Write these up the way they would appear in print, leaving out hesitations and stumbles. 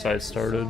side started.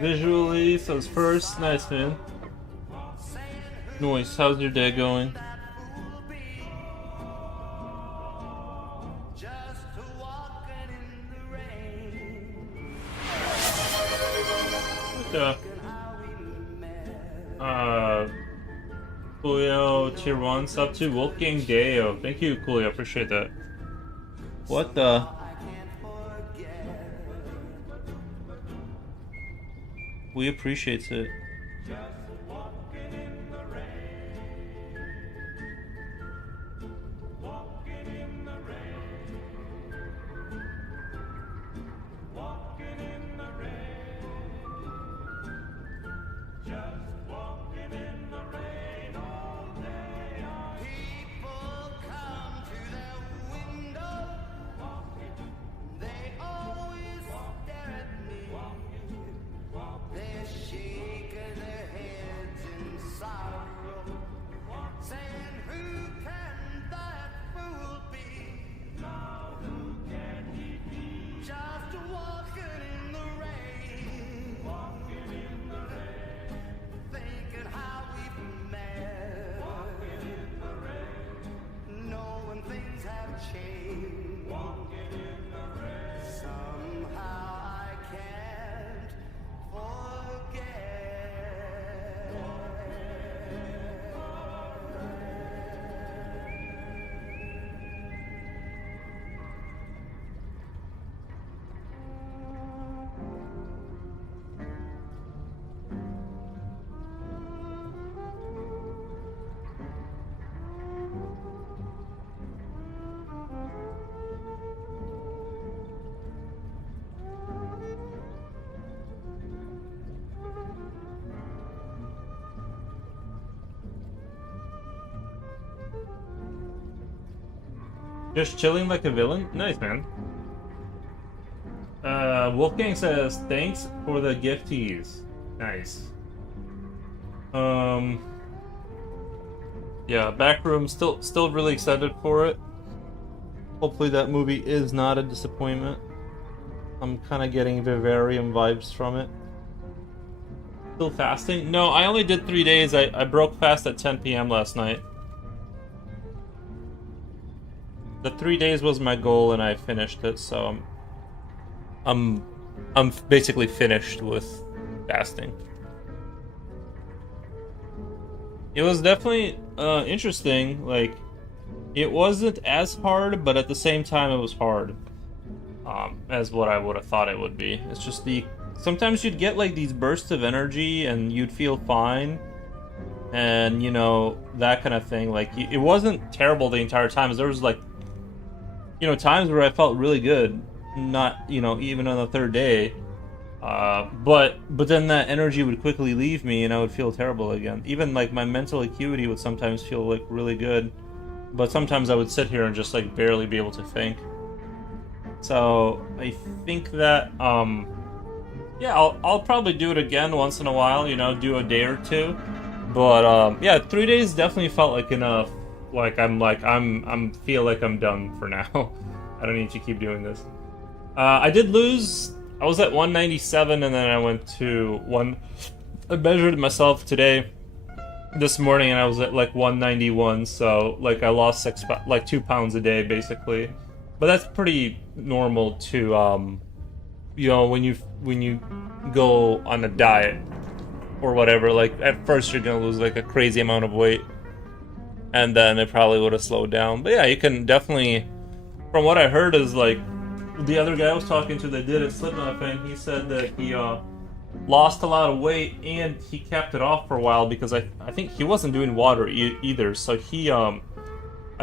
Visually, so it's first. Nice, man. Noise, how's your day going? What the? Coolio tier 1 sub to Wolfgang Deo. Thank you, Coolio, appreciate that. What the? We appreciate it. Just chilling like a villain? Nice, man. Wolfgang says, thanks for the gifties. Nice. Yeah, Backroom, still really excited for it. Hopefully that movie is not a disappointment. I'm kind of getting Vivarium vibes from it. Still fasting? No, I only did 3 days. I broke fast at 10 p.m. last night. The 3 days was my goal, and I finished it. So I'm basically finished with fasting. It was definitely interesting. Like, it wasn't as hard, but at the same time, it was hard. As what I would have thought it would be. It's just sometimes you'd get like these bursts of energy, and you'd feel fine. And, you know, that kind of thing. Like, it wasn't terrible the entire time. There was, like, you know, times where I felt really good. Not, you know, even on the third day. But then that energy would quickly leave me, and I would feel terrible again. Even, like, my mental acuity would sometimes feel, like, really good. But sometimes I would sit here and just, like, barely be able to think. So, I think that, yeah, I'll probably do it again once in a while, you know, do a day or two. But yeah, 3 days definitely felt like enough. I'm feel like I'm done for now. I don't need to keep doing this. I did lose. I was at 197, and then I went to one. I measured myself this morning, and I was at like 191. So like I lost 2 pounds a day basically. But that's pretty normal to you know, when you go on a diet or whatever. Like at first you're gonna lose like a crazy amount of weight, and then it probably would have slowed down. But yeah, you can definitely, from what I heard, is like the other guy I was talking to that did it, Slipknot fan, he said that he lost a lot of weight and he kept it off for a while because I think he wasn't doing water either. So he I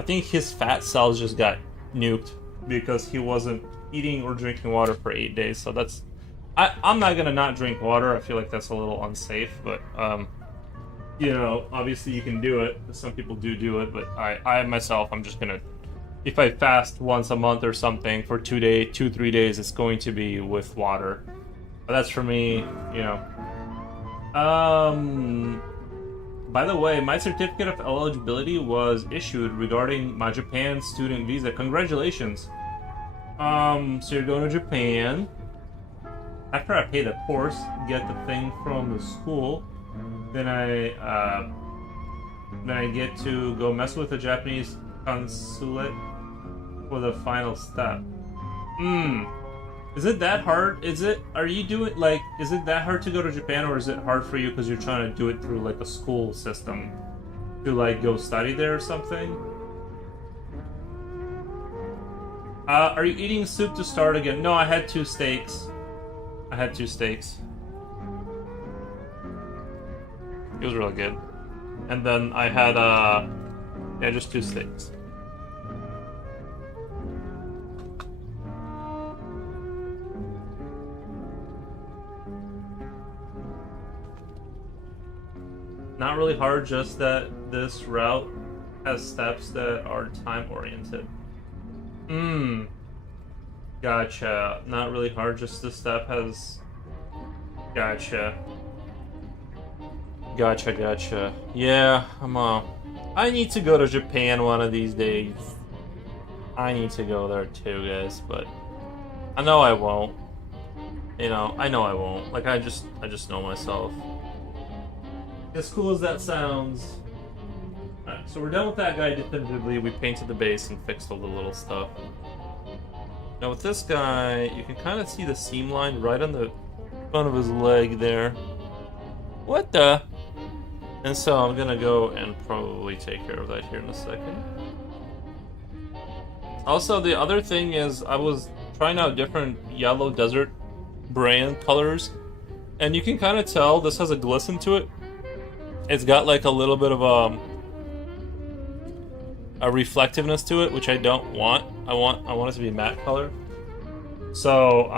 think his fat cells just got nuked because he wasn't eating or drinking water for 8 days. So that's I'm not gonna not drink water. I feel like that's a little unsafe, but you know, obviously you can do it. Some people do it, but I myself, I'm just gonna, if I fast once a month or something for 3 days, it's going to be with water. But that's for me, you know. By the way, my certificate of eligibility was issued regarding my Japan student visa. Congratulations. So you're going to Japan. After I pay the course, get the thing from the school, then I get to go mess with the Japanese consulate for the final step. Is it that hard? Is it that hard to go to Japan, or is it hard for you because you're trying to do it through like a school system to like go study there or something? Are you eating soup to start again? No, I had 2 steaks. It was really good. And then I had yeah, just 2 steaks. Not really hard, just that this route has steps that are time-oriented. Gotcha. Not really hard, just this step has... Gotcha. Yeah, I need to go to Japan one of these days. I need to go there too, guys, but... I know I won't. You know, I know I won't. Like, I just know myself. As cool as that sounds. Alright, so we're done with that guy definitively. We painted the base and fixed all the little stuff. Now with this guy, you can kind of see the seam line right on the front of his leg there. What the? And so I'm gonna go and probably take care of that here in a second. Also, the other thing is I was trying out different yellow desert brand colors, and you can kind of tell this has a glisten to it. It's got like a little bit of a reflectiveness to it, which I don't want. I want it to be matte color. So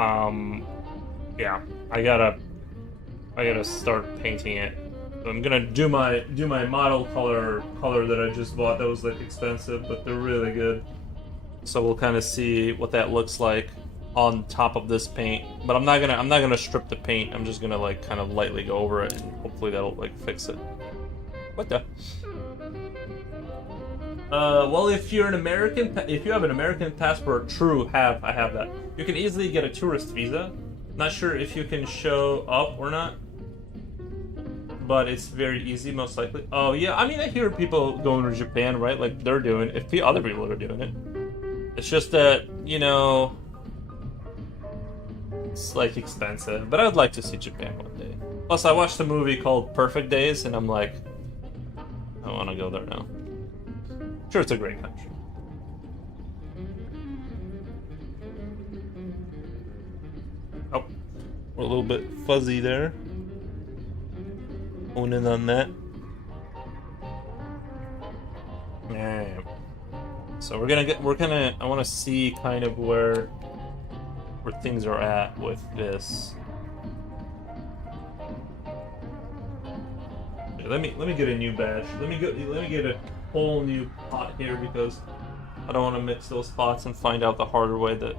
yeah, I gotta start painting it. I'm gonna do my model color that I just bought. That was like expensive, but they're really good. So we'll kind of see what that looks like on top of this paint. But I'm not gonna strip the paint. I'm just gonna like kind of lightly go over it, and hopefully that'll like fix it. What the? Well, if you have an American passport, I have that. You can easily get a tourist visa. Not sure if you can show up or not, but it's very easy, most likely. Oh yeah, I mean, I hear people going to Japan, right? Like they're doing it. If other people are doing it, it's just that, you know, it's like expensive. But I'd like to see Japan one day. Plus, I watched a movie called Perfect Days, and I'm like, I want to go there now. Sure, it's a great country. Oh, we're a little bit fuzzy there. Hone in on that. Yeah. So I want to see kind of where things are at with this. Let me get a new batch. Let me get a whole new pot here because I don't want to mix those pots and find out the harder way that.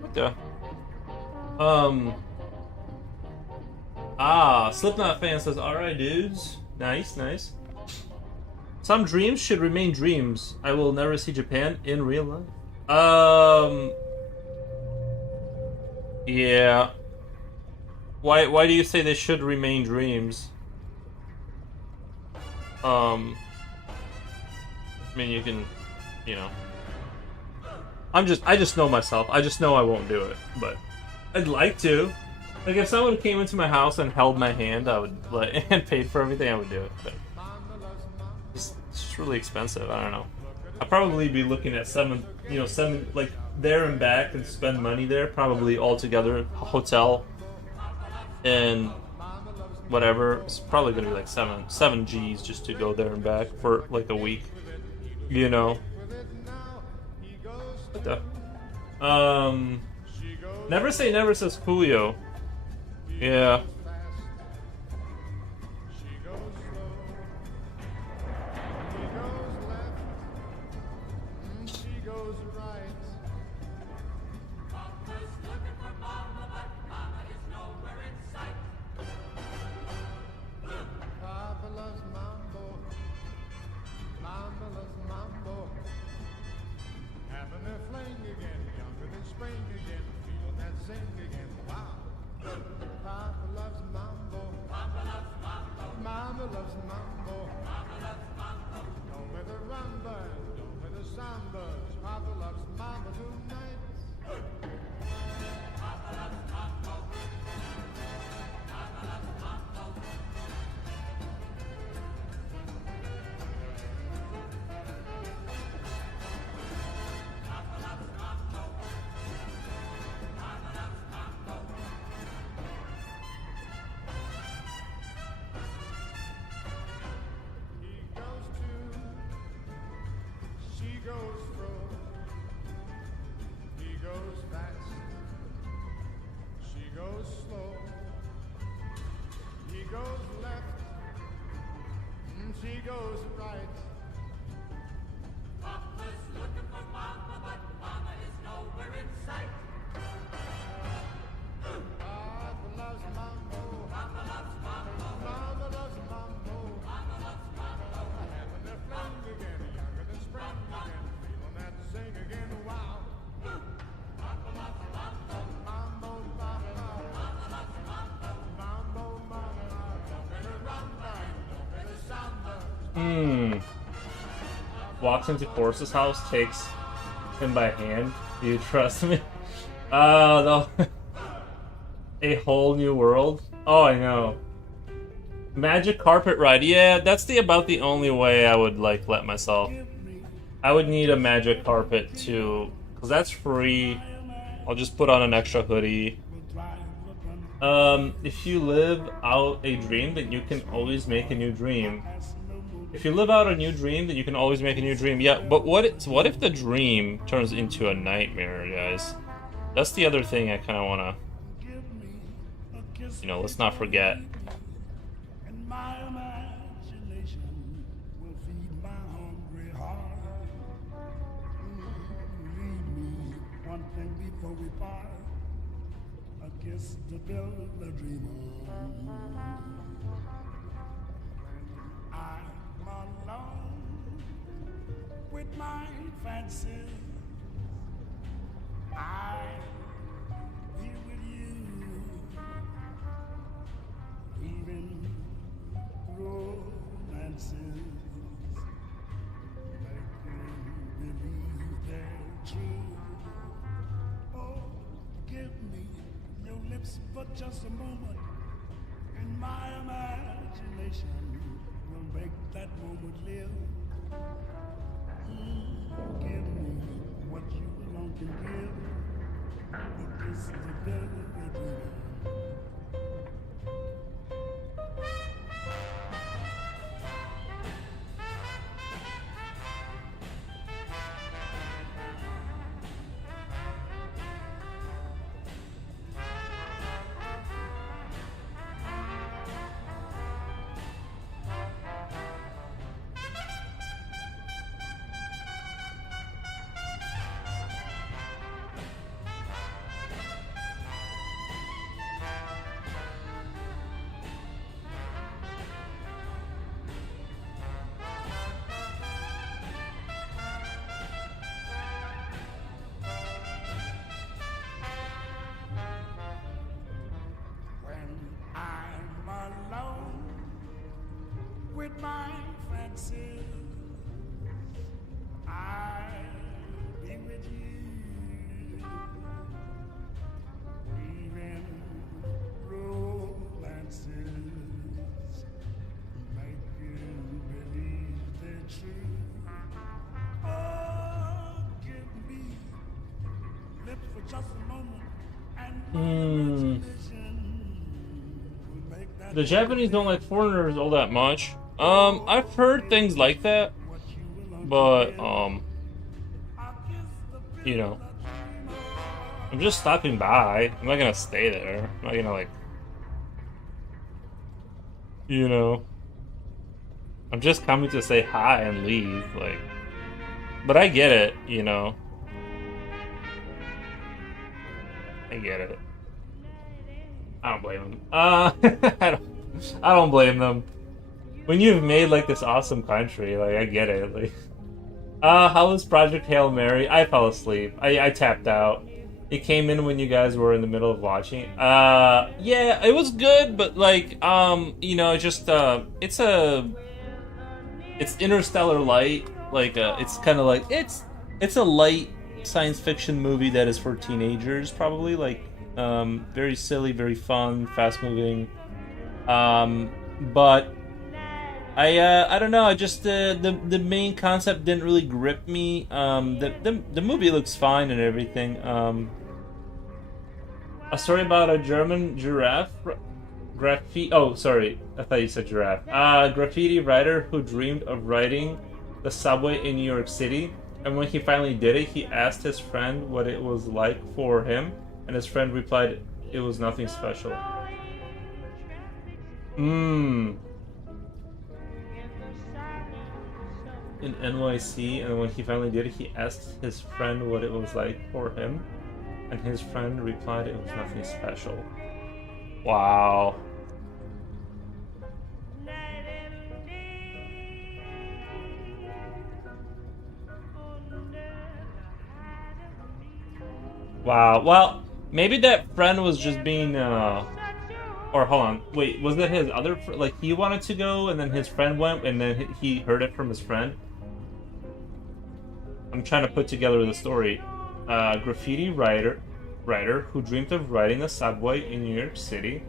What the? Slipknot fan says, "Alright, dudes, nice. Some dreams should remain dreams. I will never see Japan in real life." Yeah. Why do you say they should remain dreams? I mean, you can, you know. I just know myself. I just know I won't do it, but I'd like to. Like, if someone came into my house and held my hand, I would, like, and paid for everything, I would do it. But it's really expensive. I don't know. I'd probably be looking at seven, like there and back and spend money there, probably altogether, hotel and whatever, it's probably gonna be like seven G's just to go there and back for like a week. You know. What the? Never say never, says Julio. Yeah. Walks into Corsa's house, takes him by hand. Do you trust me? No. A whole new world? Oh, I know. Magic carpet ride. Yeah, that's about the only way I would, like, let myself. I would need a magic carpet, too. Because that's free. I'll just put on an extra hoodie. If you live out a dream, then you can always make a new dream. If you live out a new dream, then you can always make a new dream. Yeah, but what if the dream turns into a nightmare, guys? That's the other thing I kind of want to... You know, let's not forget. With my fancy, I be with you, weaving romances, make you believe they're true. Oh, give me your lips for just a moment, and my imagination will make that moment live. Give me what you long to give. It is the very dream. just a moment, and my Hmm. imagination will make that The Japanese don't like foreigners all that much. I've heard things like that, what you will but unforget. I kiss the you pillow know, that you know. I'm just stopping by. I'm not gonna stay there. I'm not gonna like, you know, I'm just coming to say hi and leave. Like, but I get it. You know, I get it. I don't blame them. I don't blame them. When you've made like this awesome country, like I get it. Like, how was Project Hail Mary? I fell asleep. I tapped out. It came in when you guys were in the middle of watching. Yeah, it was good, but like, you know, just it's interstellar light. Like, it's kind of like it's a light science fiction movie that is for teenagers, probably. Like, very silly, very fun, fast moving. But I don't know. I just the main concept didn't really grip me. The movie looks fine and everything. A story about a German giraffe graffiti. Oh, sorry, I thought you said giraffe. Graffiti writer who dreamed of riding the subway in New York City, and when he finally did it, he asked his friend what it was like for him, and his friend replied, "It was nothing special." Hmm. In NYC, and when he finally did it, he asked his friend what it was like for him, and his friend replied it was nothing special. Wow. Wow. Well, maybe that friend was just being, or hold on, wait, was that his other, like, he wanted to go, and then his friend went, and then he heard it from his friend? I'm trying to put together the story. Graffiti writer who dreamed of riding the subway in New York City.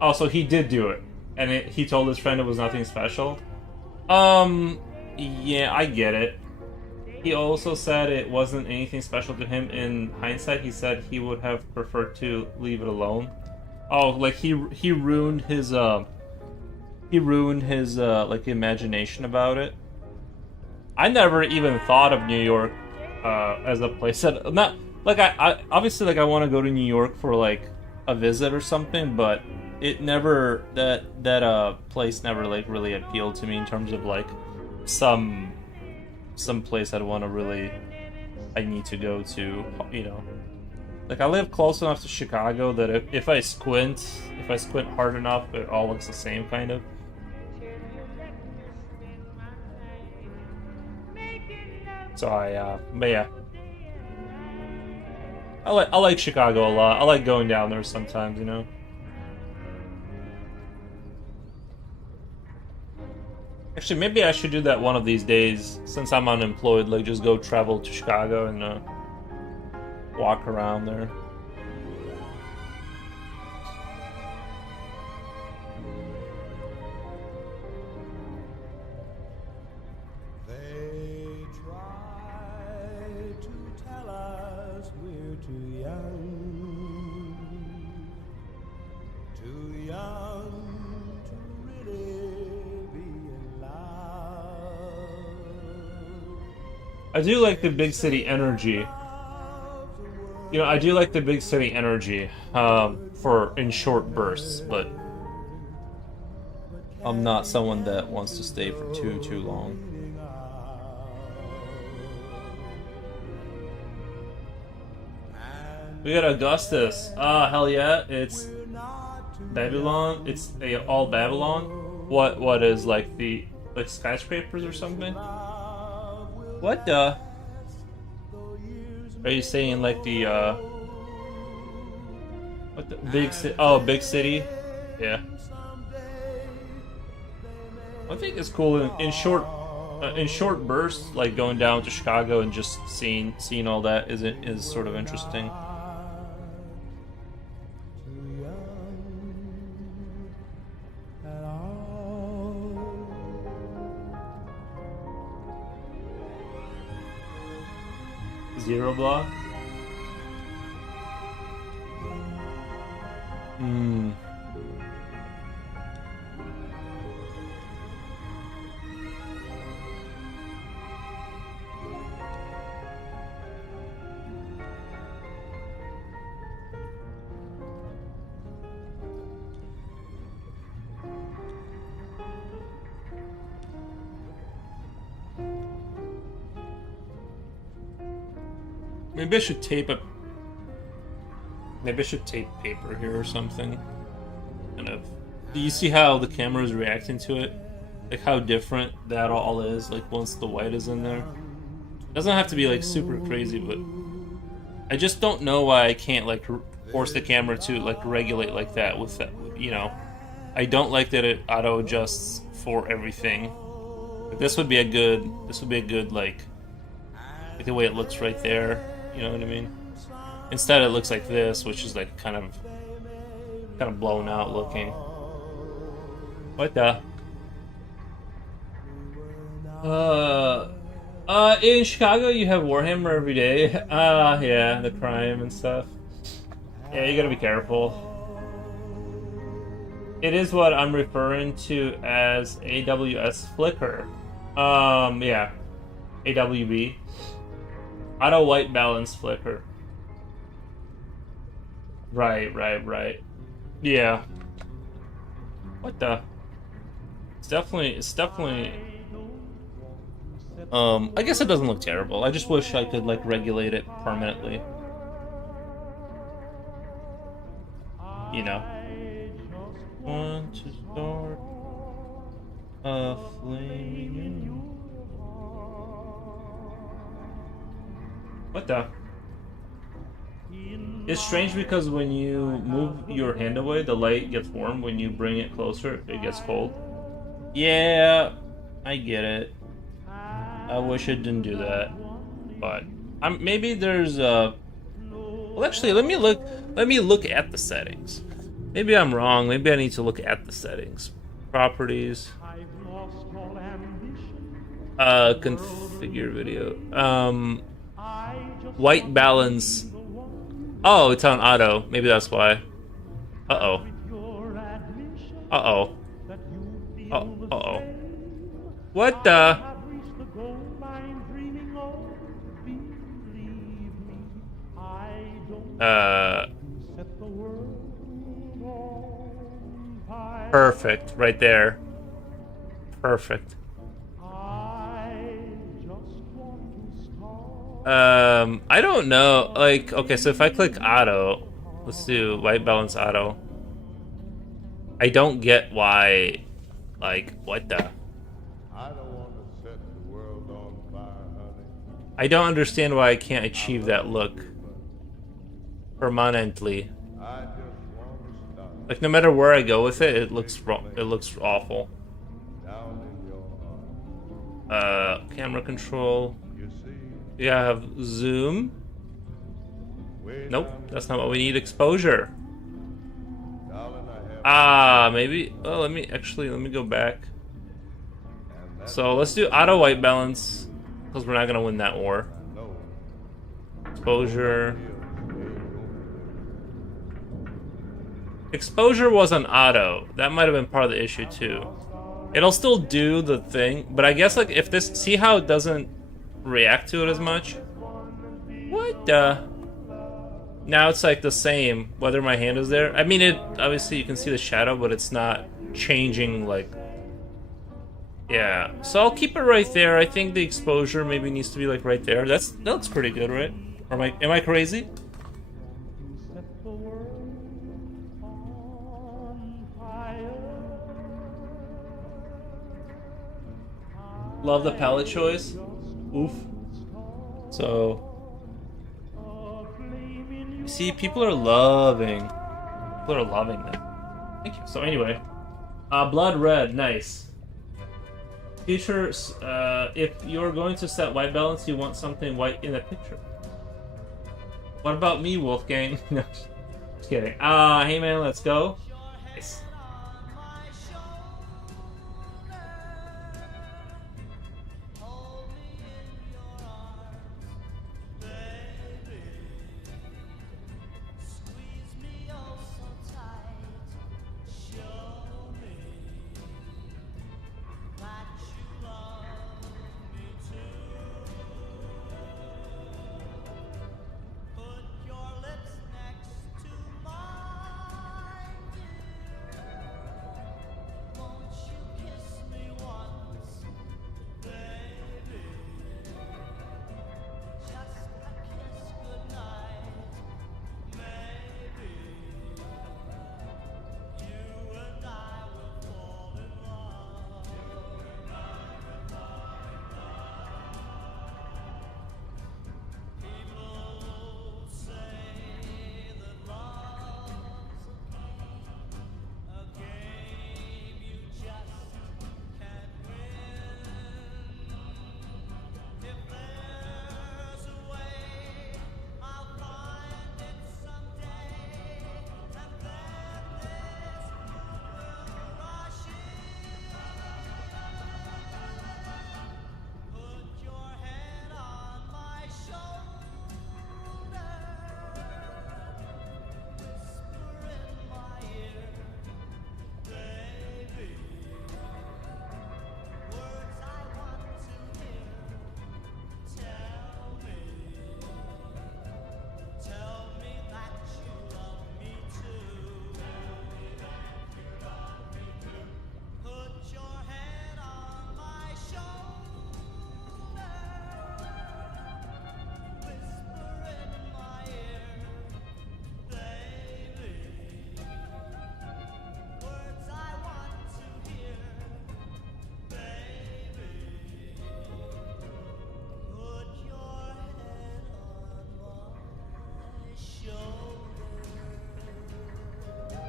Oh, so he did do it, and he told his friend it was nothing special. Yeah, I get it. He also said it wasn't anything special to him. In hindsight, he said he would have preferred to leave it alone. Oh, like he ruined his like imagination about it. I never even thought of New York as a place that not like I obviously like I want to go to New York for like a visit or something, but it never that place never like really appealed to me in terms of like some place I'd want to really I need to go to, you know. Like I live close enough to Chicago that if I squint hard enough, it all looks the same kind of. So but yeah, I like Chicago a lot. I like going down there sometimes, you know. Actually, maybe I should do that one of these days since I'm unemployed. Like, just go travel to Chicago and walk around there. They try to tell us we're too young to really be in love. I do like the big city energy. You know, I do like the big city energy for in short bursts, but I'm not someone that wants to stay for too long. We got Augustus. Ah, hell yeah! It's Babylon. It's all Babylon. What is like the like skyscrapers or something? What the? Are you saying like the what the big city? Oh, big city. Yeah. I think it's cool in short bursts, like going down to Chicago and just seeing all that is sort of interesting. Zero block. Maybe I should tape a. Maybe I should tape paper here or something. Kind of. Do you see how the camera is reacting to it? Like how different that all is. Like once the white is in there. It doesn't have to be like super crazy, but I just don't know why I can't like force the camera to like regulate like that with that. You know, I don't like that it auto adjusts for everything. But this would be a good. This would be a good like the way it looks right there. You know what I mean? Instead, it looks like this, which is like kind of blown out looking. What the? In Chicago, you have WarHammer every day. Yeah, the crime and stuff. Yeah, you gotta be careful. It is what I'm referring to as AWS flicker. Yeah, AWB. Auto white balance flicker. Right. Yeah. What the? It's definitely. I guess it doesn't look terrible. I just wish I could like regulate it permanently. You know. Want to start a flaming. What the? It's strange because when you move your hand away, the light gets warm. When you bring it closer, it gets cold. Yeah, I get it. I wish it didn't do that, but maybe there's a. Well, actually, let me look at the settings. Maybe I'm wrong. Maybe I need to look at the settings. Properties. Configure video. White balance. Oh, it's on auto. Maybe that's why. Uh-oh. Uh-oh. Uh-oh. What the? Perfect. Right there. Perfect. I don't know. Like, okay, so if I click auto, let's do white balance auto. I don't get why, like, what the? I don't want to set the world on fire, honey. I don't understand why I can't achieve that look permanently. I just want to stop Like, no matter where I go with it, it looks wrong. It looks awful. down in your heart. Camera control. You see, We have zoom. way Nope, down, that's not what we need. Exposure. darling, I have Maybe. Well, let me go back. and that So let's do auto white balance because we're not gonna win that war. I know Exposure. is Exposure was on auto. That might have been part of the issue too. It'll still do the thing, but I guess like if this, see how it doesn't react to it as much? What the? Now it's like the same whether my hand is there. I mean, it obviously you can see the shadow, but it's not changing like. Yeah, so I'll keep it right there. I think the exposure maybe needs to be like right there. That looks pretty good, right? Or am I crazy? Love the palette choice. Oof. So, you see, people are loving them. Thank you. So anyway, blood red, nice. Features. If you're going to set white balance, you want something white in the picture. What about me, Wolfgang? No, just kidding. Hey man, let's go. Nice.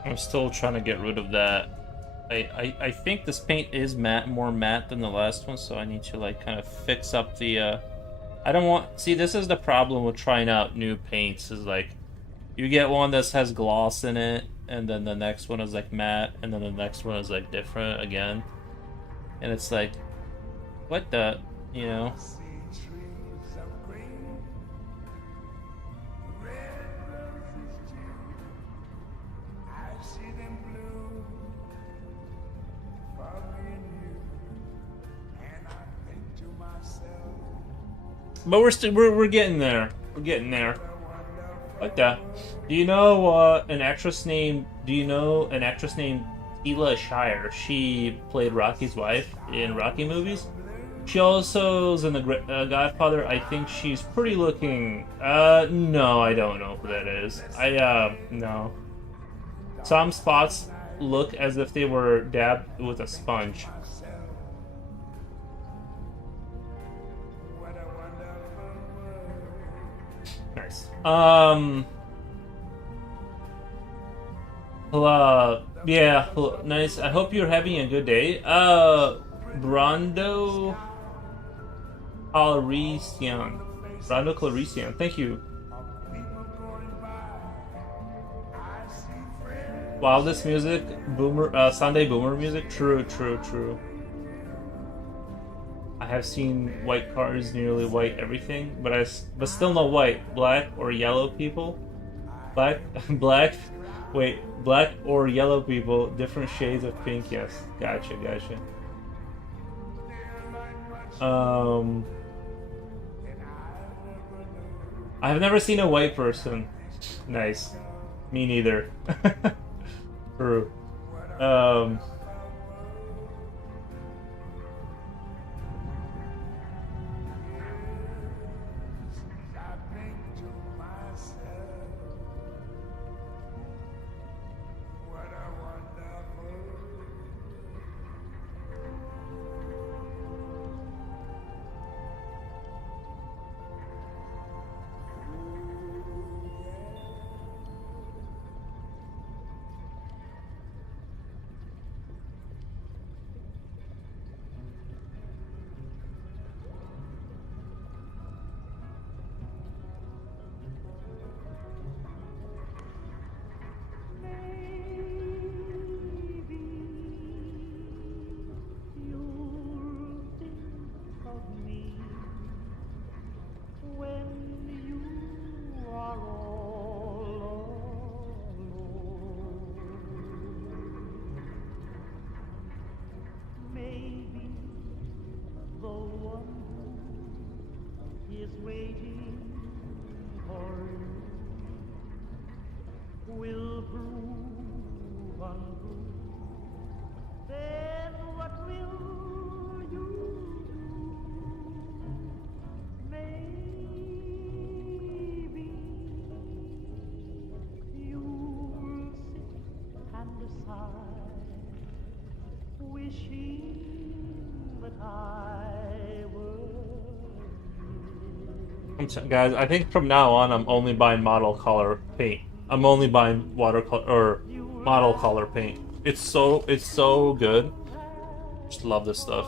I'm still trying to get rid of that. I think this paint is more matte than the last one, so I need to like kind of fix up the I don't want see this is the problem with trying out new paints is like you get one that has gloss in it and then the next one is like matte and then the next one is like different again. And it's like what the, you know? See trees of green, red roses too. I see them bloom for me and you, and I think to myself, But we're getting there. We're getting there. What the? Do you know an actress named Tila Shire? She played Rocky's wife in Rocky movies. She also is in the Godfather. I think she's pretty looking. No, I don't know who that is. No. Some spots look as if they were dabbed with a sponge. what a wonderful world. Nice. Yeah, nice. I hope you're having a good day. Brando Calrissian. Brando Calrissian, thank you. People going by, I see friends. Wildest music, boomer, Sunday boomer music. True. I have seen white cars, nearly white everything, but still no white, black or yellow people. Black, black or yellow people, different shades of pink. Yes, gotcha. I've never seen a white person. Nice. Me neither. True. I think to myself, what a wonderful world. Waiting for you will prove untrue. Then what will you do? Maybe you'll sit and decide, wishing that I were. Guys, I think from now on I'm only buying model color paint. I'm only buying watercolor or model color paint. It's so good. Just love this stuff.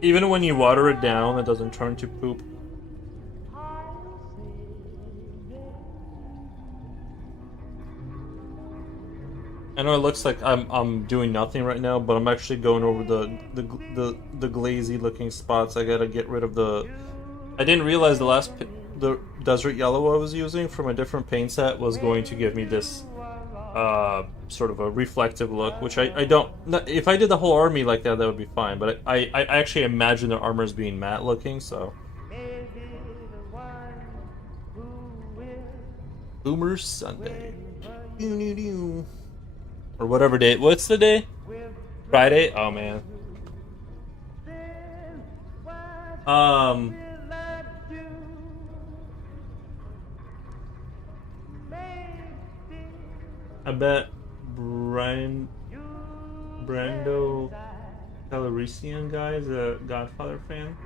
Even when you water it down, it doesn't turn to poop. I know it looks like I'm doing nothing right now, but I'm actually going over the glazy looking spots. I gotta get rid of the. I didn't realize the desert yellow I was using from a different paint set was going to give me this sort of a reflective look, which I don't. If I did the whole army like that, that would be fine. But I actually imagine their armor as being matte looking, so. Boomer Sunday. Or whatever day. What's the day? Friday? Oh man. I bet Brando Calrissian guy is a Godfather fan.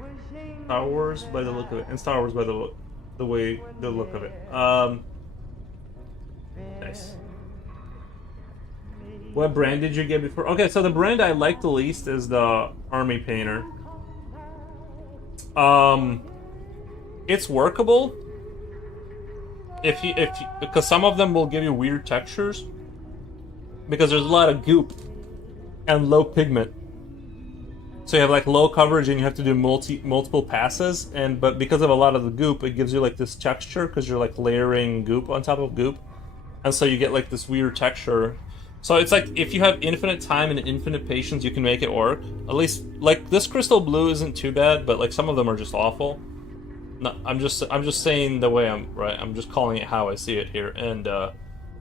Star Wars by the look of it, and Star Wars by the look of it. Nice. What brand did you get before? Okay, so the brand I like the least is the Army Painter. Um, it's workable if you because some of them will give you weird textures because there's a lot of goop and low pigment. So you have like low coverage and you have to do multiple passes, and but because of a lot of the goop, it gives you like this texture because you're like layering goop on top of goop, and so you get like this weird texture. So it's like if you have infinite time and infinite patience, you can make it work. At least like this crystal blue isn't too bad, but like some of them are just awful. No, I'm just saying the way I'm right. I'm just calling it how I see it here, and the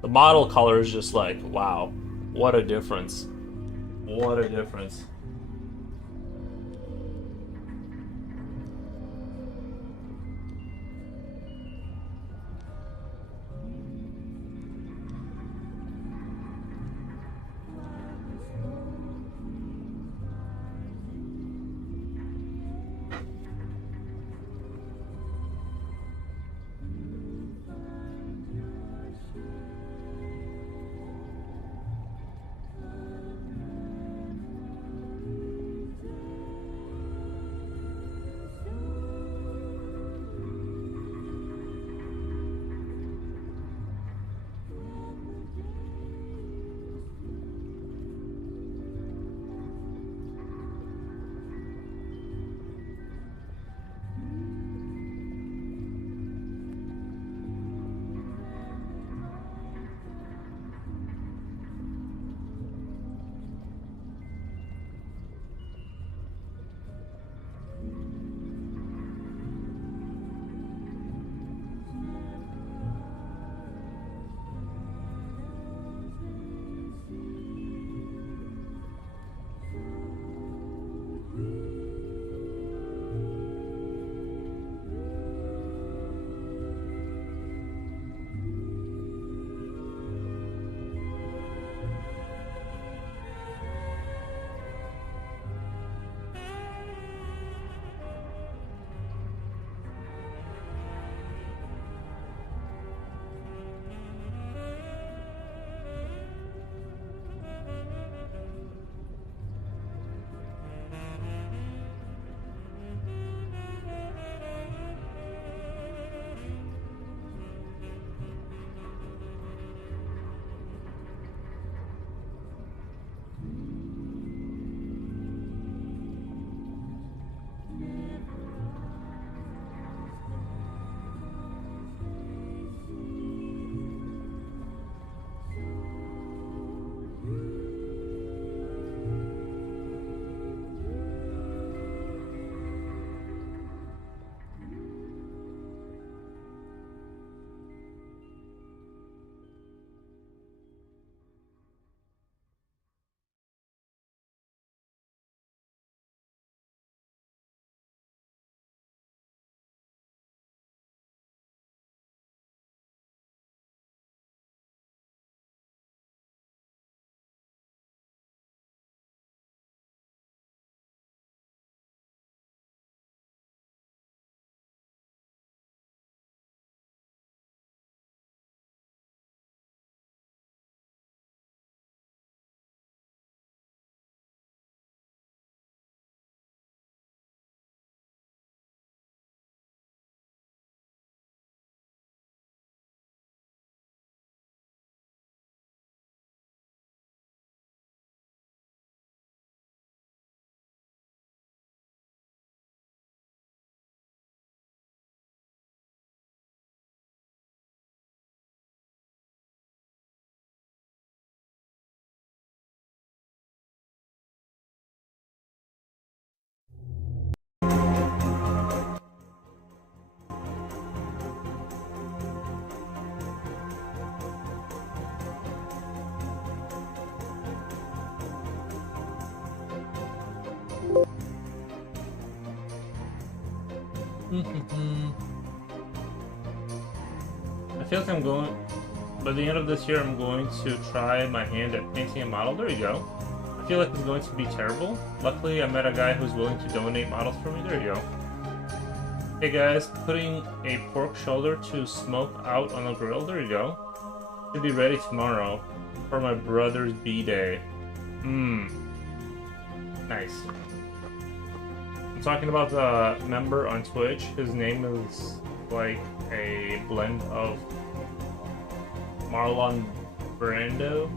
model color is just like wow, what a difference! What a difference! I feel like I'm going. By the end of this year, I'm going to try my hand at painting a model. There you go. I feel like it's going to be terrible. Luckily, I met a guy who's willing to donate models for me. There you go. Hey guys, putting a pork shoulder to smoke out on the grill. There you go. Should be ready tomorrow. for my brother's B-Day. Nice. I'm talking about the member on Twitch. His name is like a blend of Marlon Brando.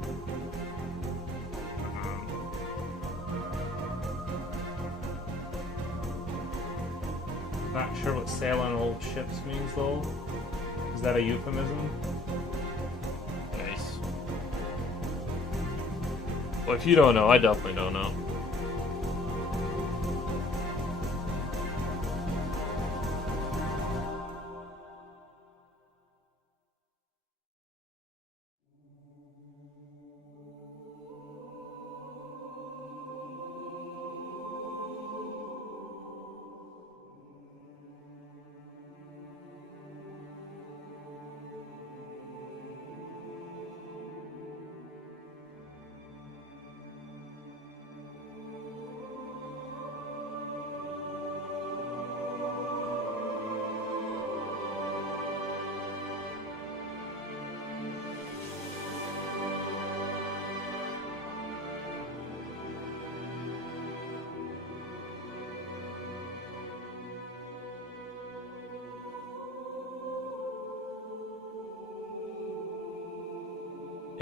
Not sure what sail on old ships means though. Is that a euphemism? Nice. Well, if you don't know, I definitely don't know.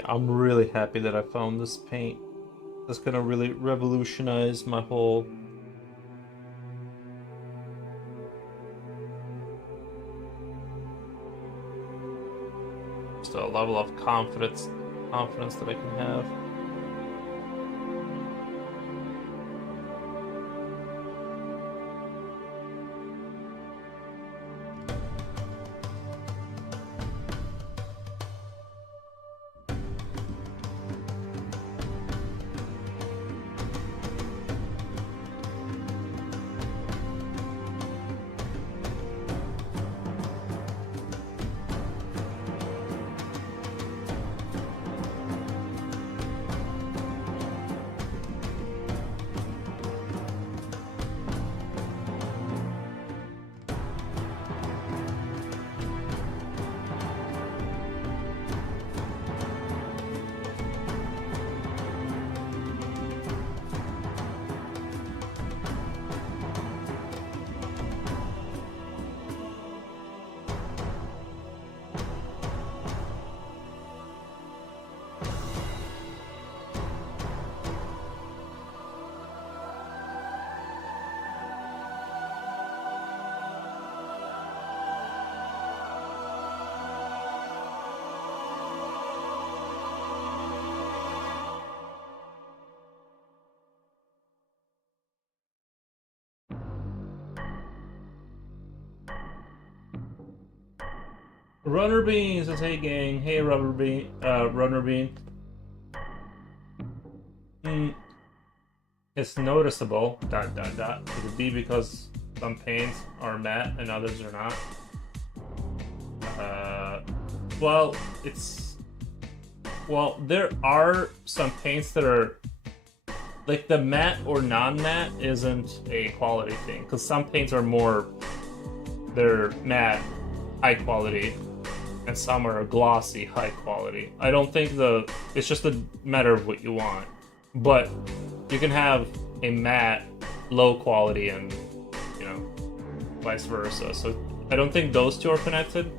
I'm really happy that I found this paint. That's gonna really revolutionize my whole... just a level of confidence that I can have. Runner Bean says, "Hey gang, hey Runner Bean. It's noticeable. ... Could it be because some paints are matte and others are not? Well, there are some paints that are like the matte or non-matte isn't a quality thing because some paints are they're matte, high quality, and some are glossy, high quality. I don't think it's just a matter of what you want. But you can have a matte, low quality, and vice versa. So I don't think those two are connected.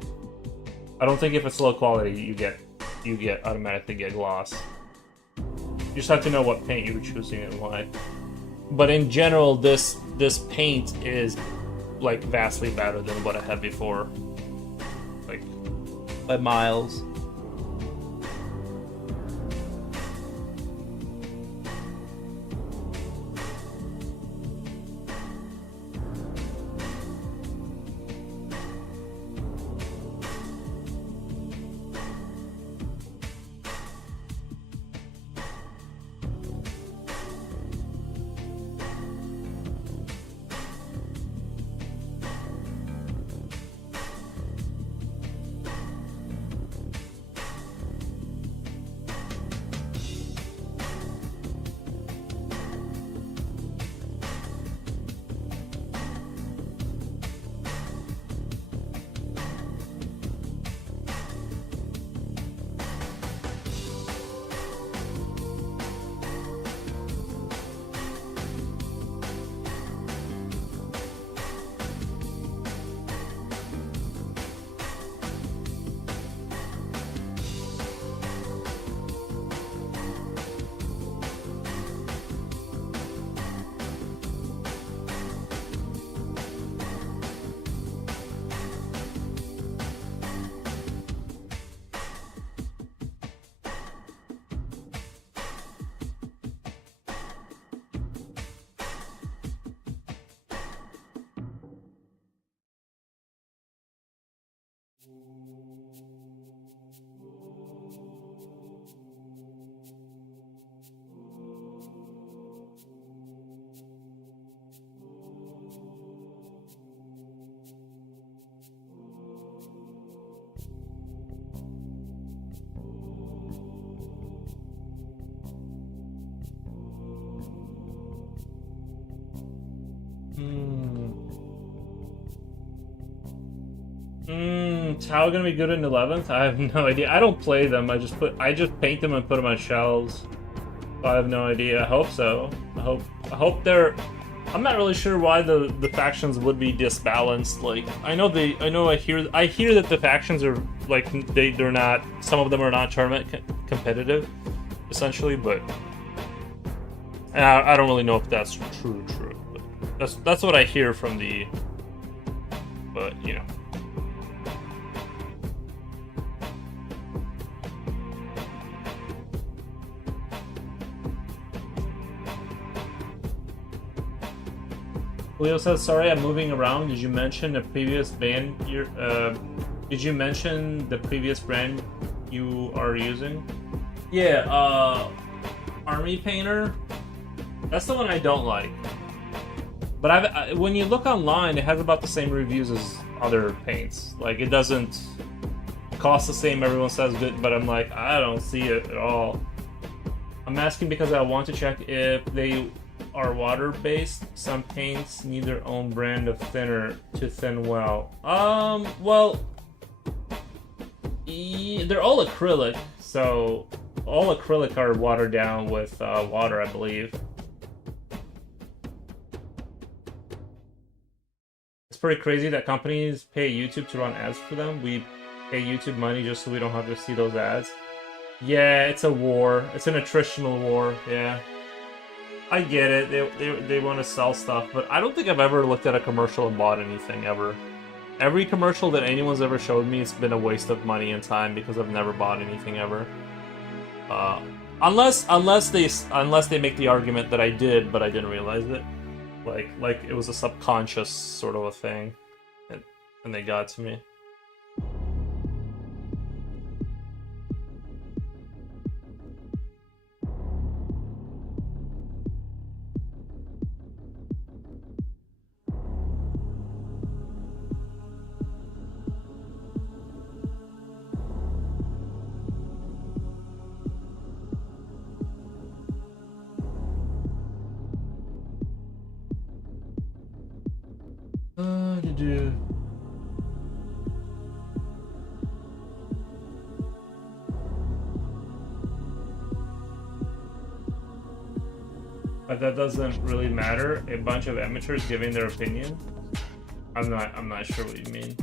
I don't think if it's low quality, you automatically get gloss. You just have to know what paint you're choosing and why. But in general, this paint is like vastly better than what I had before. Like by miles. Is Tau gonna be good in 11th? I have no idea. I don't play them. I just paint them and put them on shelves. I have no idea. I hope so. I hope they're. I'm not really sure why the factions would be disbalanced. Like I hear that the factions are like they're not. Some of them are not tournament competitive, essentially. But I don't really know if that's true. But that's what I hear from the. But you know. Leo says, "Sorry, I'm moving around. Did you mention the previous band? Did you mention the previous brand you are using?" Yeah, Army Painter. That's the one I don't like. But when you look online, it has about the same reviews as other paints. Like it doesn't cost the same. Everyone says good, but I'm like, I don't see it at all. I'm asking because I want to check if they are water-based. Some paints need their own brand of thinner to thin well. Well, they're all acrylic, so all acrylic are watered down with water, I believe. It's pretty crazy that companies pay YouTube to run ads for them. We pay YouTube money just so we don't have to see those ads. Yeah, it's a war. It's an attritional war, yeah. I get it. They want to sell stuff, but I don't think I've ever looked at a commercial and bought anything ever. Every commercial that anyone's ever showed me, it's been a waste of money and time because I've never bought anything ever. Unless they make the argument that I did, but I didn't realize it. Like it was a subconscious sort of a thing, and they got to me. But that doesn't really matter. A bunch of amateurs giving their opinion. I'm not sure what you mean.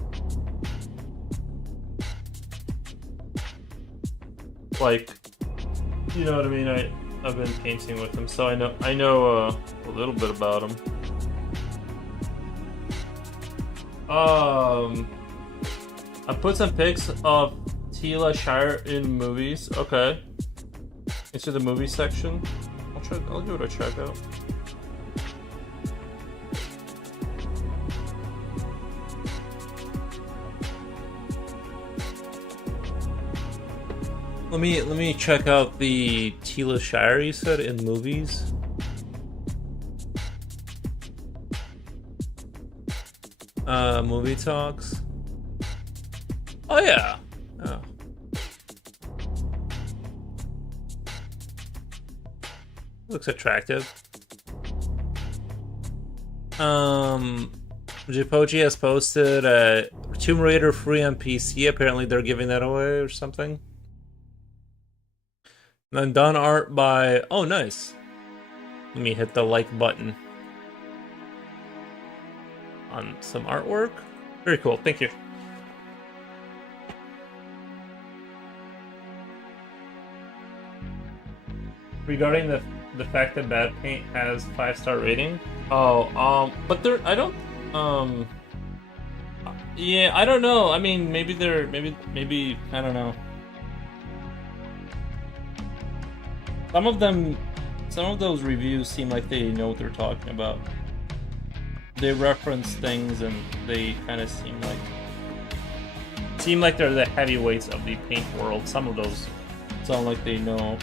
Like, you know what I mean? I've been painting with him, so I know a little bit about him. I put some pics of Tila Shire in movies. Okay. Into the movie section. I'll give it a check out. Let me check out the Tila Shire you said in movies. Movie talks. Oh yeah. Oh. Looks attractive. Jipochi has posted a Tomb Raider free on PC. Apparently they're giving that away or something. And then done art by... Oh, nice. Let me hit the like button. On some artwork. Very cool. Thank you. Regarding the fact that Bad Paint has 5-star rating. Oh, but there I don't yeah, I don't know. I mean, maybe I don't know. Some of those reviews seem like they know what they're talking about. They reference things and they kind of seem like they're the heavyweights of the paint world. Some of those sound like they know.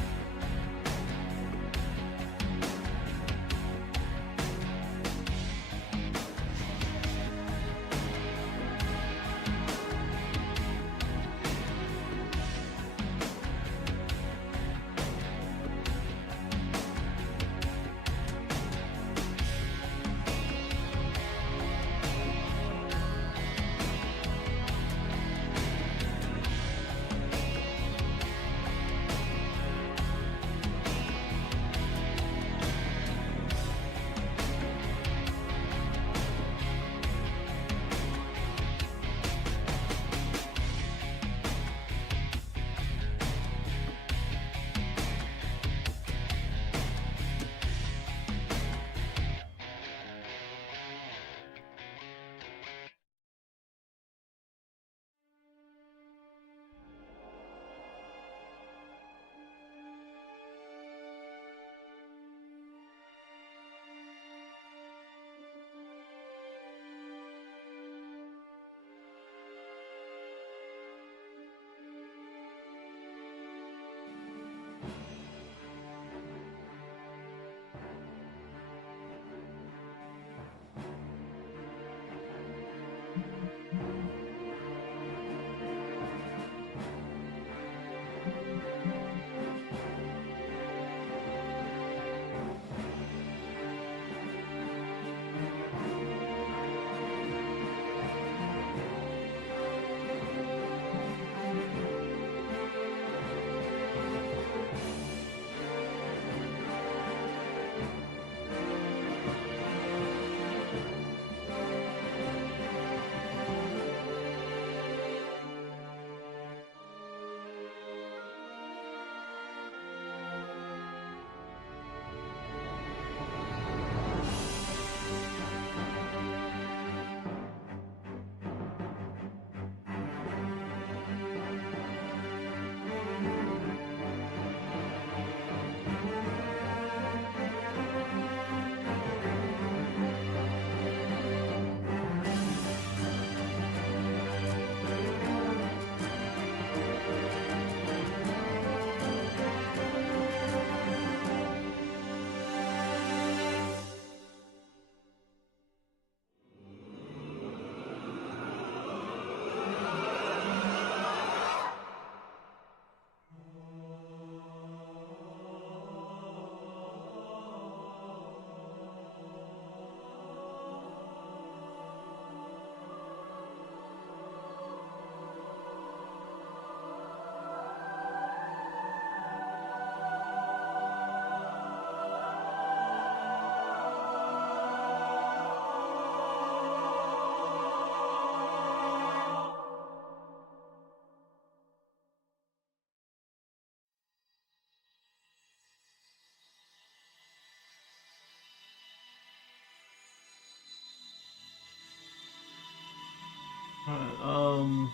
Alright,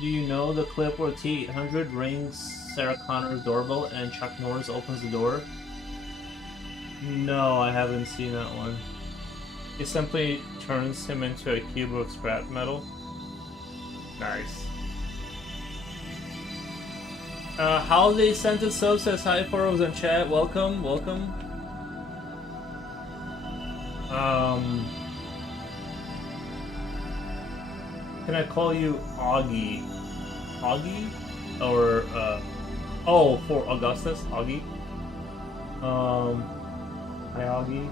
do you know the clip where T-800 rings Sarah Connor's doorbell and Chuck Norris opens the door? No, I haven't seen that one. He simply turns him into a cube of scrap metal. Nice. Holiday Scented Soap says hi, Foros in chat. Welcome, welcome. Can I call you Augie? Augie? Or, oh, for Augustus? Augie? Hi, Augie.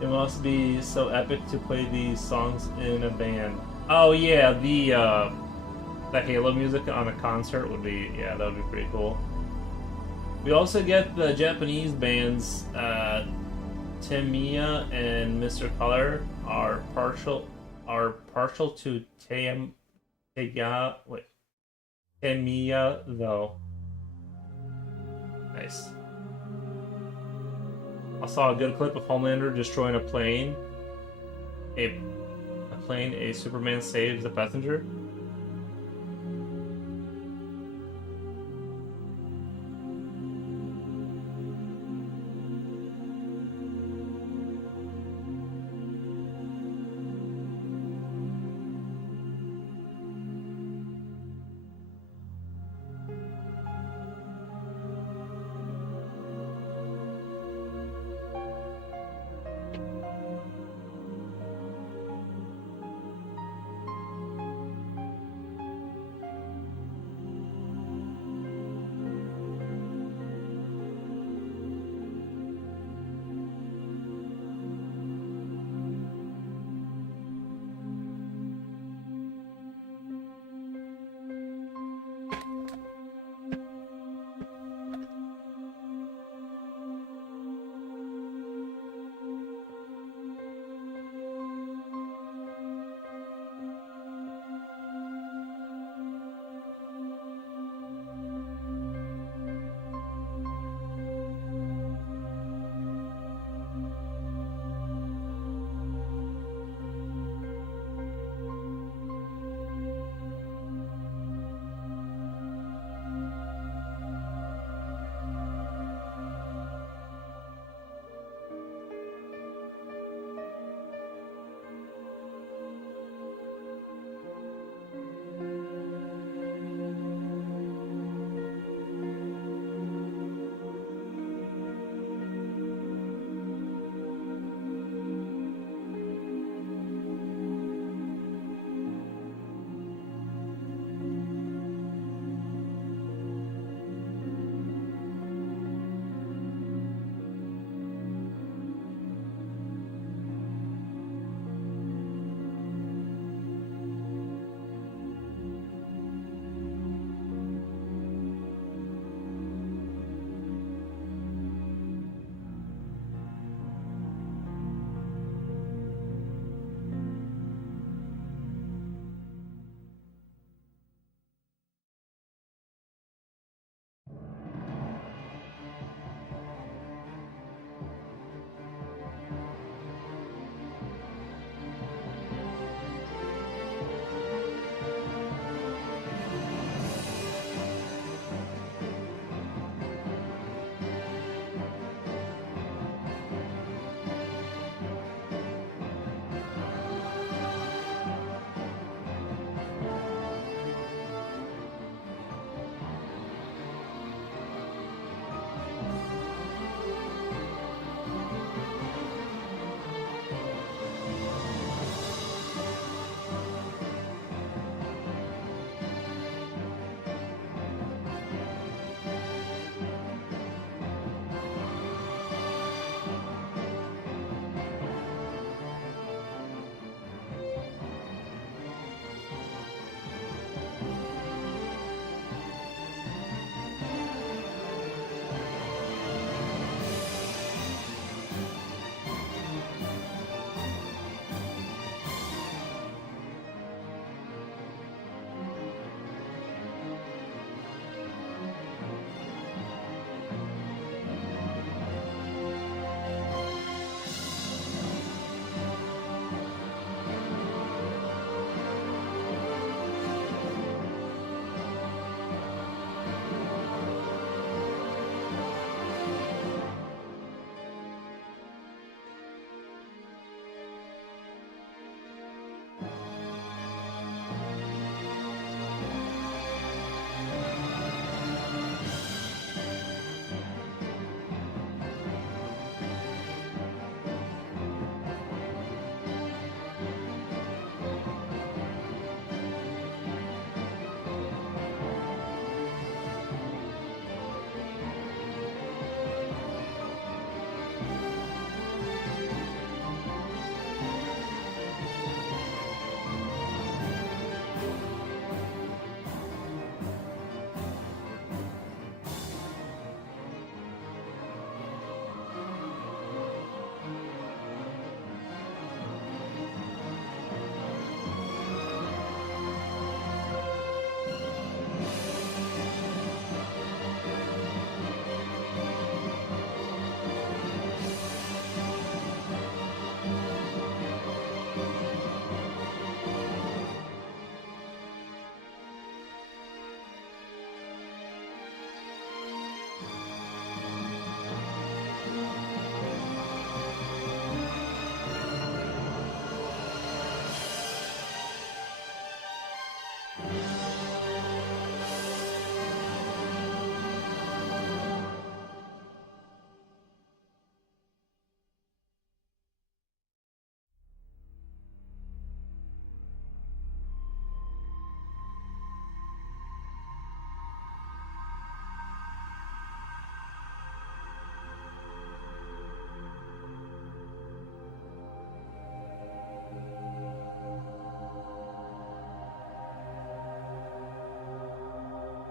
It must be so epic to play these songs in a band. Oh yeah, the Halo music on a concert would be, yeah, that would be pretty cool. We also get the Japanese bands, Tamiya and Mr. Color are partial to Tamiya though. Nice. I saw a good clip of Homelander destroying a plane. A Superman saves a passenger.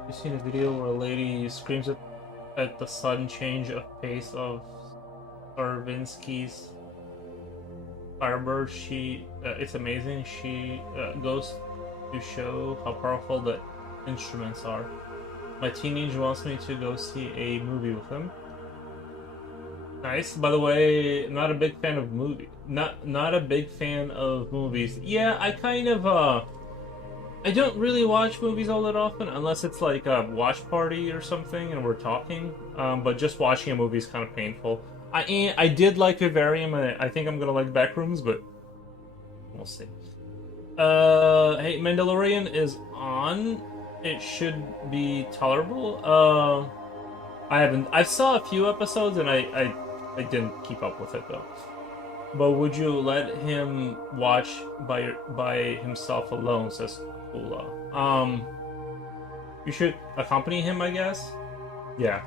You've seen a video where a lady screams at the sudden change of pace of Stravinsky's Firebird. It's amazing. She goes to show how powerful the instruments are. My teenager wants me to go see a movie with him. Nice. By the way, not a big fan of not a big fan of movies. Yeah, I kind of I don't really watch movies all that often unless it's like a watch party or something and we're talking. But just watching a movie is kind of painful. I did like Vivarium. I think I'm gonna like Backrooms, but we'll see. Hey, Mandalorian is on. It should be tolerable. I saw a few episodes and I didn't keep up with it though. But would you let him watch by himself alone? Says Kula. You should accompany him, I guess. Yeah.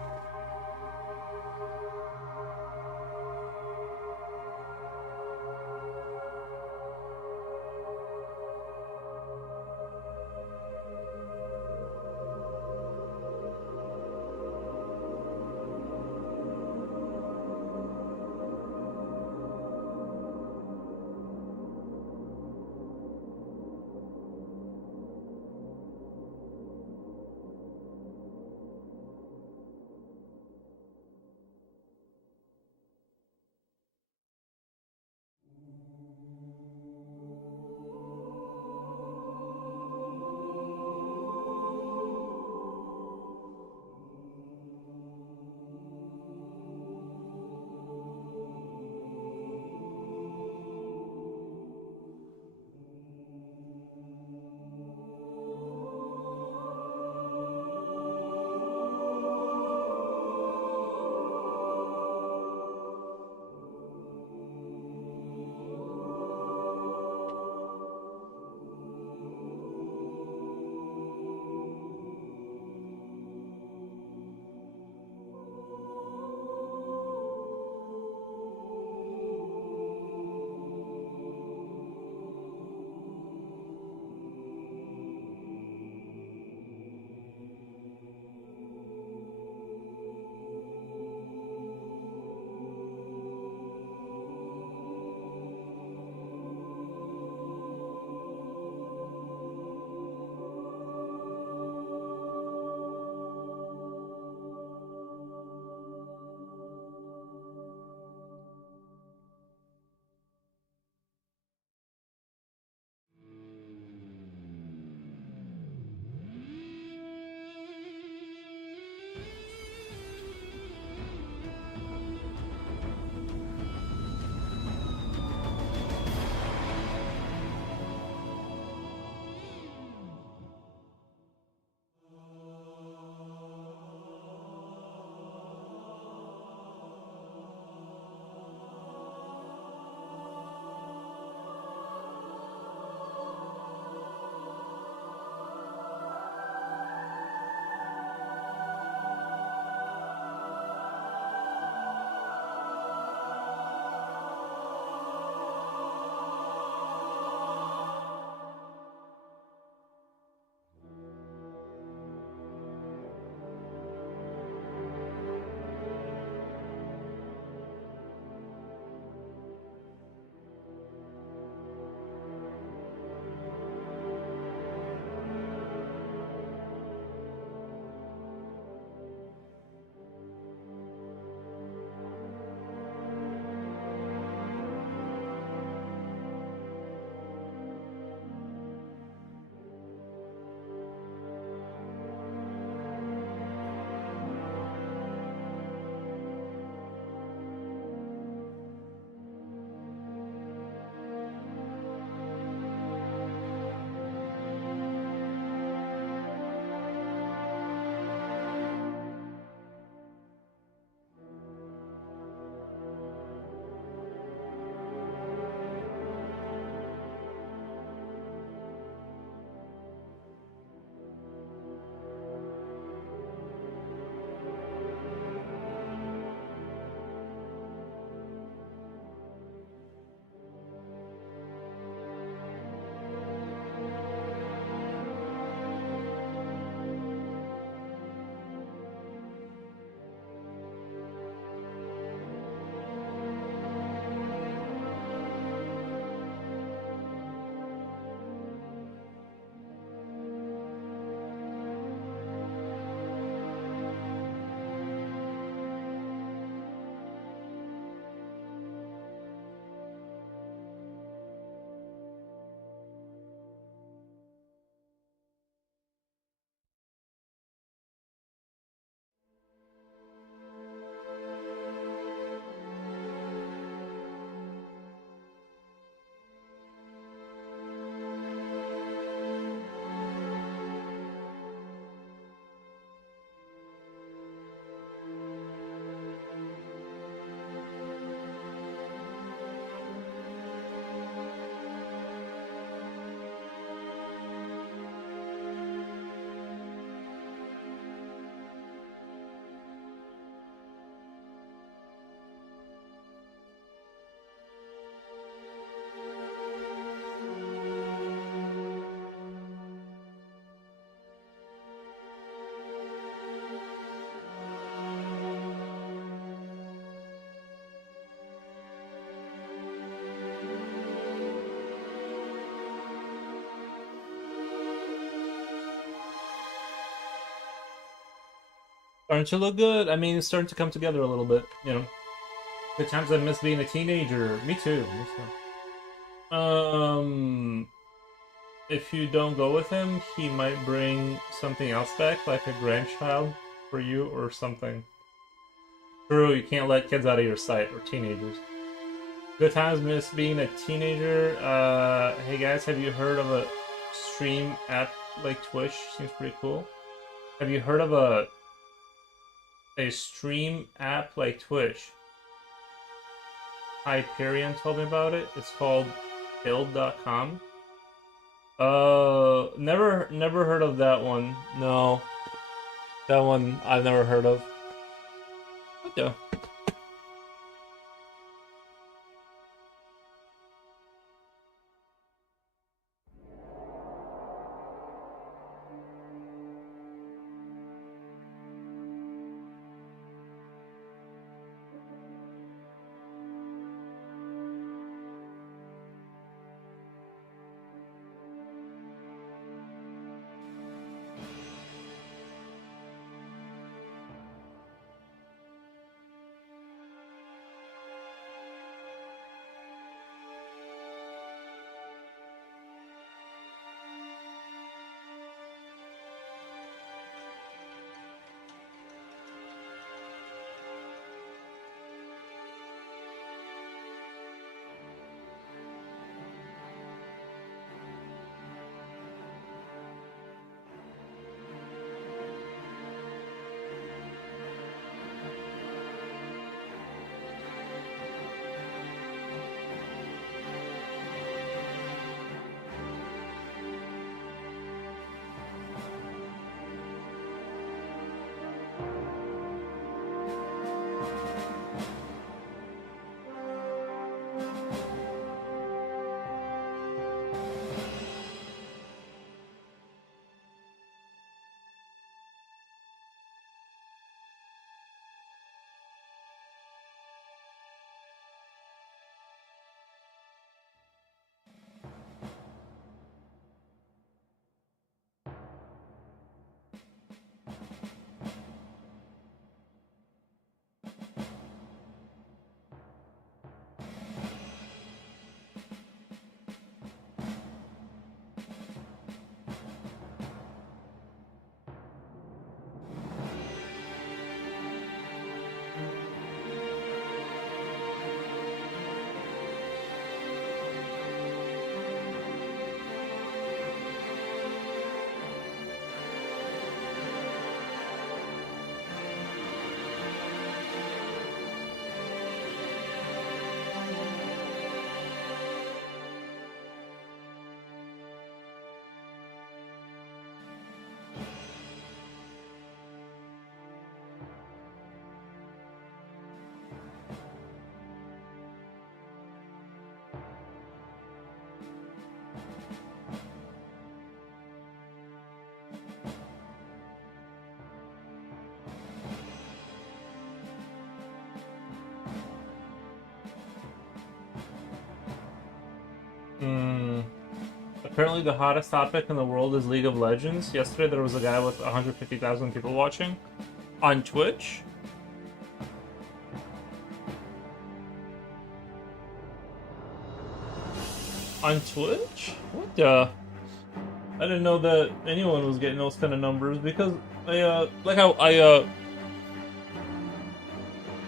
Starting to look good. I mean, it's starting to come together a little bit, you know. The times I miss being a teenager. Me too. Me too. If you don't go with him, he might bring something else back, like a grandchild for you or something. True, you can't let kids out of your sight, or teenagers. Good times miss being a teenager. Hey guys, have you heard of a stream app like Twitch? Seems pretty cool. Have you heard of a stream app like Twitch? Hyperion told me about it. It's called build.com. Never heard of that one. No. That one I've never heard of. Okay. Apparently the hottest topic in the world is League of Legends. Yesterday there was a guy with 150,000 people watching on Twitch. On Twitch? What the? I didn't know that anyone was getting those kind of numbers because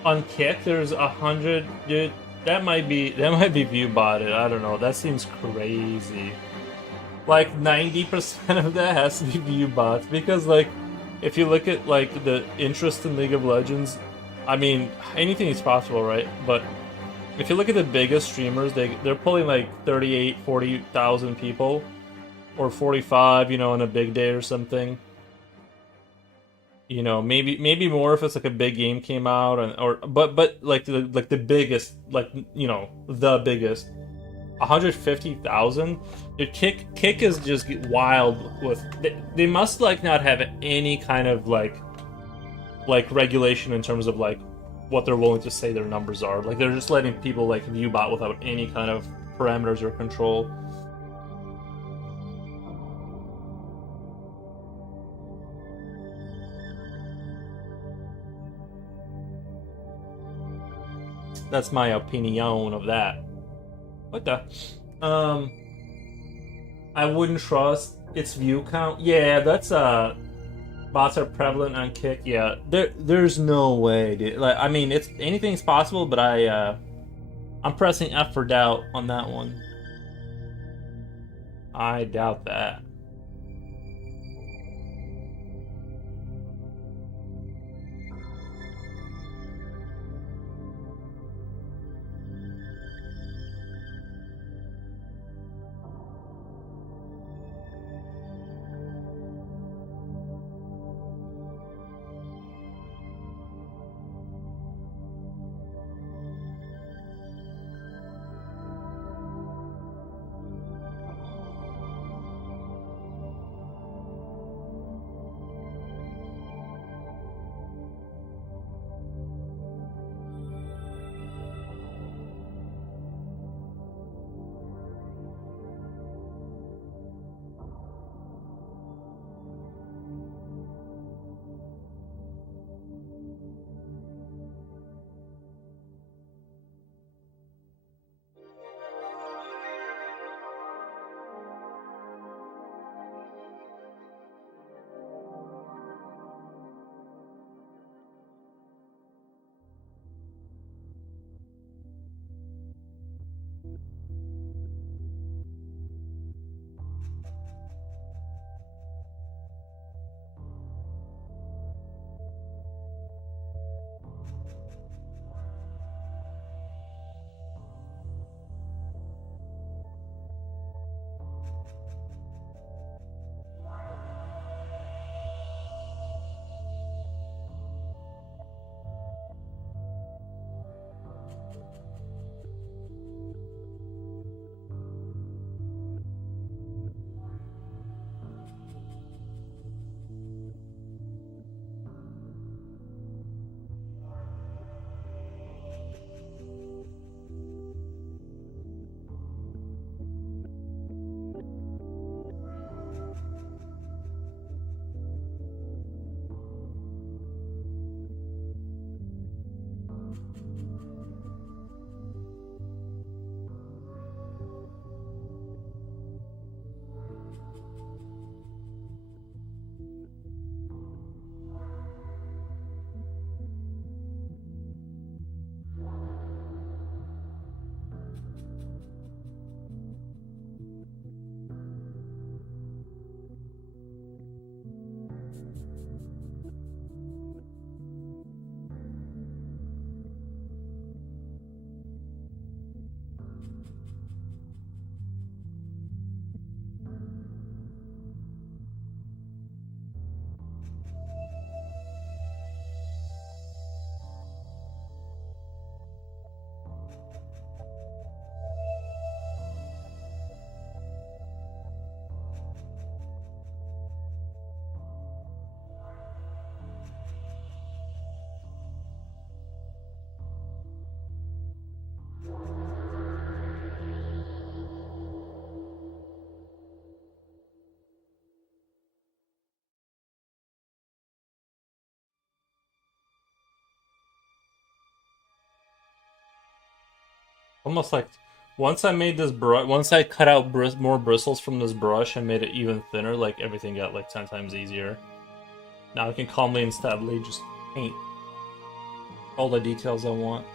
on Kick there's 100. Dude, that might be view botted. I don't know. That seems crazy. Like 90% of that has to be view bots because like if you look at like the interest in League of Legends, I mean anything is possible, right? But if you look at the biggest streamers, they're pulling like 38, 40,000 people or 45, you know, on a big day or something. You know, maybe more if it's like a big game came out but like the biggest, like, you know, the biggest 150,000. Kick is just wild with they must like not have any kind of like regulation in terms of like what they're willing to say their numbers are. Like they're just letting people like view bot without any kind of parameters or control. that's my opinion of that. What the? I wouldn't trust its view count. Yeah, that's bots are prevalent on Kick. Yeah, there's no way, dude. Like, I mean, it's anything's possible, but I'm pressing F for doubt on that one. I doubt that. Almost like once I made this brush, once I cut out more bristles from this brush and made it even thinner, like everything got like 10 times easier. Now I can calmly and steadily just paint all the details I want.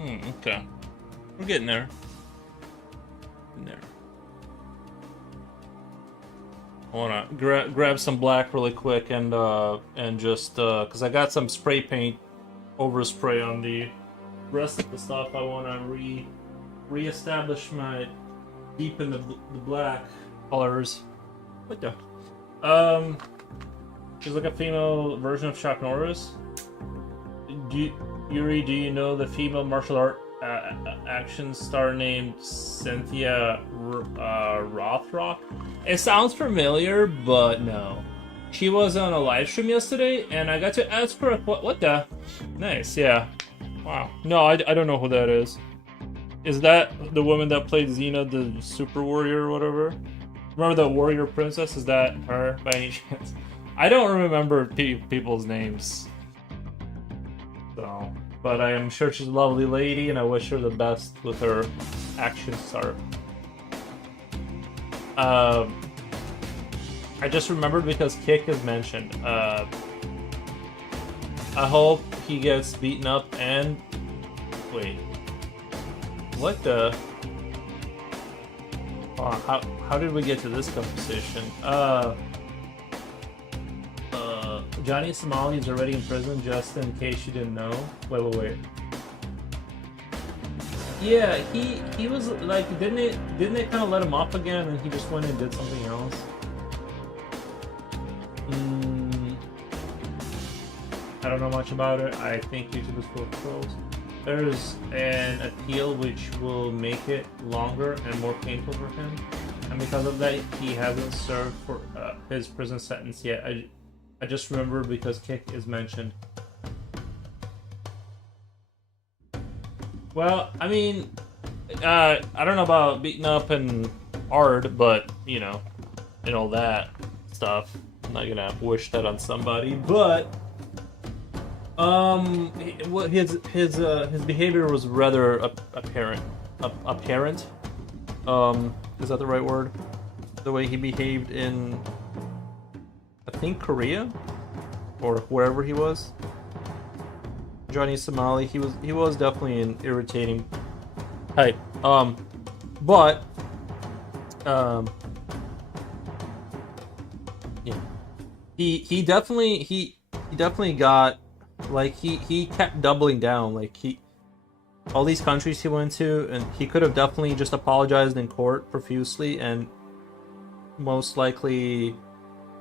Okay. We're getting there. Getting there. I wanna grab some black really quick and just because I got some spray paint overspray on the rest of the stuff. I wanna reestablish my deepen the black colors. What the? She's like a female version of Chuck Norris. Yuri, do you know the female martial art action star named Cynthia Rothrock? It sounds familiar, but no. She was on a live stream yesterday, and I got to ask her what the? Nice, yeah. Wow. No, I don't know who that is. Is that the woman that played Xena, the Super Warrior or whatever? Remember the Warrior Princess? Is that her by any chance? I don't remember people's names. So, but I am sure she's a lovely lady, and I wish her the best with her action star. I just remembered because Kick is mentioned. I hope he gets beaten up and... Wait. What the... How did we get to this conversation? Johnny Somali is already in prison, just in case you didn't know. Wait. Yeah, he was like, didn't they kind of let him off again, and he just went and did something else? I don't know much about it. I think YouTube is full of trolls. There's an appeal which will make it longer and more painful for him, and because of that, he hasn't served for his prison sentence yet. I just remember because Kick is mentioned. Well, I mean, I don't know about beating up and hard, but you know, and all that stuff. I'm not gonna wish that on somebody, but his behavior was rather apparent. Apparent. Is that the right word? The way he behaved in, I think, Korea or wherever he was. Johnny Somali, he was definitely an irritating type. But yeah, he definitely got, like, he kept doubling down. Like, all these countries he went to, and he could have definitely just apologized in court profusely, and most likely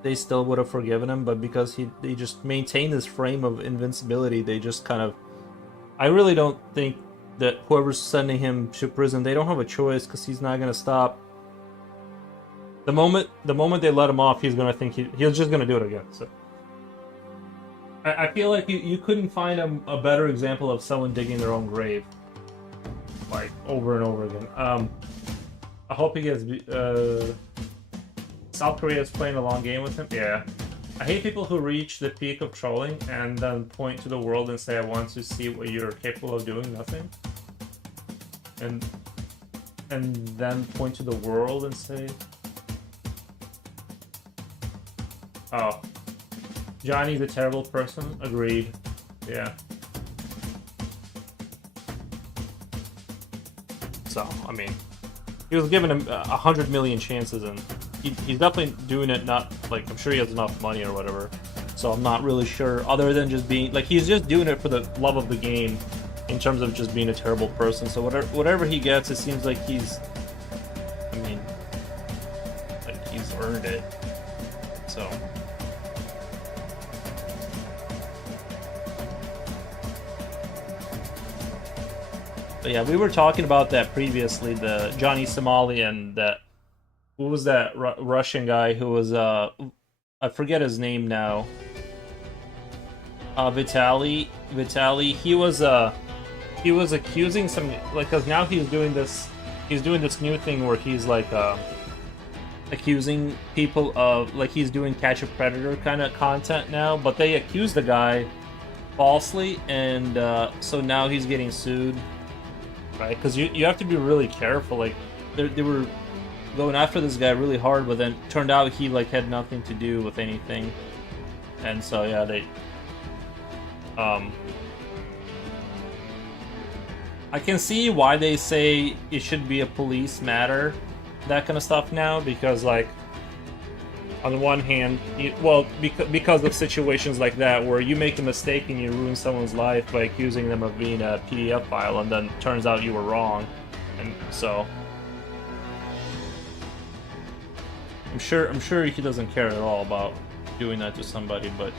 they still would have forgiven him, but because they just maintained this frame of invincibility, they just kind of... I really don't think that whoever's sending him to prison, they don't have a choice, because he's not going to stop. The moment they let him off, he's going to think he's just going to do it again. So I feel like you couldn't find a better example of someone digging their own grave, like, over and over again. I hope he gets... South Korea is playing a long game with him? Yeah. I hate people who reach the peak of trolling and then point to the world and say, I want to see what you're capable of doing. Nothing. And then point to the world and say... Oh. Johnny's a terrible person? Agreed. Yeah. So, I mean... He was given him 100 million chances, and he's definitely doing it not, like, I'm sure he has enough money or whatever. So I'm not really sure, other than just being, like, he's just doing it for the love of the game in terms of just being a terrible person. So whatever he gets, it seems like he's, I mean, like, he's earned it. So. But yeah, we were talking about that previously, the Johnny Somali and that, what was that Russian guy who was, I forget his name now. Vitaly, he was accusing some, like, cause now he's doing this new thing where he's like, accusing people of, like, he's doing Catch a Predator kind of content now, but they accused the guy falsely, and, so now he's getting sued. Right, because you have to be really careful. Like, they were going after this guy really hard, but then turned out he, like, had nothing to do with anything, and so yeah, they I can see why they say it should be a police matter, that kind of stuff now, because like on the one hand, because of situations like that where you make a mistake and you ruin someone's life by accusing them of being a PDF file, and then turns out you were wrong, and so I'm sure he doesn't care at all about doing that to somebody, but.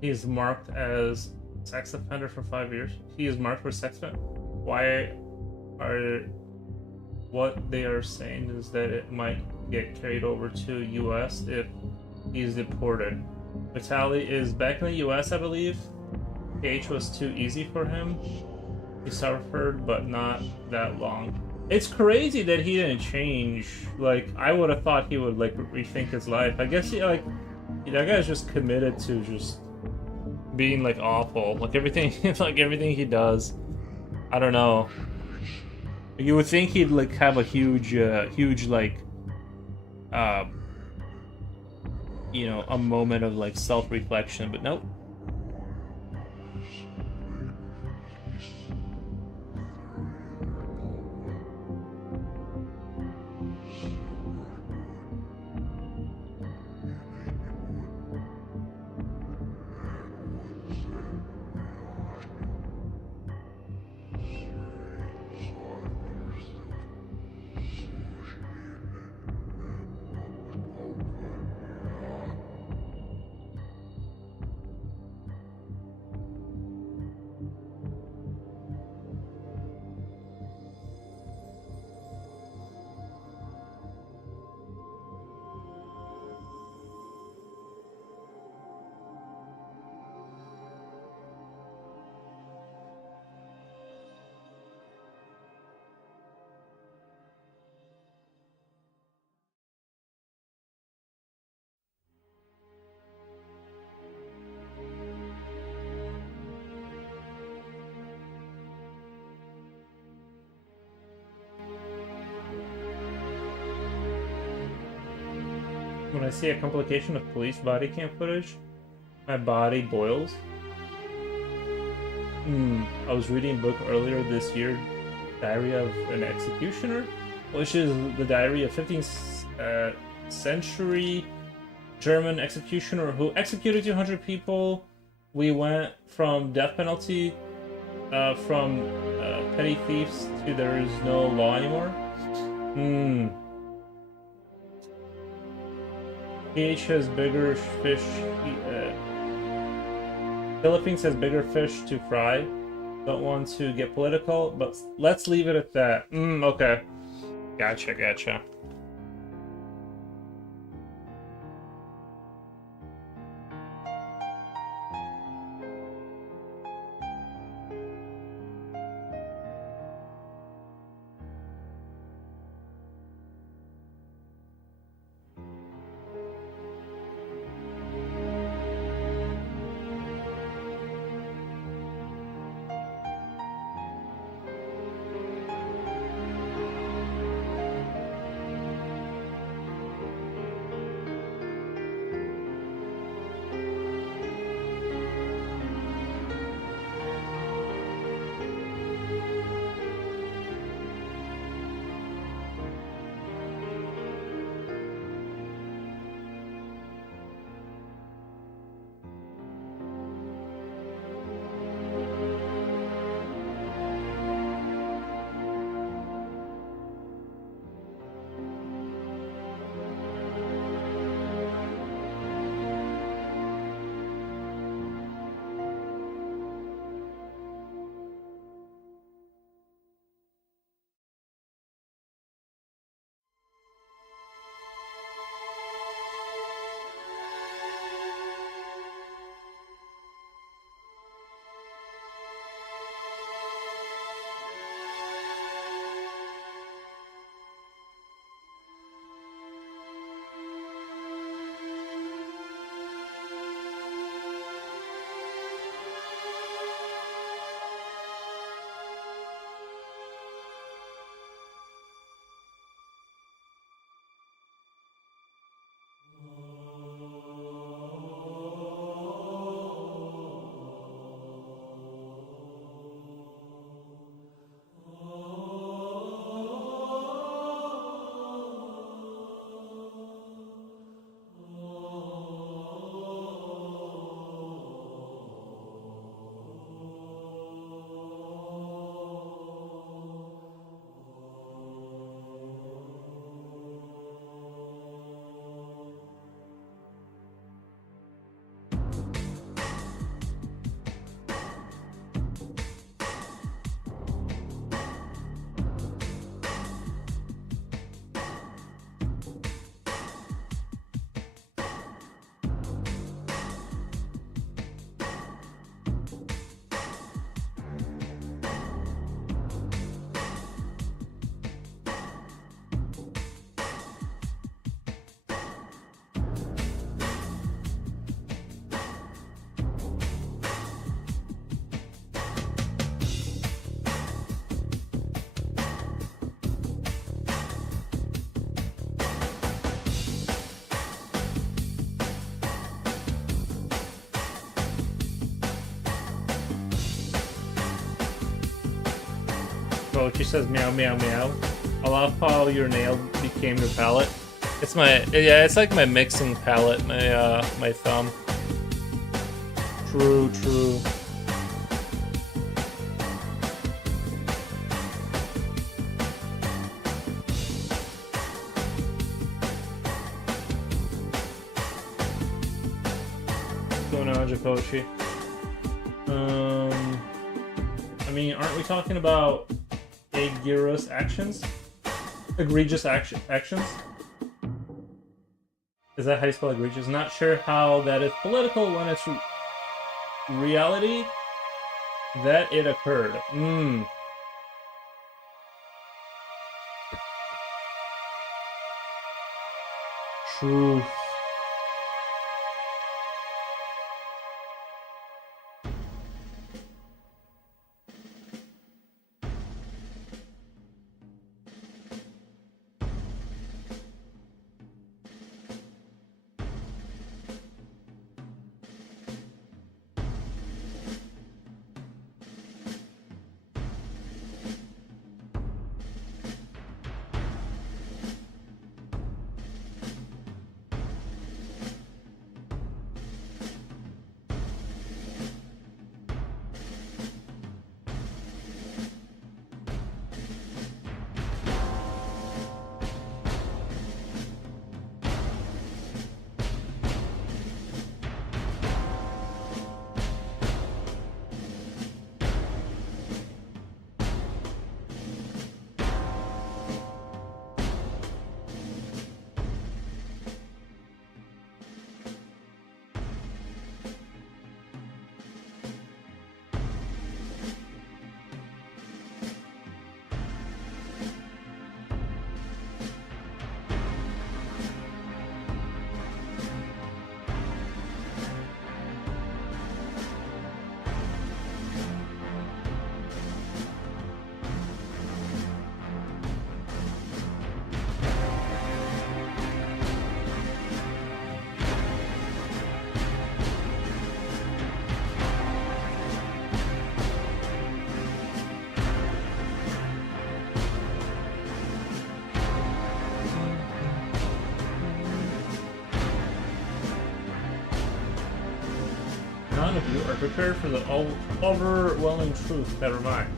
He's marked as sex offender for 5 years. He is marked for sex offender. Why are what they are saying is that it might get carried over to US if he's deported. Vitaly is back in the US, I believe. H was too easy for him. He suffered, but not that long. It's crazy that he didn't change. Like, I would have thought he would like rethink his life. I guess that guy's just committed to just being like awful. Like everything he does. I don't know. You would think he'd like have a huge like a moment of like self-reflection, but nope. When I see a complication of police body cam footage, my body boils. I was reading a book earlier this year, Diary of an Executioner, which is the diary of 15th century German executioner who executed 200 people. We went from death penalty, from petty thieves to there is no law anymore. PH has bigger fish. Philippines has bigger fish to fry. Don't want to get political, but let's leave it at that. Okay. Gotcha. Oh, she says meow meow meow. I love how your nail became your palette. It's it's like my mixing palette, my thumb. True. What's going on, Jacochi? I mean, aren't we talking about egregious actions? Is that how you spell egregious? Not sure how that is political when it's reality that it occurred. Truth. none of you are prepared for the overwhelming truth that remains.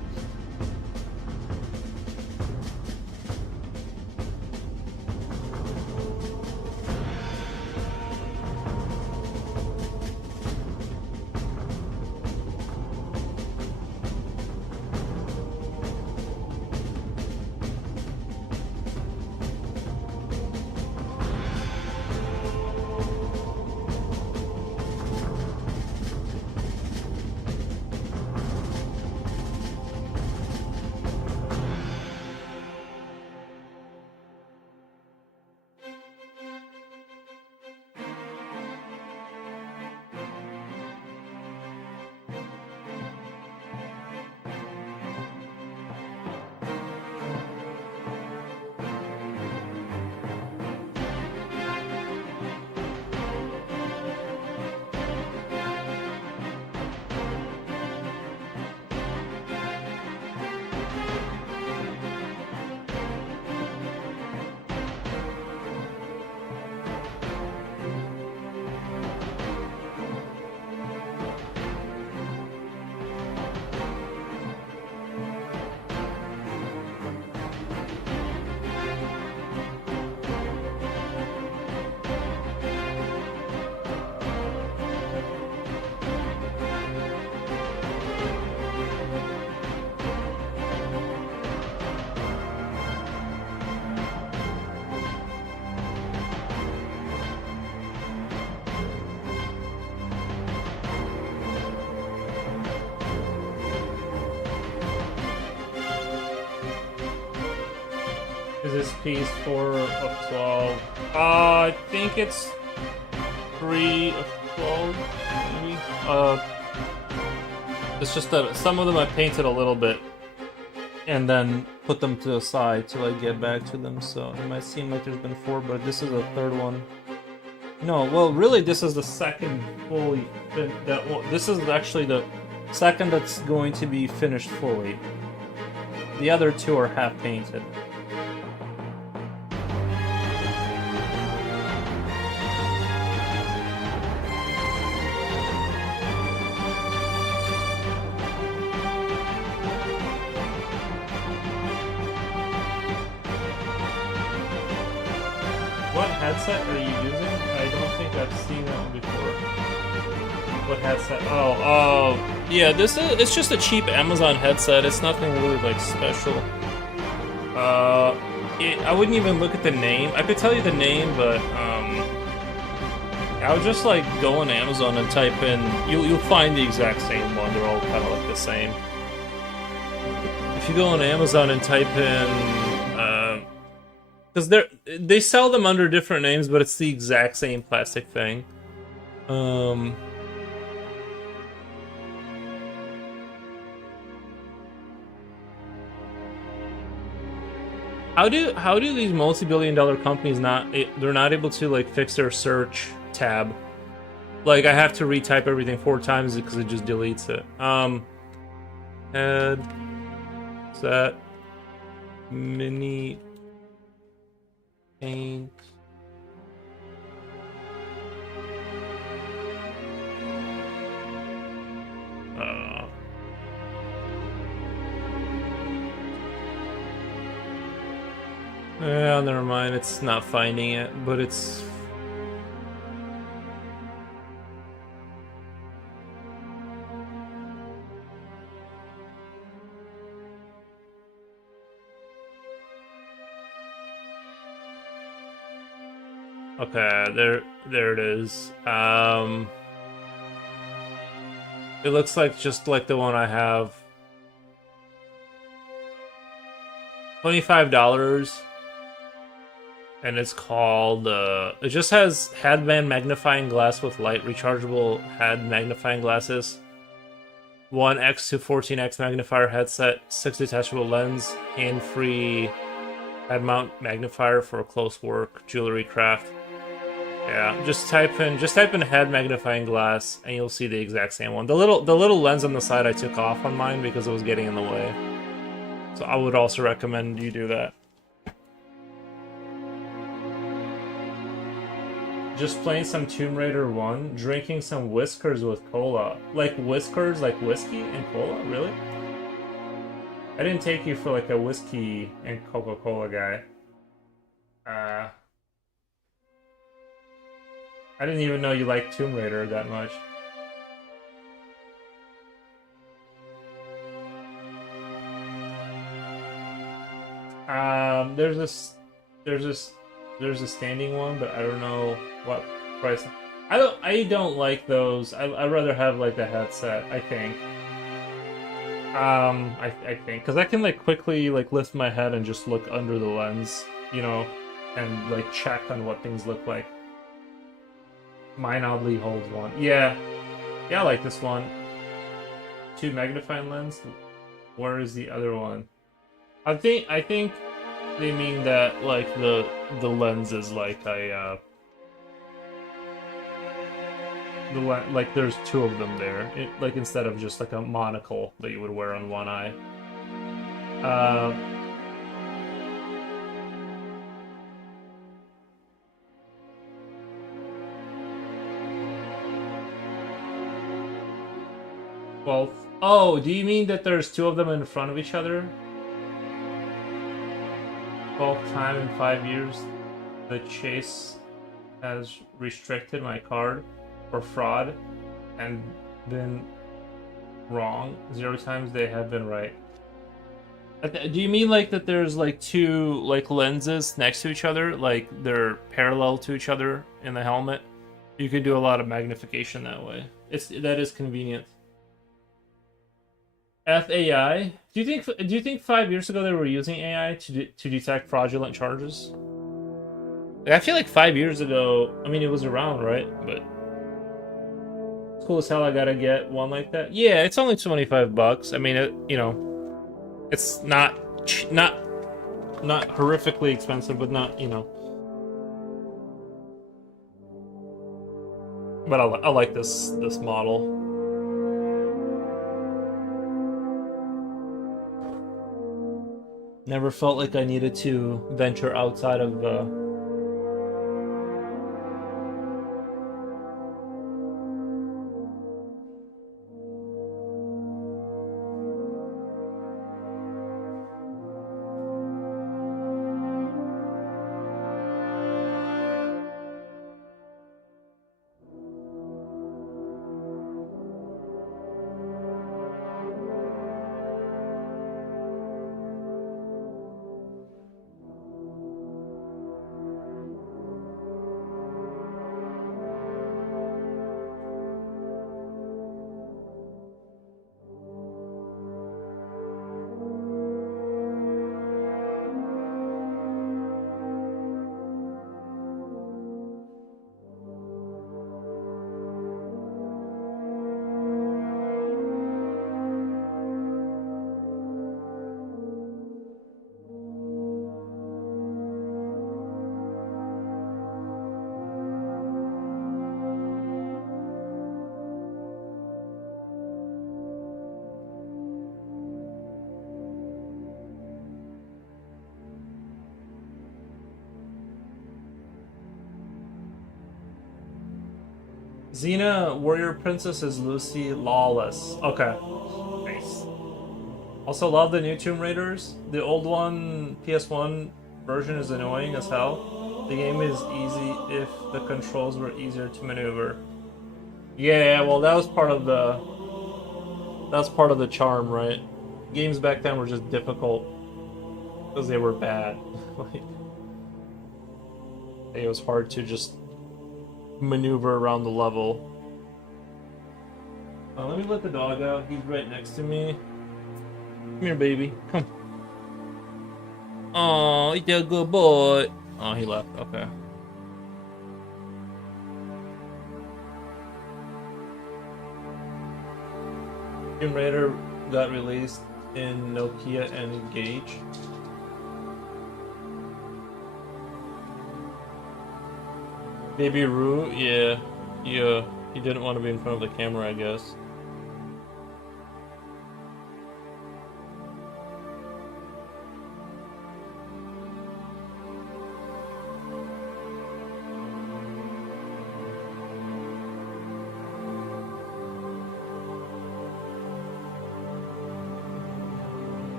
Is this piece 4 of 12? I think it's 3 of 12, maybe? It's just that some of them I painted a little bit and then put them to the side till I get back to them, so it might seem like there's been 4, but this is the third one. No, well, really, this is the second fully this is actually the second that's going to be finished fully. The other 2 are half painted. What headset are you using? I don't think I've seen that one before. What headset? Oh, yeah. It's just a cheap Amazon headset. It's nothing really like special. I wouldn't even look at the name. I could tell you the name, but I would just like go on Amazon and type in. You'll find the exact same one. They're all kind of like the same. If you go on Amazon and type in. Because they sell them under different names, but it's the exact same plastic thing. How do these multi-billion-dollar companies they're not able to like fix their search tab? Like I have to retype everything 4 times because it just deletes it. Head set mini. Paint. Yeah, never mind. It's not finding it, but it's. Okay, there it is. It looks like just like the one I have. $25, and it's called. It just has headband magnifying glass with light rechargeable head magnifying glasses. 1x to 14x magnifier headset, 6 detachable lens, hand-free head mount magnifier for close work, jewelry craft. Yeah, just type in head magnifying glass, and you'll see the exact same one. The little lens on the side I took off on mine because it was getting in the way. So I would also recommend you do that. Just playing some Tomb Raider 1, drinking some Whiskers with cola. Like Whiskers, like whiskey and cola? Really? I didn't take you for like a whiskey and Coca-Cola guy. I didn't even know you liked Tomb Raider that much. There's a standing one, but I don't know what price. I don't like those. I'd rather have like the headset, I think. I think because I can like quickly like lift my head and just look under the lens, you know, and like check on what things look like. Mine oddly holds one. Yeah, I like this one. 2 magnifying lens. Where is the other one? I think they mean that like the lens is like a like there's 2 of them there. Like instead of just like a monocle that you would wear on one eye. Well, oh, do you mean that there's 2 of them in front of each other? 12th time in 5 years, the chase has restricted my card for fraud and been wrong. 0 times they have been right. Do you mean like that there's like 2 like lenses next to each other, like they're parallel to each other in the helmet? You could do a lot of magnification that way. That is convenient. FAI? Do you think 5 years ago they were using AI to detect fraudulent charges? Like, I feel like 5 years ago, I mean it was around, right? But it's cool as hell. I gotta get one like that. Yeah, it's only $25. I mean, you know, it's not horrifically expensive, but not, you know. But I like this model. Never felt like I needed to venture outside of Xena, Warrior Princess is Lucy Lawless. Okay. Nice. Also love the new Tomb Raiders. The old one, PS1 version is annoying as hell. The game is easy if the controls were easier to maneuver. Yeah, well that was part of the charm, right? Games back then were just difficult because they were bad. Like, it was hard to just maneuver around the level. Let me let the dog out. He's right next to me. Come here, baby. Come. Oh, you're a good boy. Oh, he left. Okay. Tomb Raider got released in Nokia and Engage. Baby Roo, yeah, he didn't want to be in front of the camera, I guess.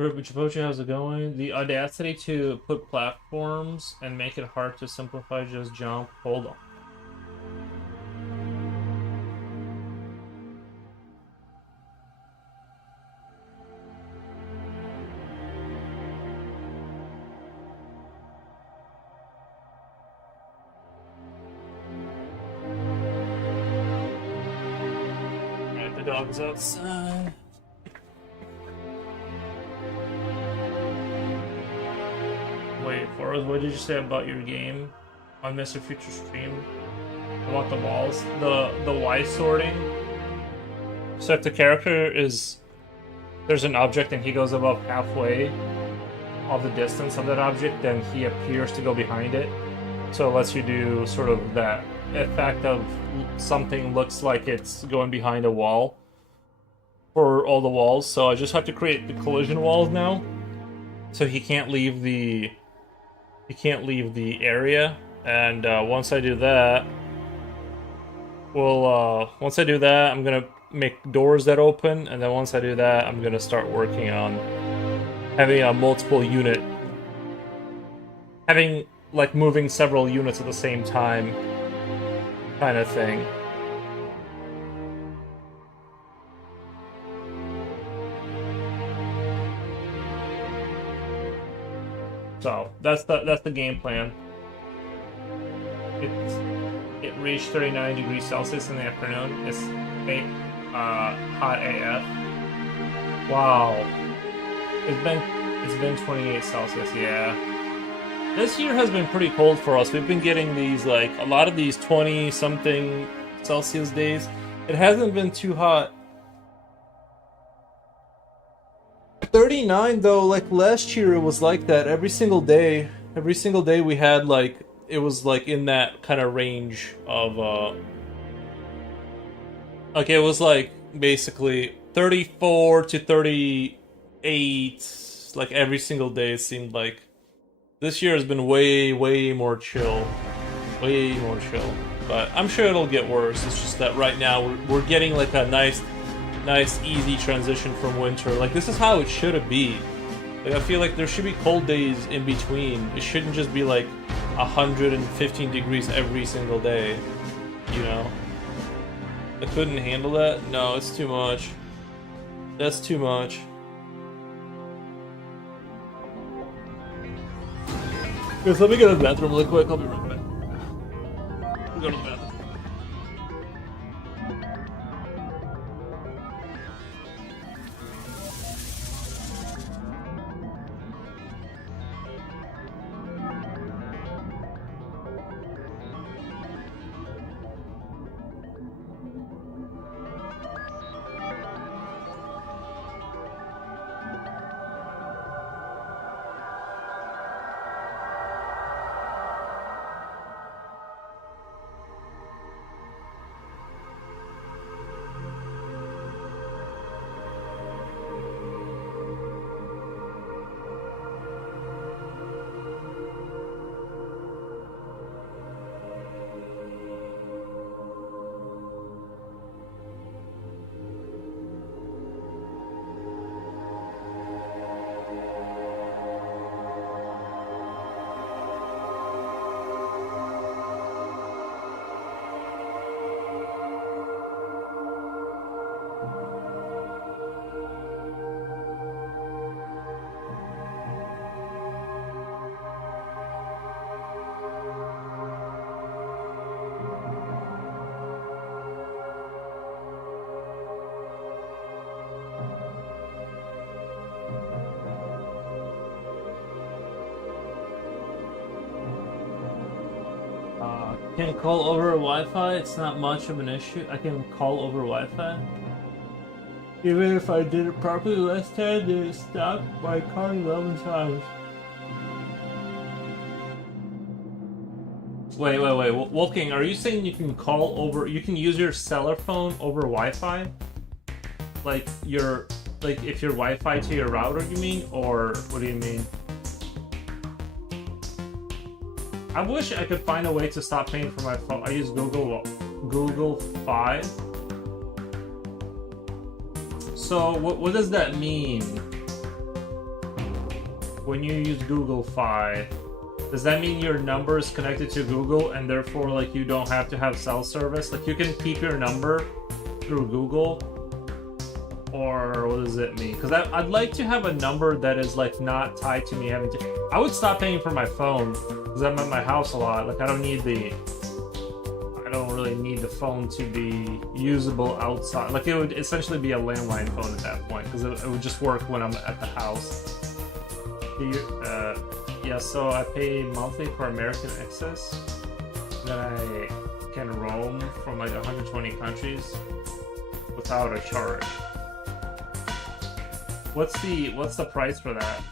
Chipotle, how's it going? The audacity to put platforms and make it hard to simplify, just jump. Hold on. Alright, the dog's outside. Wait, Forrest, what did you say about your game on Mr. Future stream? About the walls? The Y sorting? So if the character is... there's an object and he goes above halfway of the distance of that object, then he appears to go behind it. So it lets you do sort of that effect of something looks like it's going behind a wall for all the walls. So I just have to create the collision walls now. So he can't leave the area, and once I do that, I'm gonna make doors that open, and then once I do that, I'm gonna start working on having a multiple unit, having like moving several units at the same time, kind of thing. So that's the game plan. It reached 39 degrees Celsius in the afternoon. It's hot AF. Wow. It's been 28 Celsius. Yeah. This year has been pretty cold for us. We've been getting these like a lot of these 20 something Celsius days. It hasn't been too hot. 39 though, like last year it was like that every single day. Every single day we had like, it was like in that kind of range of like it was like basically 34 to 38 like every single day it seemed like. This year has been way more chill. Way more chill. But I'm sure it'll get worse. It's just that right now we're getting like a nice easy transition from winter. Like this is how it should be. Like I feel like there should be cold days in between. It shouldn't just be like 115 degrees every single day, you know? I couldn't handle that? No, it's too much. That's too much. Guys, let me go to the bathroom really quick. I'll be right back. Go to the bathroom. Can call over Wi-Fi. It's not much of an issue. I can call over Wi-Fi. Even if I did it properly last time, they stopped my card 11 times. Wait. Wolking, are you saying you can call over? You can use your cellular phone over Wi-Fi? Like if your Wi-Fi to your router, you mean? Or what do you mean? I wish I could find a way to stop paying for my phone. I use Google Fi. So what does that mean? when you use Google Fi, does that mean your number is connected to Google and therefore like you don't have to have cell service? Like you can keep your number through Google, or what does it mean? Because I'd like to have a number that is like not tied to me having to. I would stop paying for my phone because I'm at my house a lot. Like I don't really need the phone to be usable outside. Like it would essentially be a landline phone at that point because it would just work when I'm at the house. Yeah, so I pay monthly for American Access. Then I can roam from like 120 countries without a charge. What's the price for that?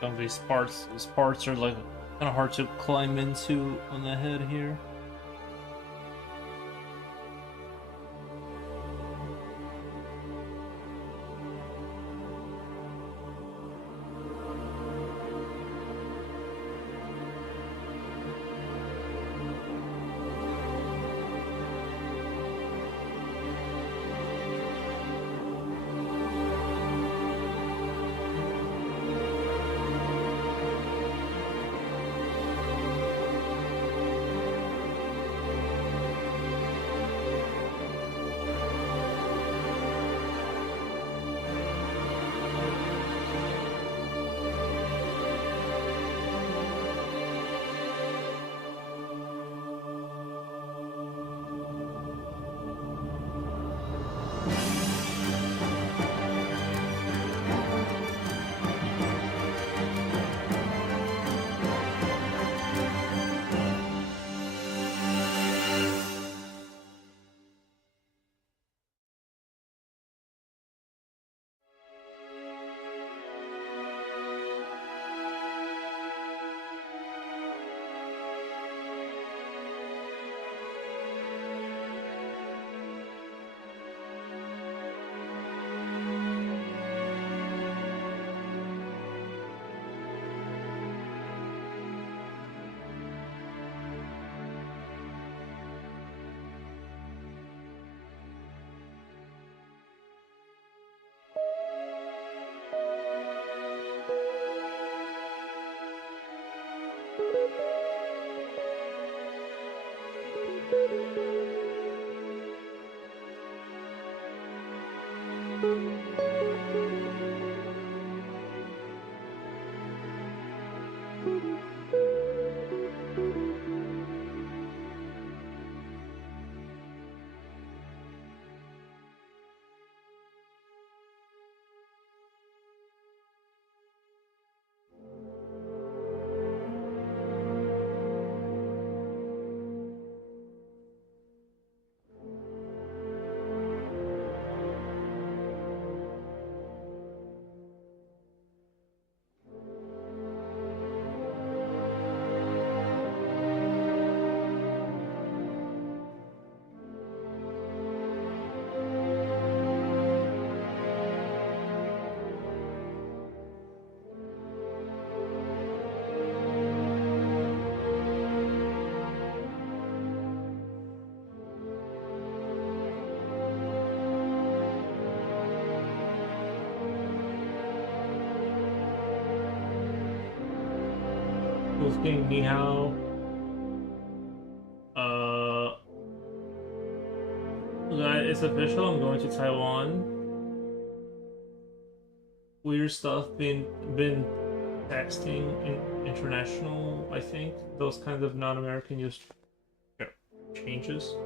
Some of these parts are like kind of hard to climb into on the head here. asking ni hao. It's official. I'm going to Taiwan. Weird stuff been texting international. I think those kinds of non-American use changes.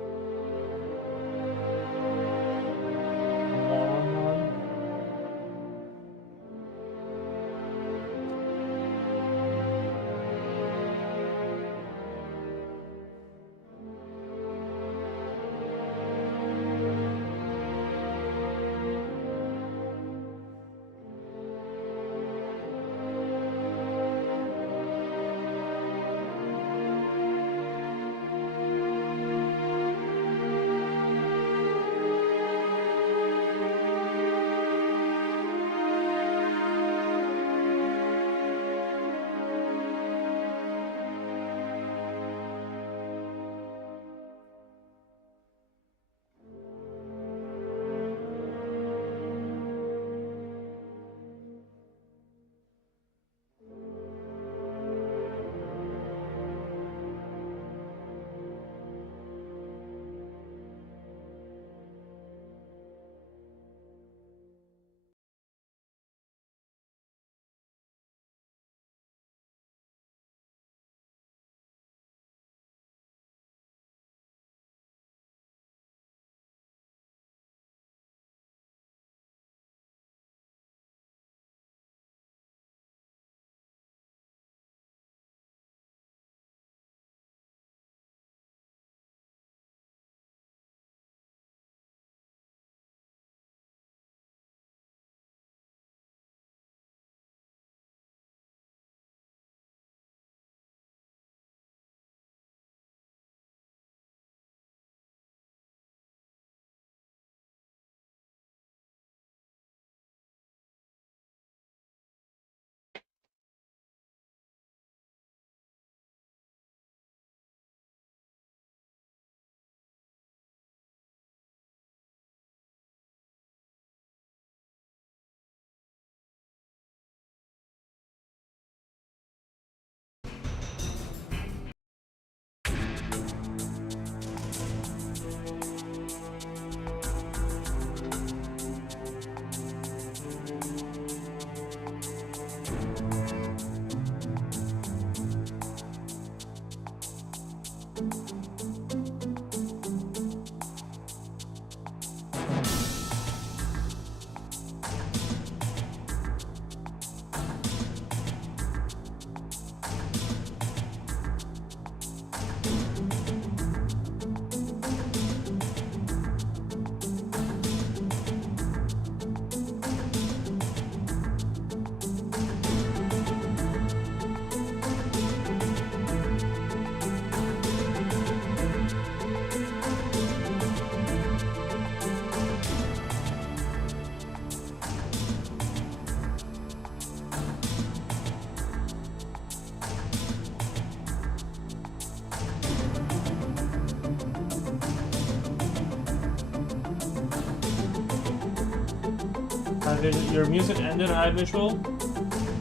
Your music ended high visual.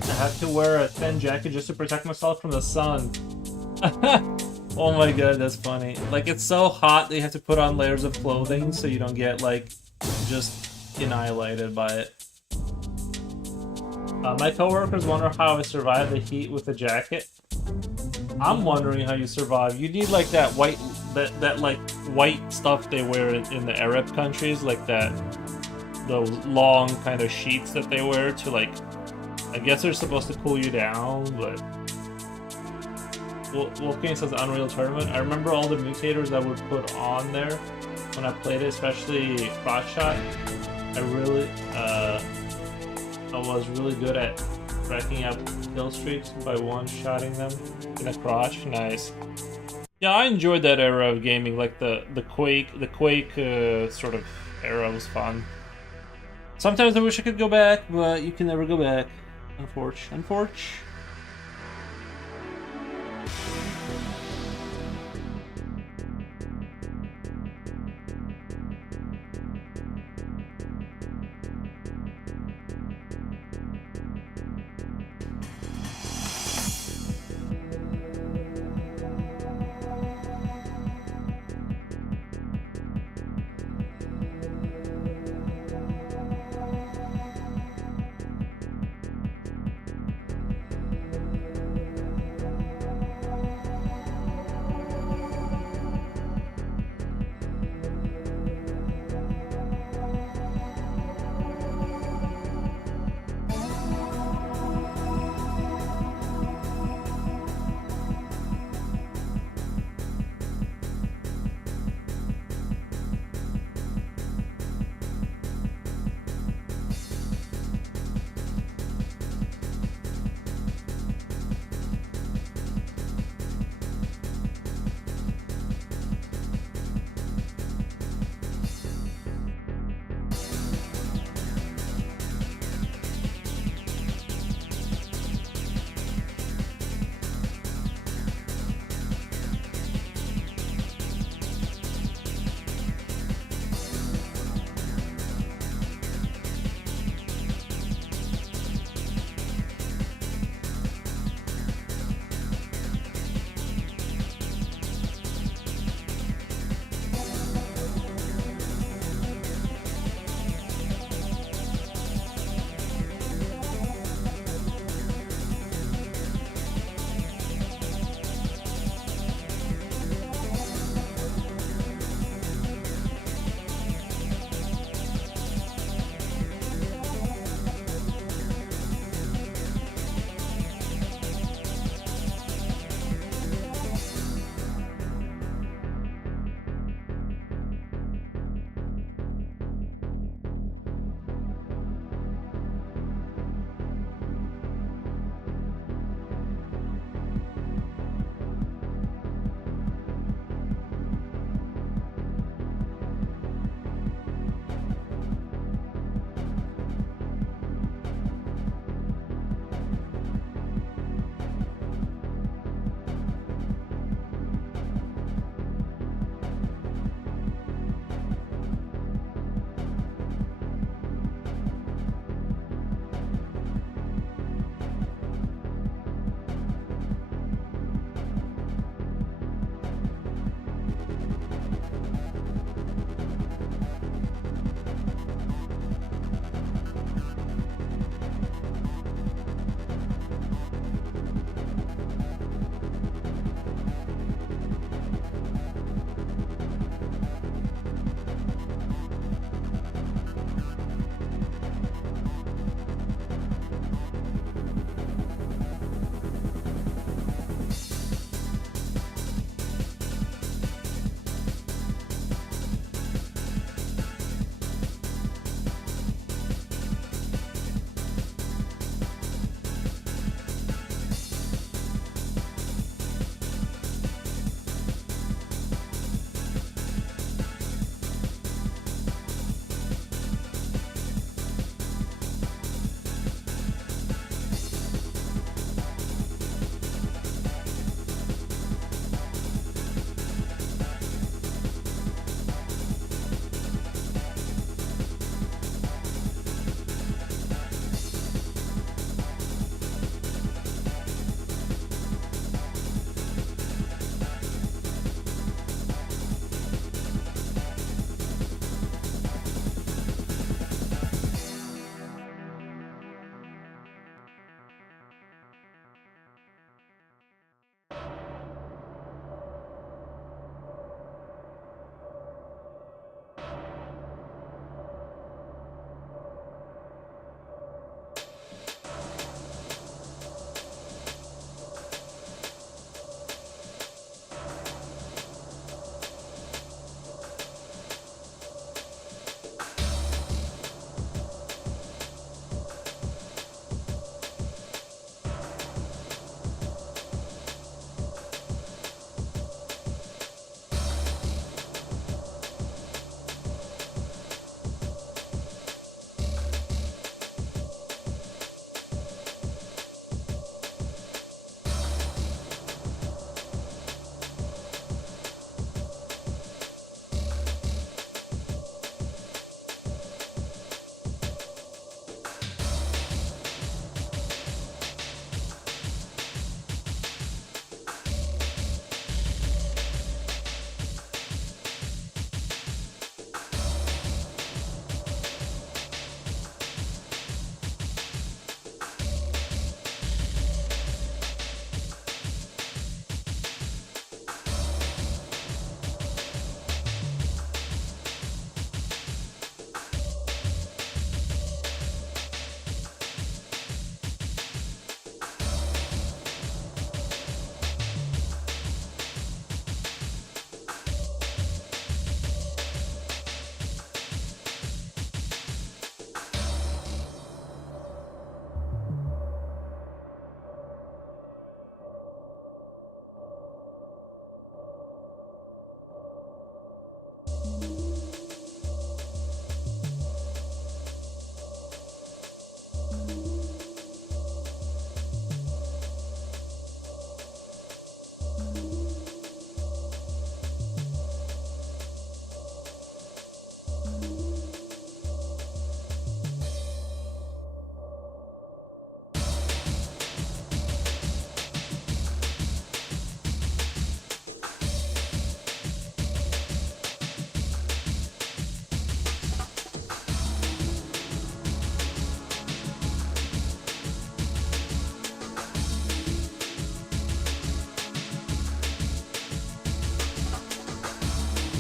I had to wear a thin jacket just to protect myself from the sun. Oh my god, that's funny. Like, it's so hot that you have to put on layers of clothing so you don't get, like, just annihilated by it. My coworkers wonder how I survived the heat with a jacket. I'm wondering how you survive. You need, like, that white, that like, white stuff they wear in the Arab countries, like those long kind of sheets that they wear to, like, I guess they're supposed to cool you down, but... Wolfgang says Unreal Tournament. I remember all the mutators I would put on there when I played it, especially Cross Shot. I was really good at racking up kill streaks by one-shotting them in a crotch. Nice. Yeah, I enjoyed that era of gaming, like the Quake sort of era was fun. Sometimes I wish I could go back, but you can never go back. Unfortunately.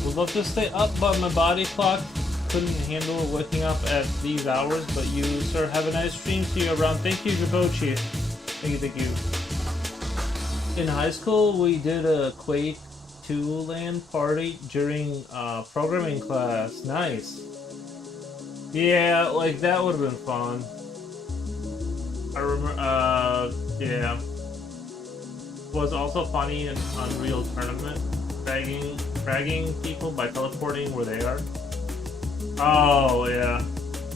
Would love to stay up, but my body clock couldn't handle waking up at these hours. But you, sir, have a nice stream. See you around. Thank you, Jabochi. Thank you, thank you. In high school, we did a Quake 2 LAN party during programming class. Nice. Yeah, like that would have been fun. I remember, yeah. Was also funny in Unreal Tournament, fragging people by teleporting where they are. Oh, yeah.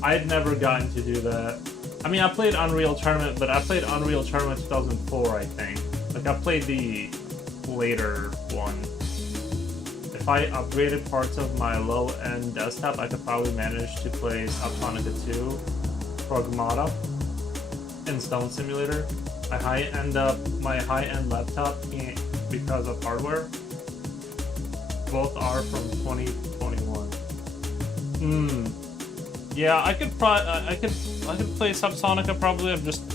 I'd never gotten to do that. I mean, I played Unreal Tournament, but I played Unreal Tournament 2004, I think. Like, I played the later one. If I upgraded parts of my low-end desktop, I could probably manage to play Subsonica 2, Pragmata, and Stone Simulator. My high-end laptop can't because of hardware. Both are from 2021. Yeah, I could play Subsonica probably.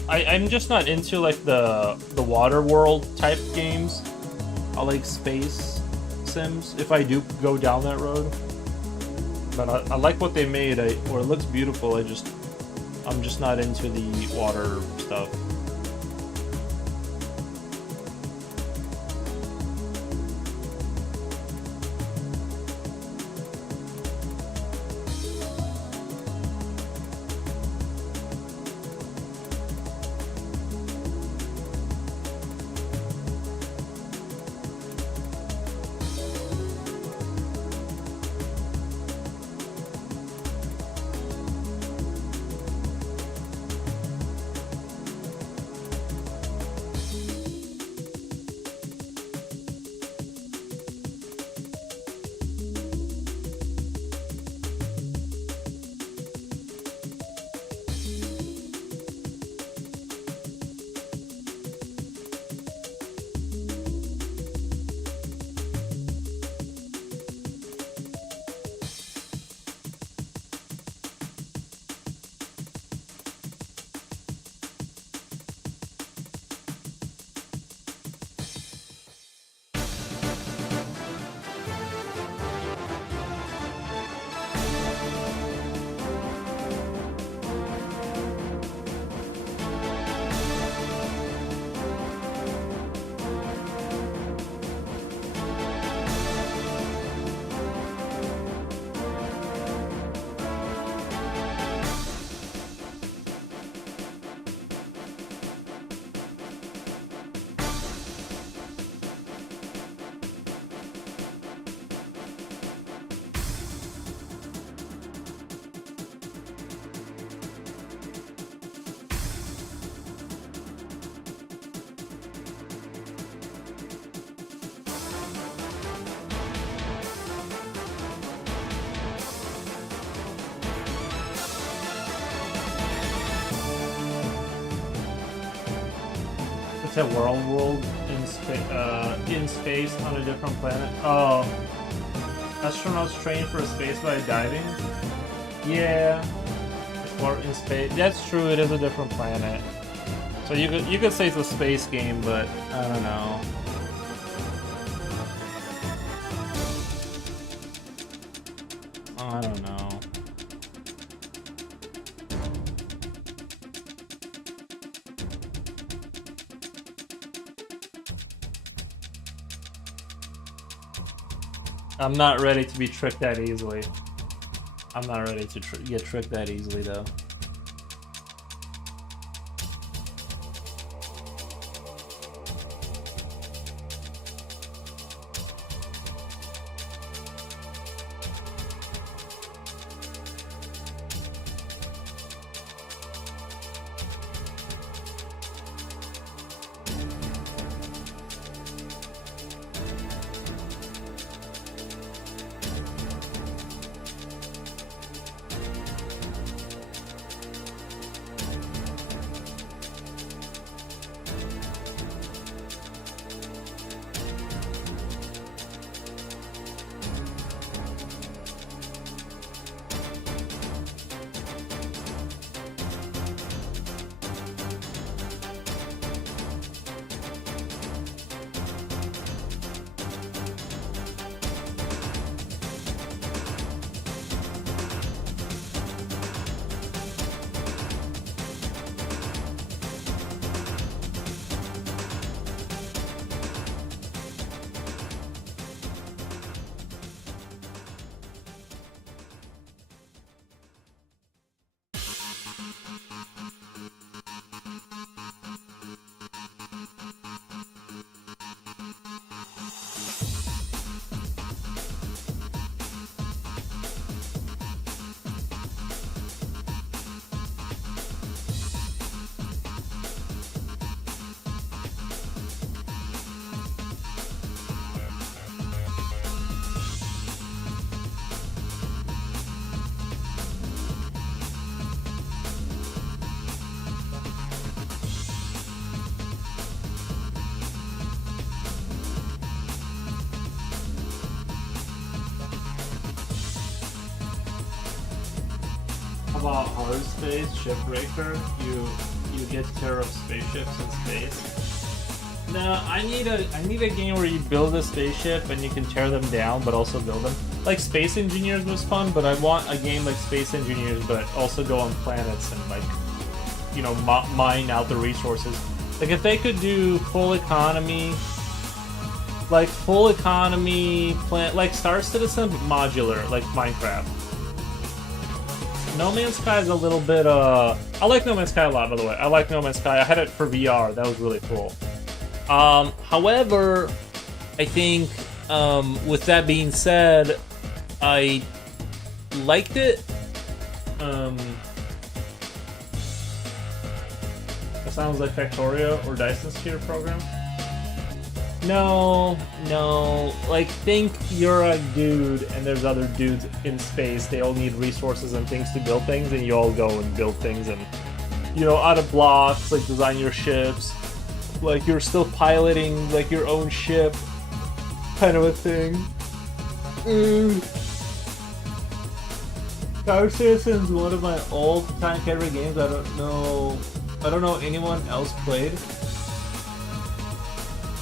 I'm just not into like the water world type games. I like space sims if I do go down that road. But I like what they made. Or it looks beautiful. I'm just not into the water stuff. It's a world in space on a different planet. Oh, astronauts train for space by diving. Yeah, or in space. That's true. It is a different planet. So you could say it's a space game, but I don't know. I don't know. I'm not ready to be tricked that easily. I'm not ready to get tricked that easily, though. about hard space, Shipbreaker, you get to tear up spaceships in space. No, I need a game where you build a spaceship and you can tear them down, but also build them. Like Space Engineers was fun, but I want a game like Space Engineers, but also go on planets and like, you know, mine out the resources. Like if they could do full economy, like plant, like Star Citizen, but modular, like Minecraft. No Man's Sky is a little bit, I like No Man's Sky a lot, by the way. I like No Man's Sky. I had it for VR. That was really cool. However, I think, with that being said, I liked it. That sounds like Factorio or Dyson Sphere program. No. Like, think you're a dude and there's other dudes in space. They all need resources and things to build things, and you all go and build things and, you know, out of blocks, like design your ships. Like, you're still piloting, like, your own ship, kind of a thing. Star Citizen's one of my all-time favorite games. I don't know anyone else played.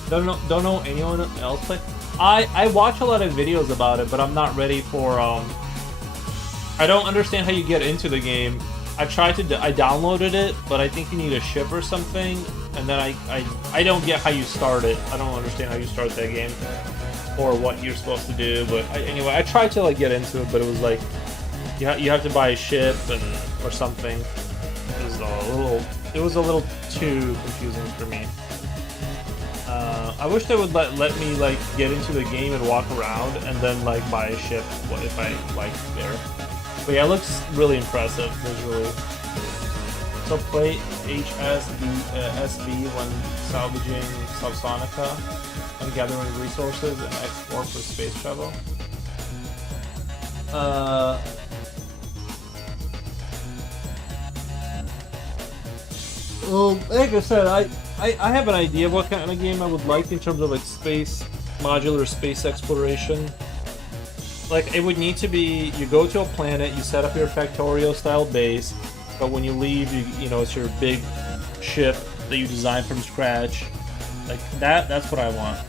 Don't know anyone else play. I watch a lot of videos about it, but I'm not ready for I don't understand how you get into the game. I downloaded it, but I think you need a ship or something, and then I don't get how you start it. I don't understand how you start that game or what you're supposed to do. But anyway, I tried to like get into it, but it was like you have to buy a ship or something. It was a little too confusing for me. I wish they would let me like get into the game and walk around and then like buy a ship if I like there. But yeah, it looks really impressive visually. So play SB when salvaging Subsonica and gathering resources and export for space travel. Well, like I said, I have an idea of what kind of game I would like in terms of like modular space exploration. Like, it would need to be, you go to a planet, you set up your Factorio style base, but when you leave, you know, it's your big ship that you design from scratch. Like, that's what I want.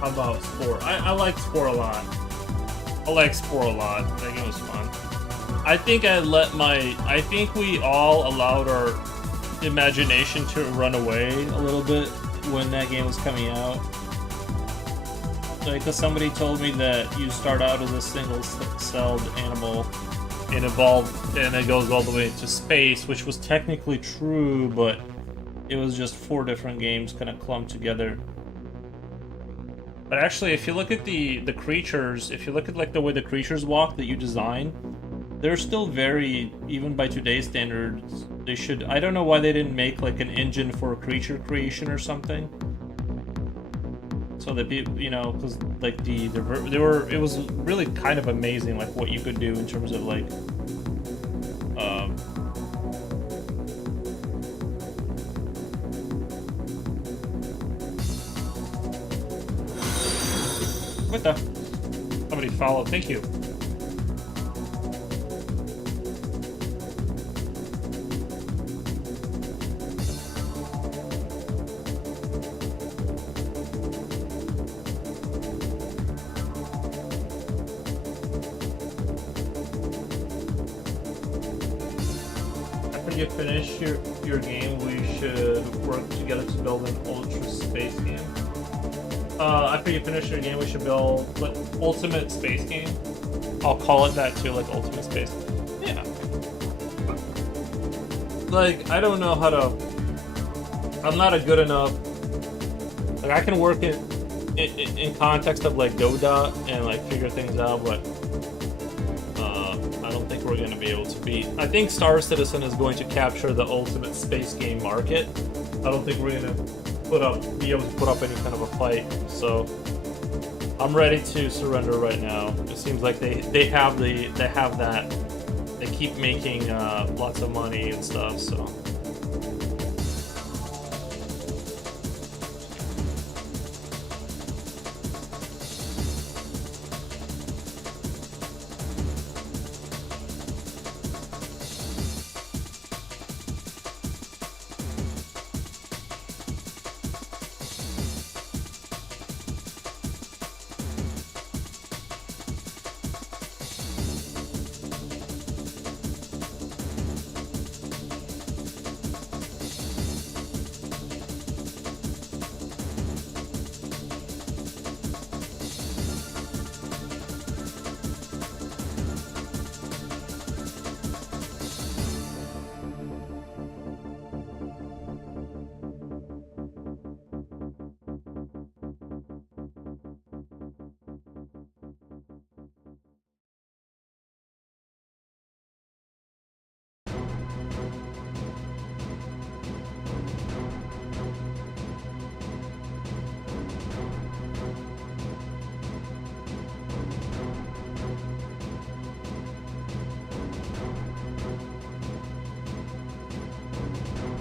How about Spore? I like Spore a lot. I like Spore a lot. I think it was fun. I think I think we all allowed our imagination to run away a little bit when that game was coming out. Like, 'cause somebody told me that you start out as a single-celled animal and evolve, and it goes all the way to space, which was technically true, but it was just 4 different games kind of clumped together. But actually, if you look at the creatures, if you look at like the way the creatures walk that you design, they're still very, even by today's standards, they should. I don't know why they didn't make like an engine for creature creation or something. So that people, you know, because like they were, it was really kind of amazing, like what you could do in terms of like, what the? Somebody followed. Thank you. After you finish your game, we should work together to build an ultra space game. After you finish your game, we should build like ultimate space game. I'll call it that too, like ultimate space. Yeah. Like, I don't know how to. I'm not a good enough. Like, I can work it in context of like Dota and like figure things out, but I don't think we're going to be able to beat. I think Star Citizen is going to capture the ultimate space game market. I don't think we're going to be able to put up any kind of a fight, so I'm ready to surrender right now. It seems like they have that. They keep making lots of money and stuff, so.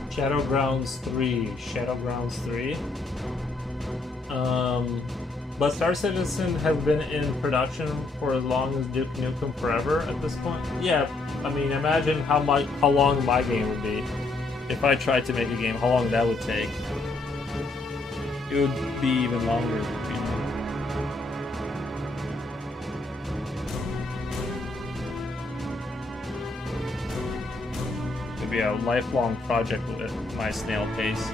Shadowgrounds 3. But Star Citizen has been in production for as long as Duke Nukem Forever at this point. Yeah, I mean, imagine how long my game would be if I tried to make a game. How long that would take? It would be even longer. You know? It'd be a lifelong project with my snail pace.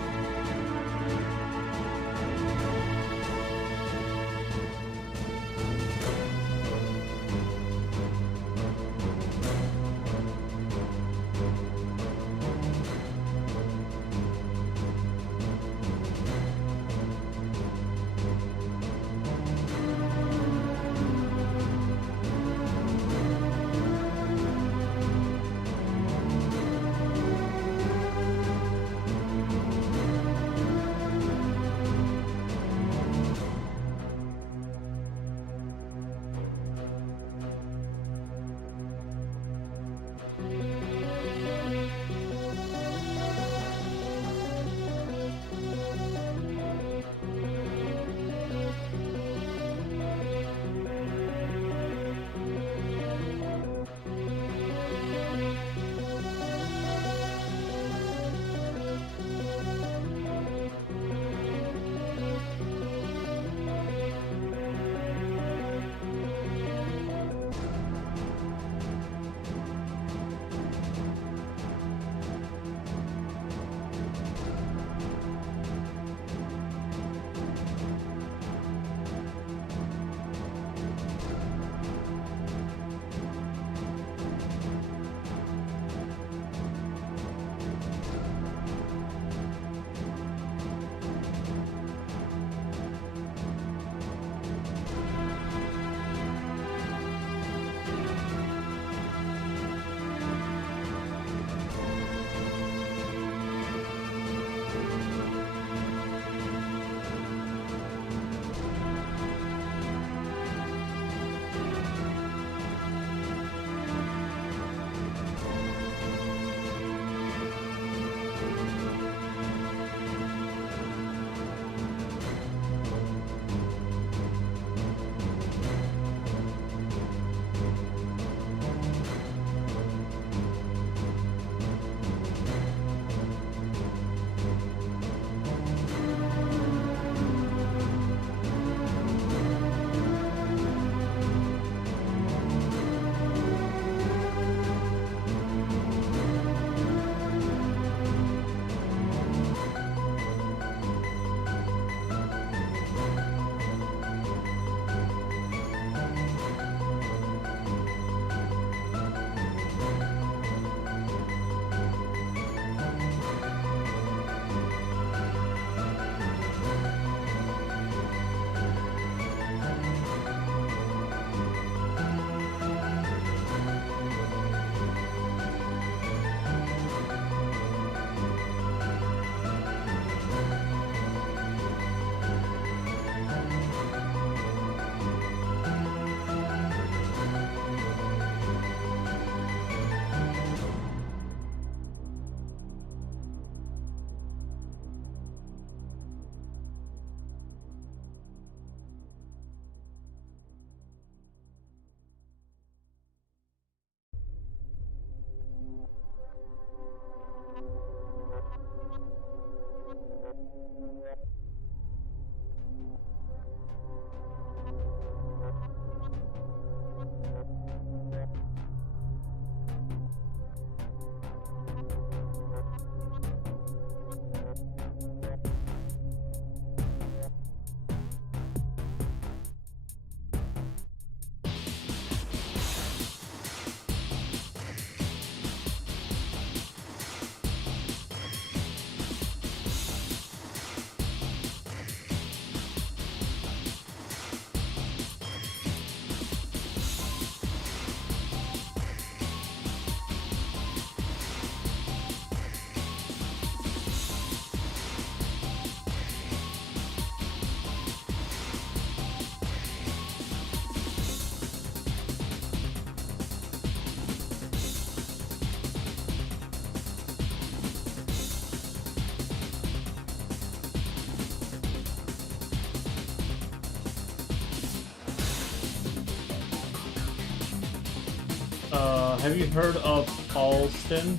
Have you heard of Halston?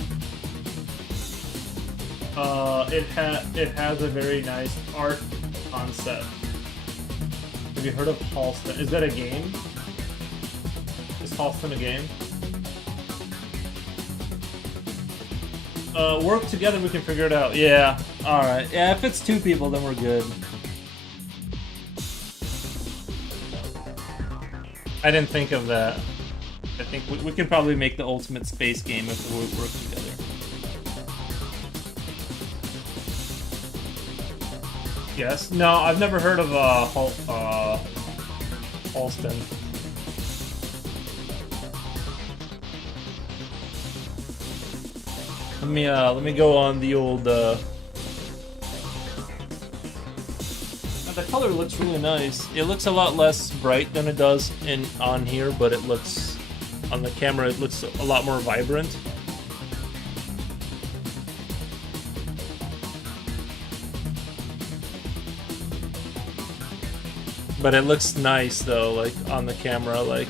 It has a very nice art concept. Have you heard of Halston? Is that a game? Is Halston a game? Work together, we can figure it out. Yeah. Alright. Yeah, if it's 2 people, then we're good. I didn't think of that. I think we could probably make the ultimate space game if we work together. Yes? No, I've never heard of Halston. Let me go on the old the color looks really nice. It looks a lot less bright than it does on here, but it looks on the camera it looks a lot more vibrant. But it looks nice though, like on the camera, like.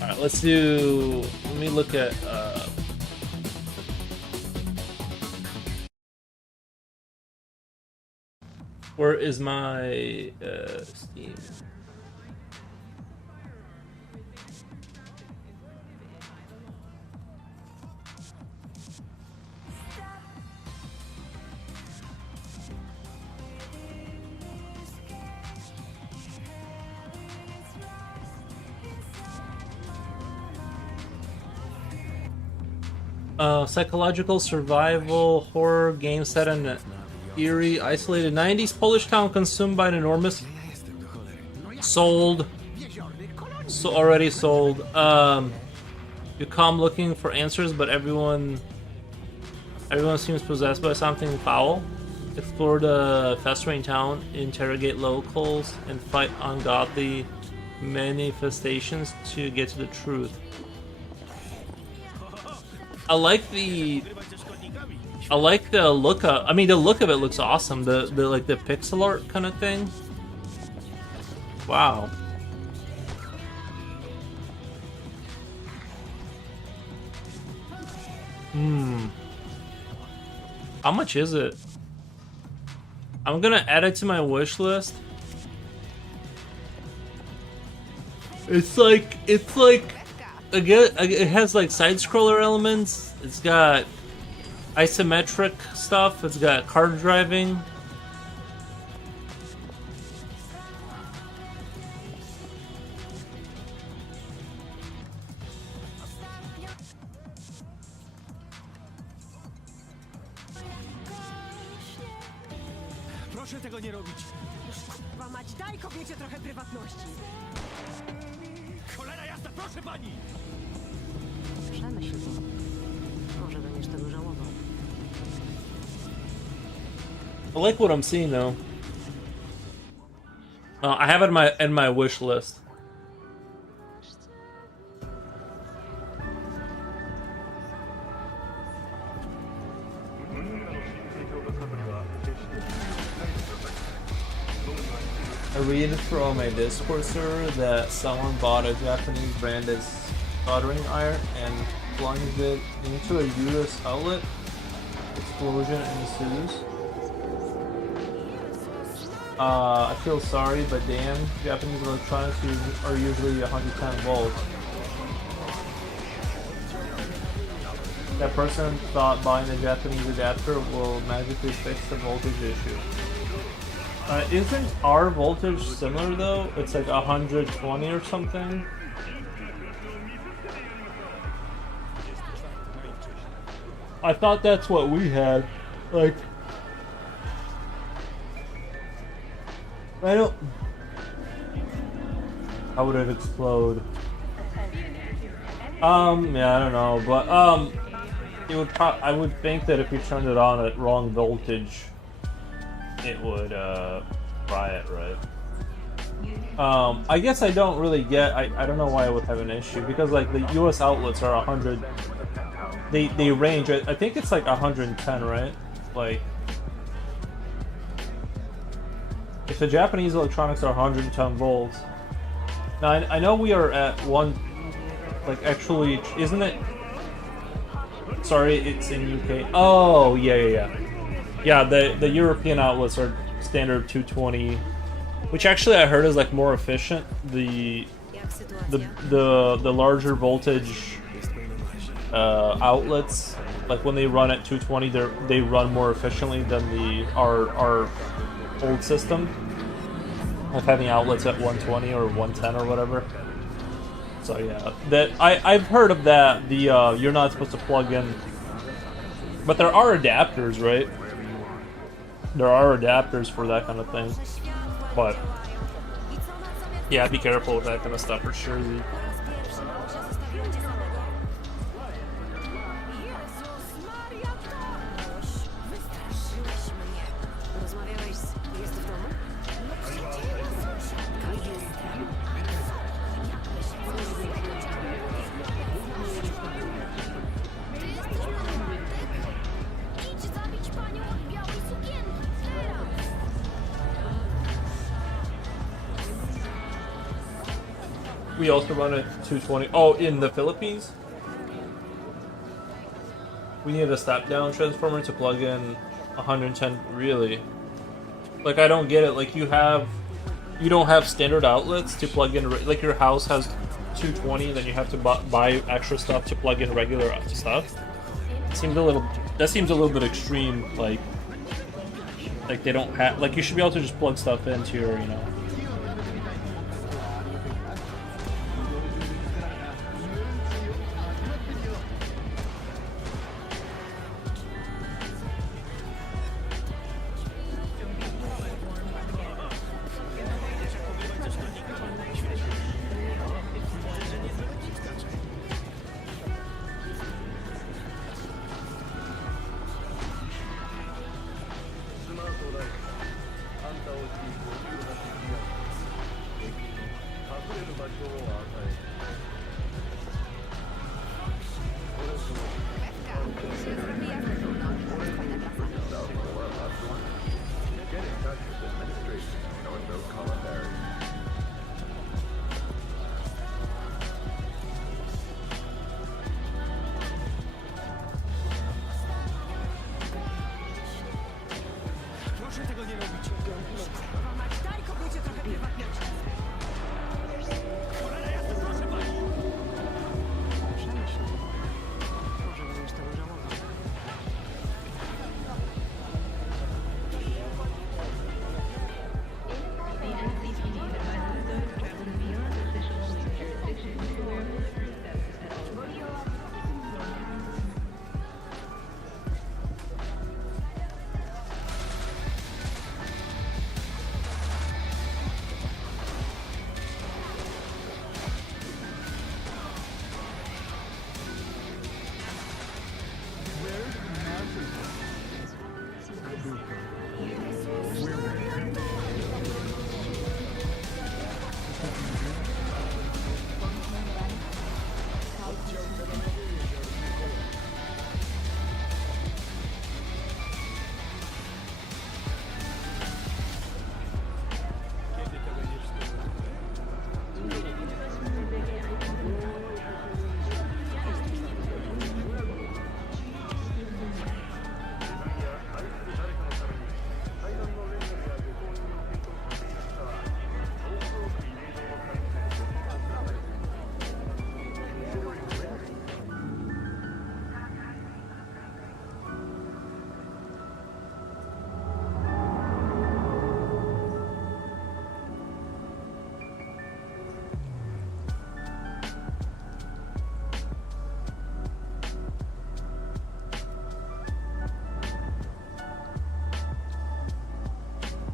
Alright, let me look at where is my Steam? Psychological survival horror game set in an eerie, isolated 90s Polish town consumed by an enormous sold. So already sold. You come looking for answers, but everyone seems possessed by something foul. Explore the festering town, interrogate locals, and fight ungodly manifestations to get to the truth. I like the look of. I mean, the look of it looks awesome. The like the pixel art kind of thing. Wow. How much is it? I'm gonna add it to my wish list. It's like again, it has like side scroller elements. It's got isometric stuff. It's got car driving. Proszę tego nie robić. Kurwa mać, daj kobiecie trochę prywatności. Cholera jasna, proszę pani! Przemyśl to. Może będziesz tego żałował. I like what I'm seeing though. I have it in my wish list. I read from a Discord server that someone bought a Japanese branded soldering iron and plunged it into a US outlet. Explosion ensues. I feel sorry, but damn, Japanese electronics are usually 110 volts. That person thought buying a Japanese adapter will magically fix the voltage issue. Isn't our voltage similar though? It's like 120 or something. I thought that's what we had. Like, I don't. How would it explode? Yeah, I don't know, but it would. I would think that if you turned it on at wrong voltage, it would riot, right? I guess I don't really get. I don't know why I would have an issue because like the US outlets are 100. They range. I think it's like 110, right? Like if the Japanese electronics are 110 volts. Now I know we are at Like actually, isn't it? Sorry, it's in UK. Oh yeah. Yeah, the European outlets are standard 220, which actually I heard is like more efficient. The Jak sytuacja? the larger voltage outlets, like when they run at 220, they run more efficiently than our old system of having outlets at 120 or 110 or whatever. So yeah, that I've heard of that. The you're not supposed to plug in, but there are adapters, right? There are adapters for that kind of thing, but yeah, be careful with that kind of stuff for sure. Rozmawiałeś z... Jest w domu? Idź zabić panią od białej sukienki. Teraz! We also run at 220. Oh, in the Philippines? We need a step-down transformer to plug in 110. Really? Like, I don't get it. Like, you don't have standard outlets to plug in. Like, your house has 220, then you have to buy extra stuff to plug in regular stuff. That seems a little bit extreme. Like they don't have. Like, you should be able to just plug stuff into your, you know. Proszę tego nie robić. Daj kobiecie trochę prywatności. Przemyśl. Może będziesz tego żałował.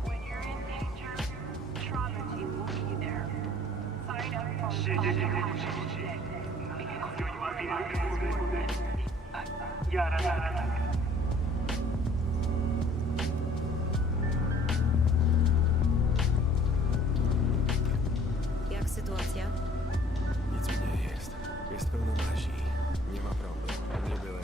When you're in danger, trauma team will be there. Sign up for Jak sytuacja? Nic mi nie jest. Jest pełno mazi. Nie ma prądu. Nie byłem...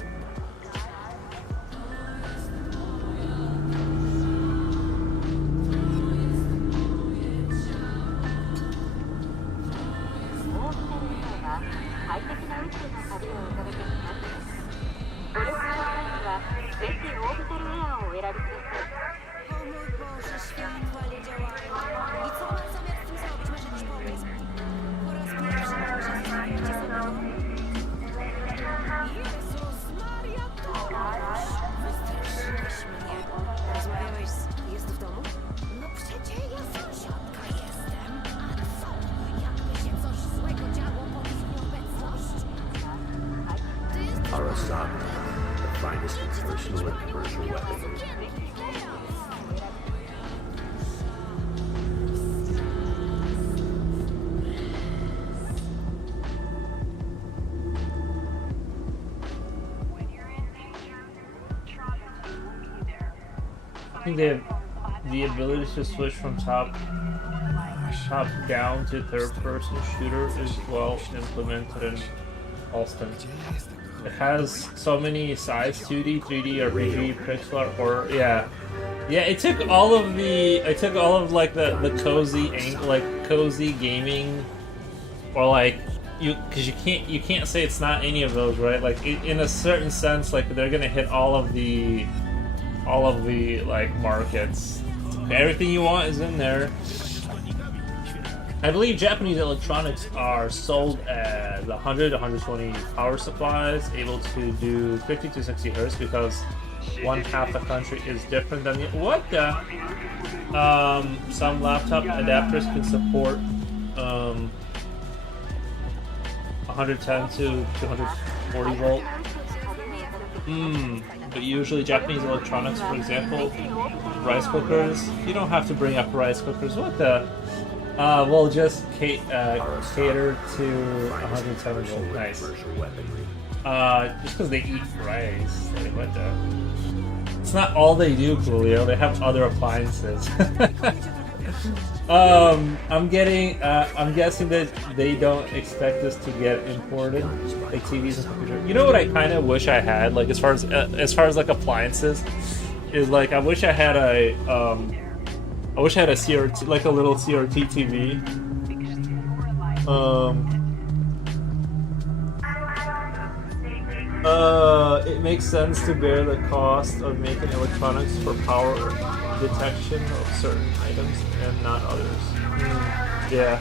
panią od białej sukienki. Teraz! When you're in danger, trauma team will be there. I think they have the ability to switch from top down to third person shooter is well implemented in Alston. It has so many sides, 2D, 3D, RPG, pixel art, horror. Yeah, it took all of like the cozy cozy gaming, or like because you can't say it's not any of those, right? Like in a certain sense, like they're gonna hit all of the like markets. Everything you want is in there. I believe Japanese electronics are sold as 100 to 120 power supplies, able to do 50 to 60 hertz because one half the country is different than the what the. Some laptop adapters can support 110 to 240 volt. But usually Japanese electronics, for example, rice cookers, you don't have to bring up rice cookers. What the? We'll just cater to 107 volt. Nice. Just because they eat rice. Like, what the? It's not all they do, Coolio. They have other appliances. I'm guessing that they don't expect us to get imported, like TVs and computers. You know what I kind of wish I had, like as far as like appliances, is like I wish I had a CRT, like a little CRT TV. It makes sense to bear the cost of making electronics for power detection of certain items and not others. Yeah.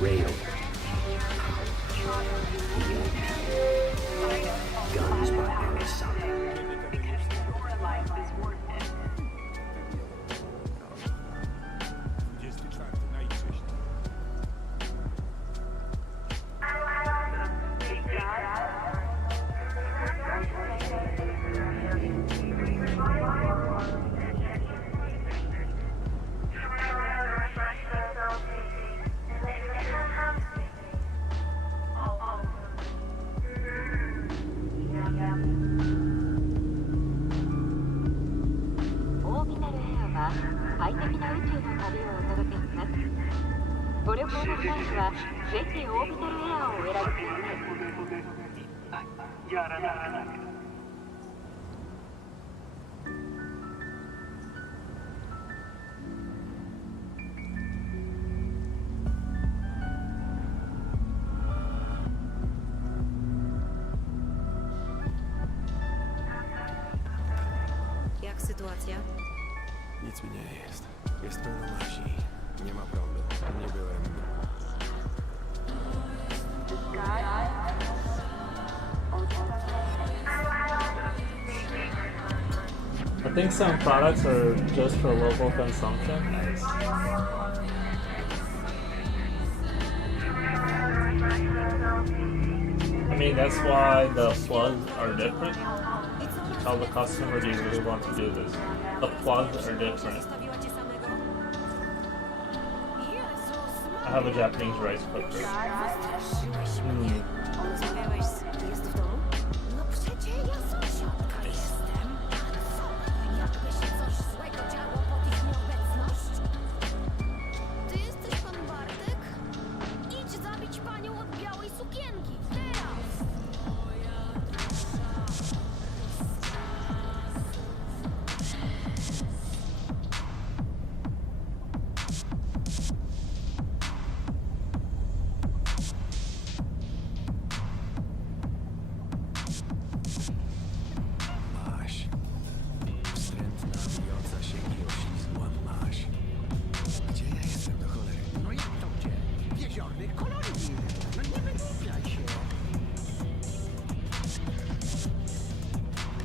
Rail. Guns by our side. Because your life is worth it. Jak sytuacja? Nic mi nie jest. Jest pełno mazi. Nie ma prądu. Nie byłem... I think some products are just for local consumption. Nice. I mean, that's why the plugs are different. Tell the customer, do you really want to do this? The plugs are different. Zostawiła cię samego? I have a Japanese rice cooker. Rozmawiałeś jest w domu? No przecie ja sąsiadka jestem. Jakby się coś złego działo pod ich nieobecność. Ty jesteś pan Bartek? Idź zabić panią od białej sukienki. Teraz!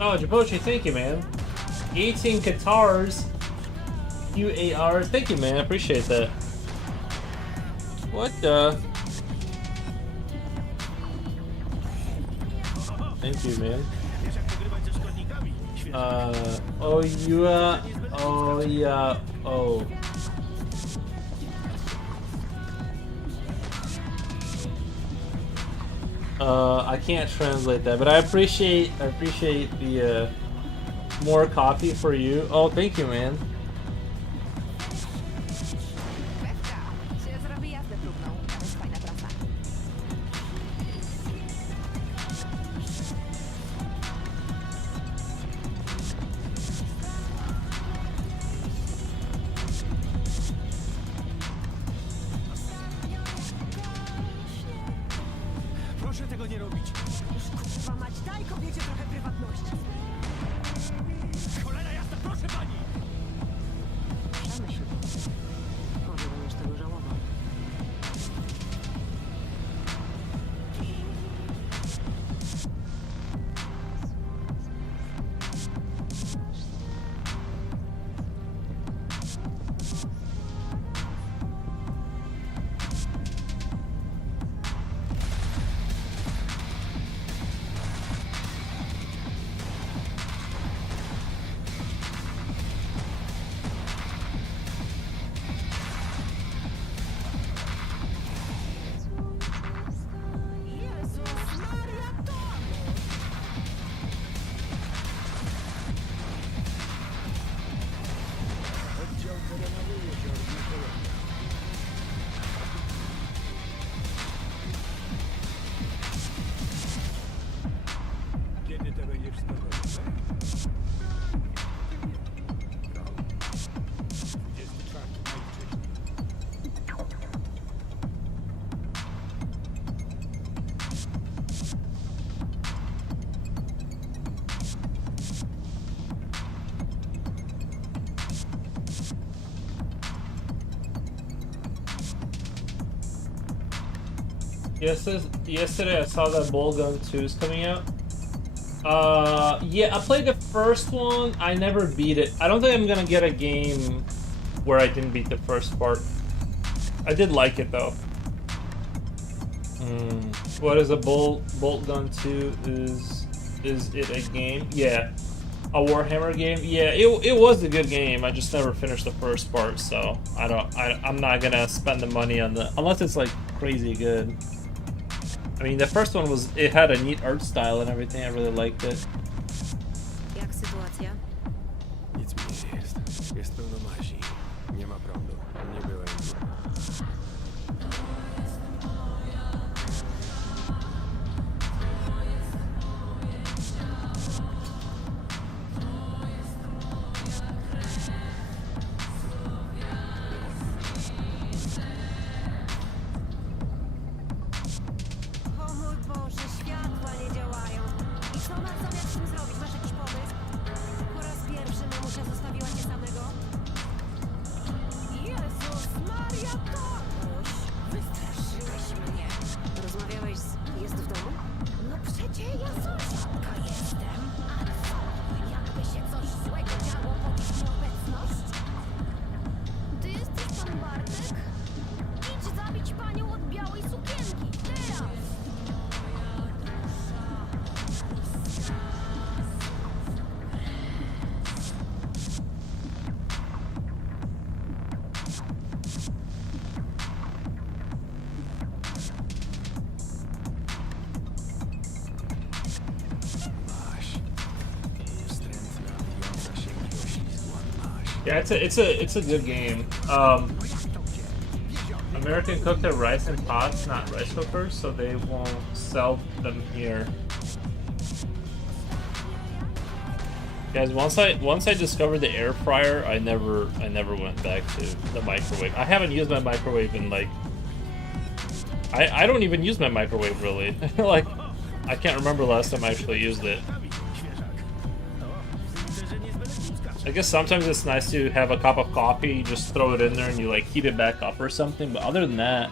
Oh, Japochi, thank you, man. 18 Qatars. UAR. Thank you, man. I appreciate that. What the? Thank you, man. Oh, yeah. Oh. I can't translate that, but I appreciate the more coffee for you. Oh, thank you, man. Pewka się zrobi jazdę próbną. To jest fajna trasa. Proszę tego nie robić. Kurwa mać, daj kobiecie trochę prywatności. Cholera jasna, proszę pani! Przemyśl to. Może będziesz tego żałował. Jezus Maria, Tomuś! Oddział terenowy jeziorny Kolonii. Kiedy to będziesz gotowy? 24 najwcześniej. Yesterday I saw that Bullgun 2 is coming out. Yeah, I played the first one. I never beat it. I don't think I'm gonna get a game where I didn't beat the first part. I did like it though. What is a Bolt Gun 2? Is it a game? Yeah. A WarHammer game? Yeah, it was a good game. I just never finished the first part, so I'm not gonna spend the money on the unless it's like crazy good. I mean, the first one it had a neat art style and everything. I really liked it. Jak sytuacja? Nic mi nie jest. Jest pełno mazi. Nie ma prądu. Nie byłem. O mój Boże, światła nie działają. I co mam zamiar z tym zrobić? Masz jakiś pomysł? Po raz pierwszy mamusia zostawiła cię samego? Jezus Maria, Tomuś! Wystraszyłeś mnie. Rozmawiałeś z... Jest w domu? No przecie ja sąsiadka jestem. Ale co? Jakby się coś złego działo pod ich nieobecność? Ty jesteś pan Bartek? Idź zabić panią od białej sukienki. Teraz! Maś. Wstrętna, bijąca się i oślizgła maś. Yeah, it's a good game. American cook their rice in pots, not rice cookers, so they won't sell them here. Guys, once I discovered the air fryer, I never went back to the microwave. I haven't used my microwave in like I don't even use my microwave really. Like I can't remember last time I actually used it. I guess sometimes it's nice to have a cup of coffee, you just throw it in there and you like heat it back up or something, but other than that,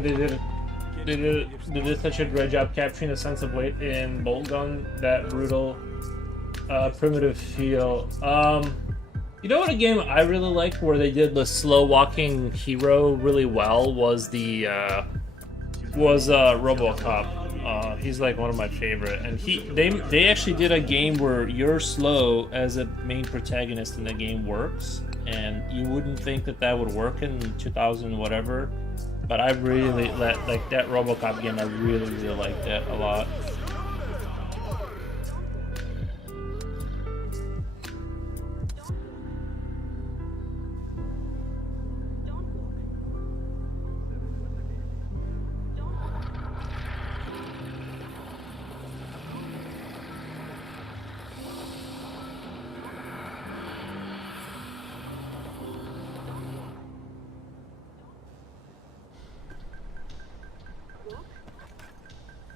think they did such a great job capturing the sense of weight in Bolt Gun, that brutal, primitive feel. You know what a game I really liked where they did the slow walking hero really well was RoboCop. He's like one of my favorite, and they actually did a game where you're slow as a main protagonist and the game works, and you wouldn't think that would work in 2000 whatever, but I really like that RoboCop game. I really liked that a lot.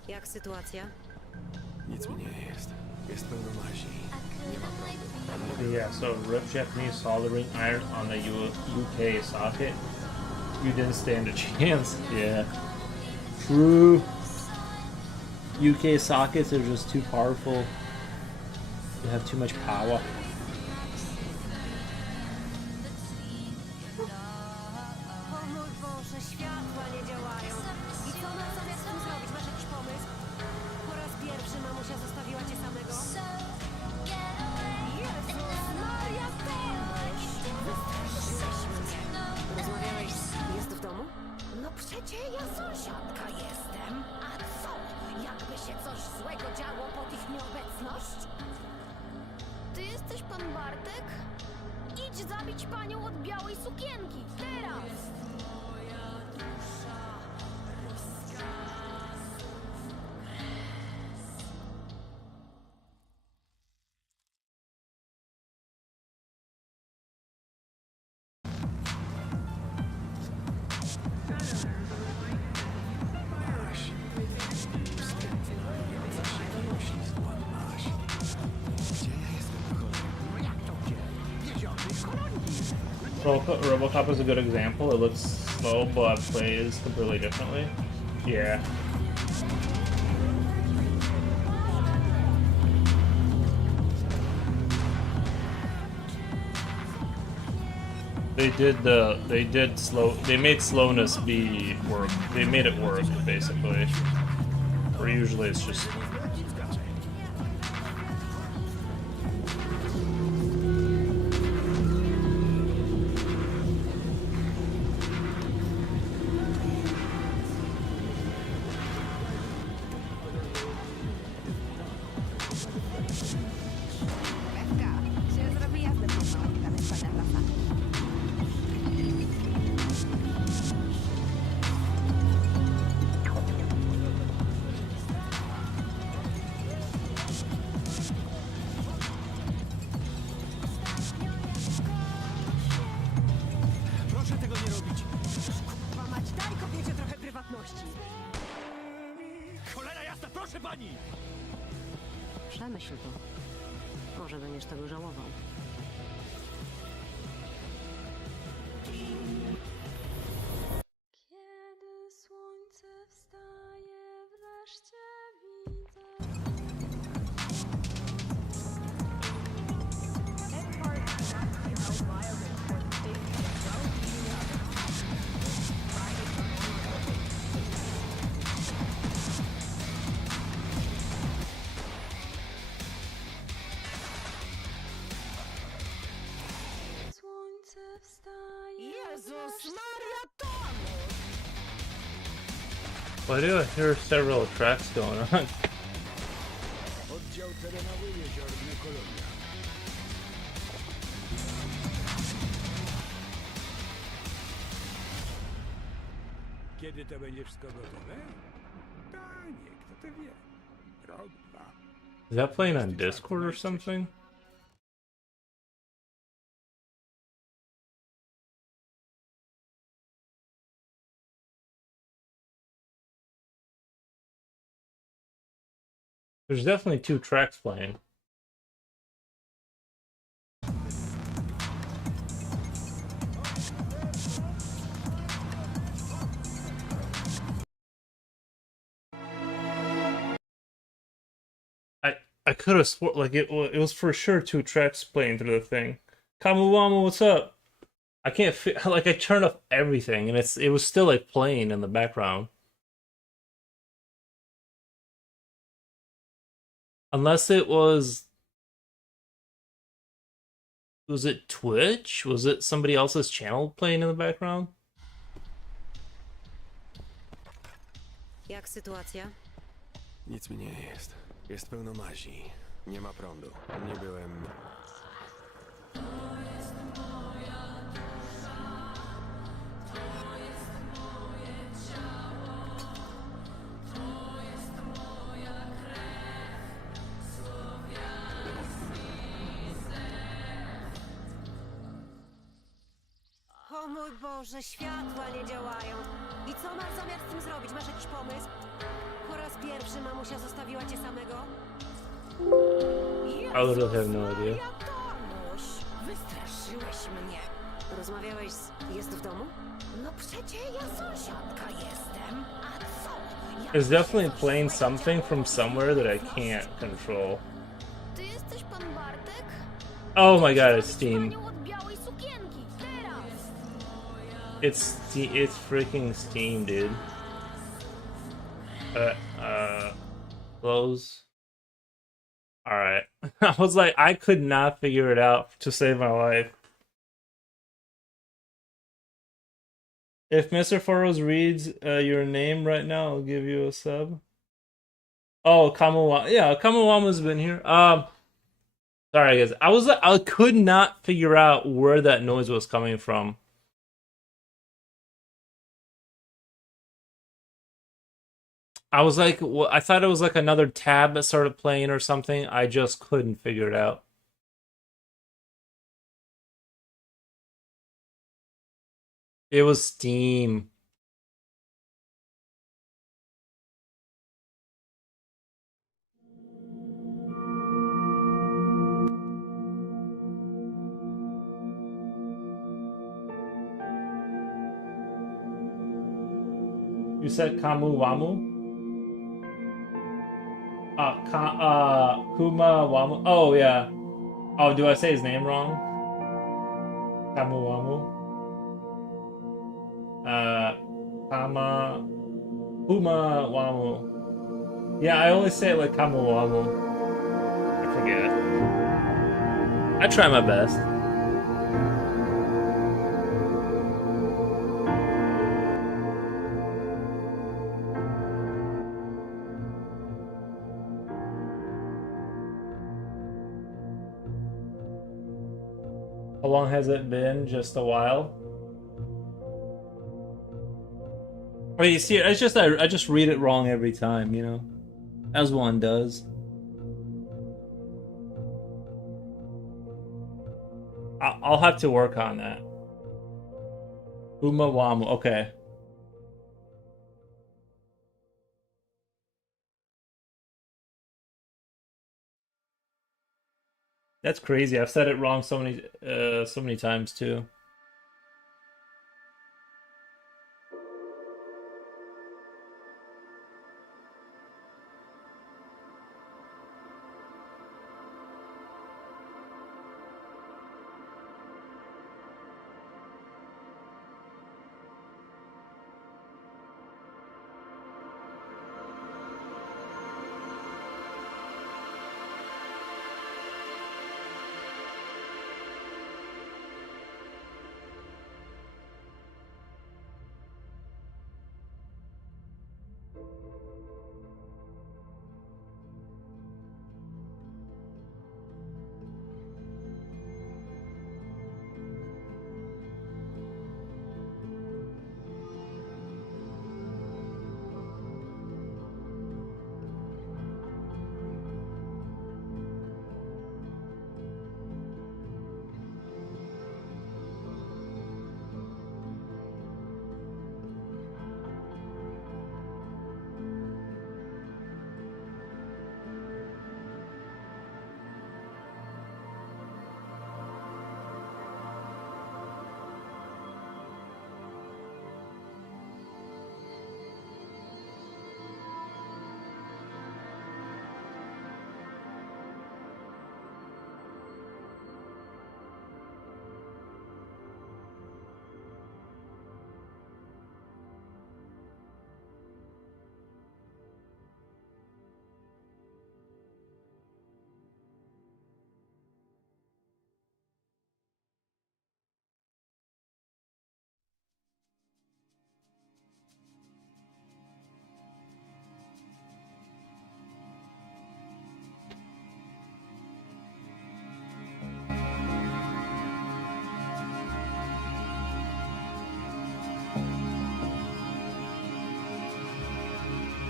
Jak sytuacja? Nic mi nie jest. Jest pełno mazi. Nie ma prądu. Yeah, so rip Japanese soldering iron on the UK socket. You didn't stand a chance. Yeah. True. UK sockets are just too powerful. You have too much power. O mój Boże, światła nie działają. I co mam zamiast z tym zrobić? Masz jakiś pomysł? Po raz pierwszy mamusia zostawiła cię samego? Jezus Maria, Tomek! Wystraszyłeś mnie. Rozmawiałeś jest w domu? No przecie ja sąsiadka jestem. A co? Jakby się coś złego działo pod ich nieobecność? Ty jesteś pan Bartek? Idź zabić panią od białej sukienki. Teraz! Maś. Wstrętna, jednocześnie ślizgła maś. Gdzie ja jestem do cholery? Jak to gdzie? Jeziornych kolonii. RoboCop is a good example. It looks slow, but plays completely differently. Yeah. They made slowness be work. They made it work, basically. Where usually it's just Się zrobi jasne, co mam tam jest fajna klasa. Proszę tego nie robić. Mać, daj kobiecie trochę prywatności. Cholera jasna, proszę pani! Przemyśl to. Może będziesz tego żałował. Kiedy słońce wstaje, wreszcie widzę. Słońce wstaje. Jezus Maria, Tomek! Why do I hear several tracks going on? Oddział terenowy Jeziorny Kolonia. Kiedy to będzie wszystko gotowe? Panie, kto to wie? Rok, dwa. Is that playing on Discord or something? There's definitely two tracks playing. I could have swore like it was for sure two tracks playing through the thing. Kamuwama, what's up? I can't like I turned off everything and it was still like playing in the background. Unless it was it Twitch? Was it somebody else's channel playing in the background? Jak sytuacja? Nic mi nie jest. Jest pełno mazi. Nie ma prądu. Nie byłem... O mój Boże, światła nie działają. I co masz zamiar z tym zrobić? Masz jakiś pomysł? Po raz pierwszy mamusia zostawiła cię samego? I would have no idea. Tomuś, wystraszyłeś mnie. Rozmawiałeś Jest w domu? No przecie ja sąsiadka jestem. A co? It's definitely playing something from somewhere that I can't control. Ty jesteś pan Bartek? Oh my god, it's Steam. Panią od białej sukienki. Teraz! It's freaking Steam, dude. Close. Alright. I was like, I could not figure it out to save my life. If Mr. Furrows reads your name right now, I'll give you a sub. Oh, Kamuwama. Yeah, Kamuwama's been here. Sorry guys. I could not figure out where that noise was coming from. I was like, well, I thought it was like another tab that started playing or something. I just couldn't figure it out. It was Steam. You said Kamuwamu? Kumawamu. Oh, yeah. Oh, do I say his name wrong? Kamuwamu. Kumawamu. Yeah, I always say it like Kamuwamu. I forget. I try my best. How long has it been? Just a while. Well, you see, it's just I just read it wrong every time, you know, as one does. I'll have to work on that. Umawamu. Okay. That's crazy. I've said it wrong so many times too.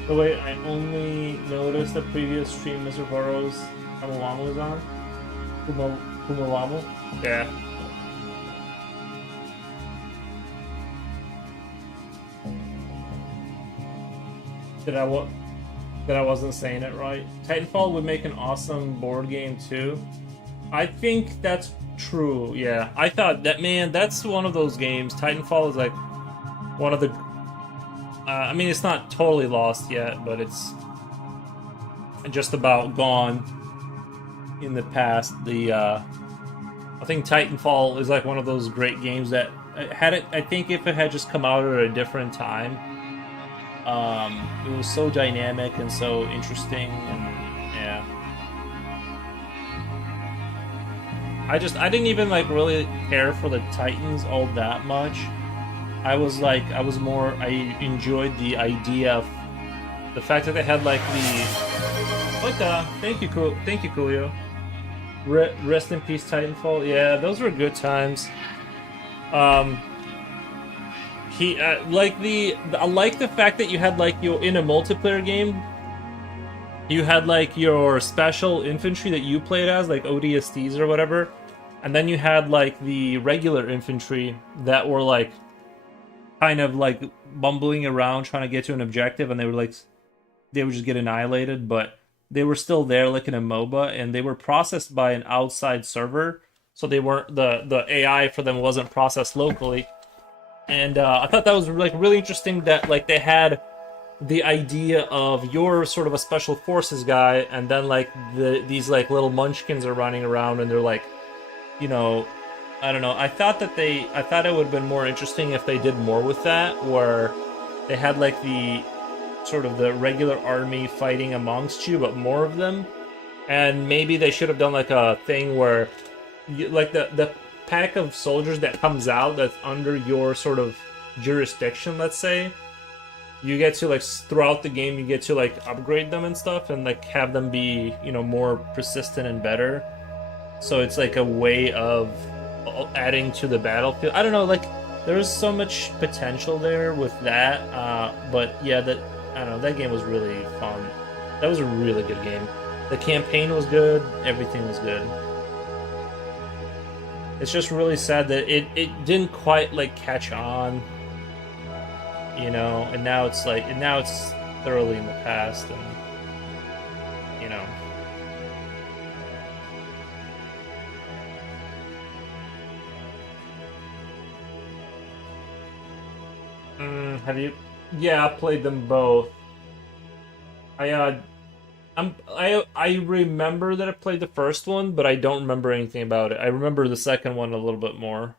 The way I only noticed the previous stream Mr. Burrows Kumalamu was on. Kumalamu? Yeah. That I wasn't saying it right. Titanfall would make an awesome board game too. I think that's true. Yeah, I thought that, man. That's one of those games. Titanfall is like one of the. I mean, it's not totally lost yet, but it's just about gone in the past. I think Titanfall is like one of those great games that had it. I think if it had just come out at a different time, it was so dynamic and so interesting, and yeah. I didn't even like really care for the Titans all that much. I enjoyed the idea of the fact that they had like thank you Coolio. Rest in peace Titanfall. Yeah, those were good times. I like the fact that you had like in a multiplayer game, you had like your special infantry that you played as, like ODSTs or whatever, and then you had like the regular infantry that were like kind of like bumbling around trying to get to an objective, and they would just get annihilated, but they were still there like in a MOBA, and they were processed by an outside server, so they weren't the AI for them wasn't processed locally. And I thought that was like really interesting that like they had the idea of you're sort of a special forces guy, and then like these like little munchkins are running around, and they're like, you know, I don't know. I thought it would have been more interesting if they did more with that, where they had like the sort of the regular army fighting amongst you, but more of them. And maybe they should have done like a thing where, like the pack of soldiers that comes out that's under your sort of jurisdiction, let's say, you get to like throughout the game you get to like upgrade them and stuff, and like have them be, you know, more persistent and better. So it's like a way of adding to the battlefield. I don't know, like there's so much potential there with that. But yeah, I don't know, that game was really fun. That was a really good game. The campaign was good. Everything was good. It's just really sad that it didn't quite like catch on, you know. And now it's thoroughly in the past, and you know. Have you? Yeah, I played them both. I remember that I played the first one, but I don't remember anything about it. I remember the second one a little bit more.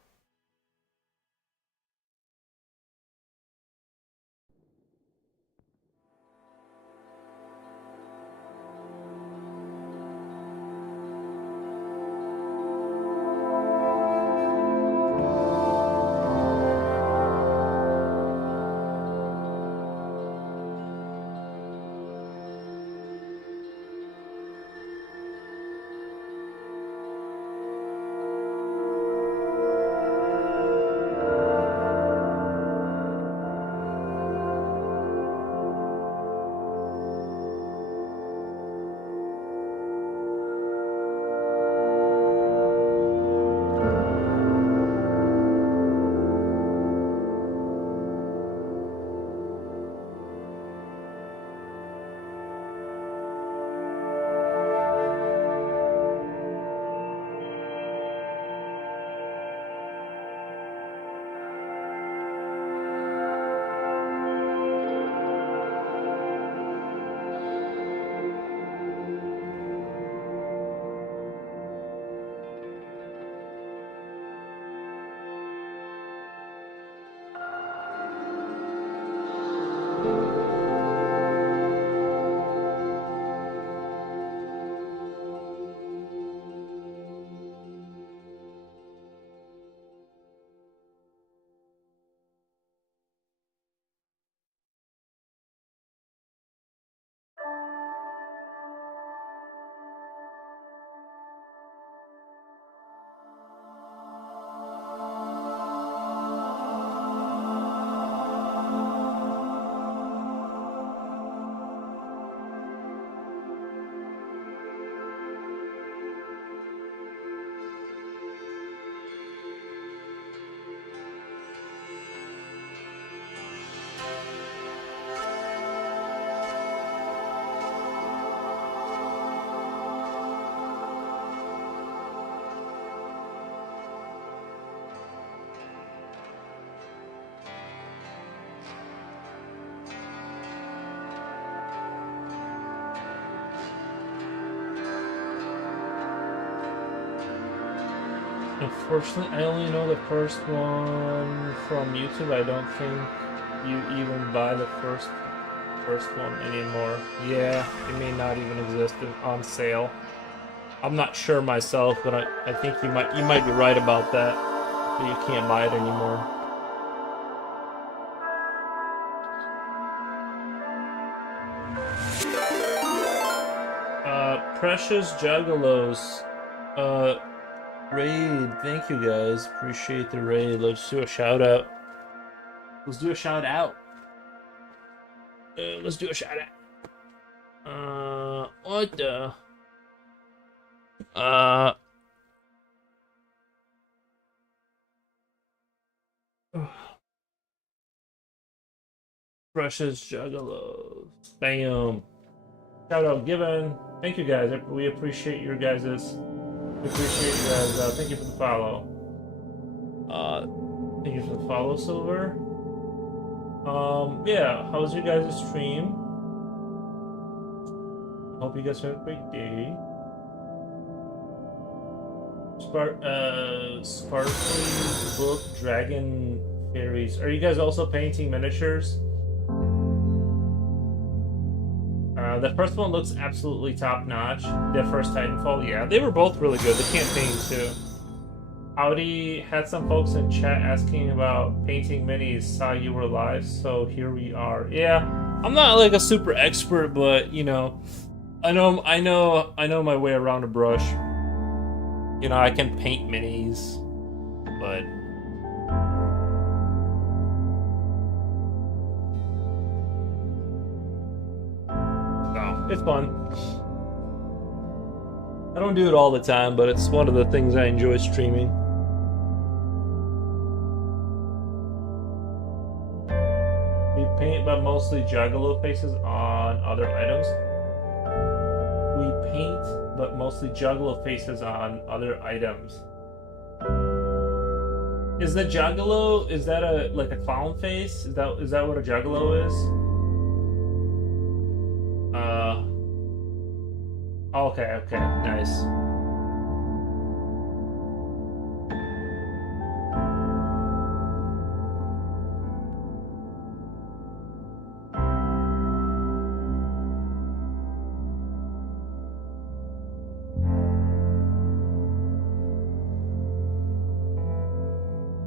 Unfortunately, I only know the first one from YouTube. I don't think you even buy the first one anymore. Yeah, it may not even exist on sale. I'm not sure myself, but I think you might be right about that. But you can't buy it anymore. Precious Juggalos. Raid. Thank you guys. Appreciate the raid. Let's do a shout out. Let's do a shout out. Let's do a shout out. What the? Precious Juggalos. Bam. Shout out given. Thank you guys. We appreciate your guys's. We appreciate you guys. Thank you for the follow. Thank you for the follow, Silver. Yeah. How was your guys' stream? I hope you guys had a great day. Sparkly Book Dragon Fairies. Are you guys also painting miniatures? The first one looks absolutely top notch. The first Titanfall, yeah, they were both really good. The campaign too. Audi had some folks in chat asking about painting minis. Saw you were live, so here we are. Yeah, I'm not like a super expert, but you know, I know my way around a brush. You know, I can paint minis, but. It's fun. I don't do it all the time, but it's one of the things I enjoy streaming. We paint but mostly Juggalo faces on other items. We paint but mostly Juggalo faces on other items. Is the Juggalo, is that like a clown face? Is that what a Juggalo is? Okay, nice.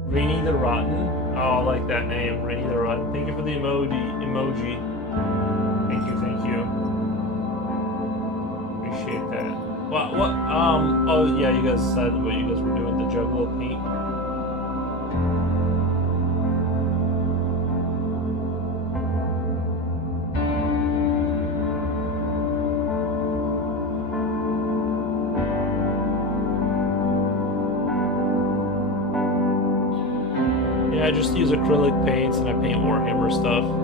Rainy the Rotten. Oh, I like that name, Rainy the Rotten. Thank you for the emoji. Thank you. Appreciate that. What? Oh yeah, you guys said what you guys were doing, the Juggalo paint. Yeah, I just use acrylic paints and I paint WarHammer stuff.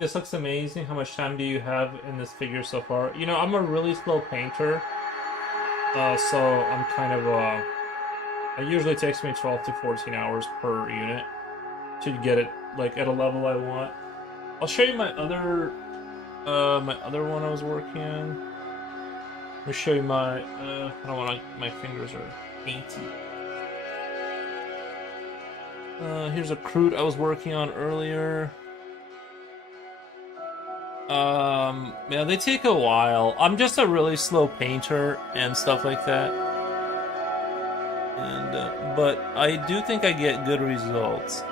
This looks amazing. How much time do you have in this figure so far? You know, I'm a really slow painter. So I'm kind of, it usually takes me 12 to 14 hours per unit to get it, like, at a level I want. I'll show you my other one I was working on. Let me show you my, I don't want to, my fingers are painty. Here's a Kroot I was working on earlier. Yeah, they take a while. I'm just a really slow painter and stuff like that. And, but I do think I get good results.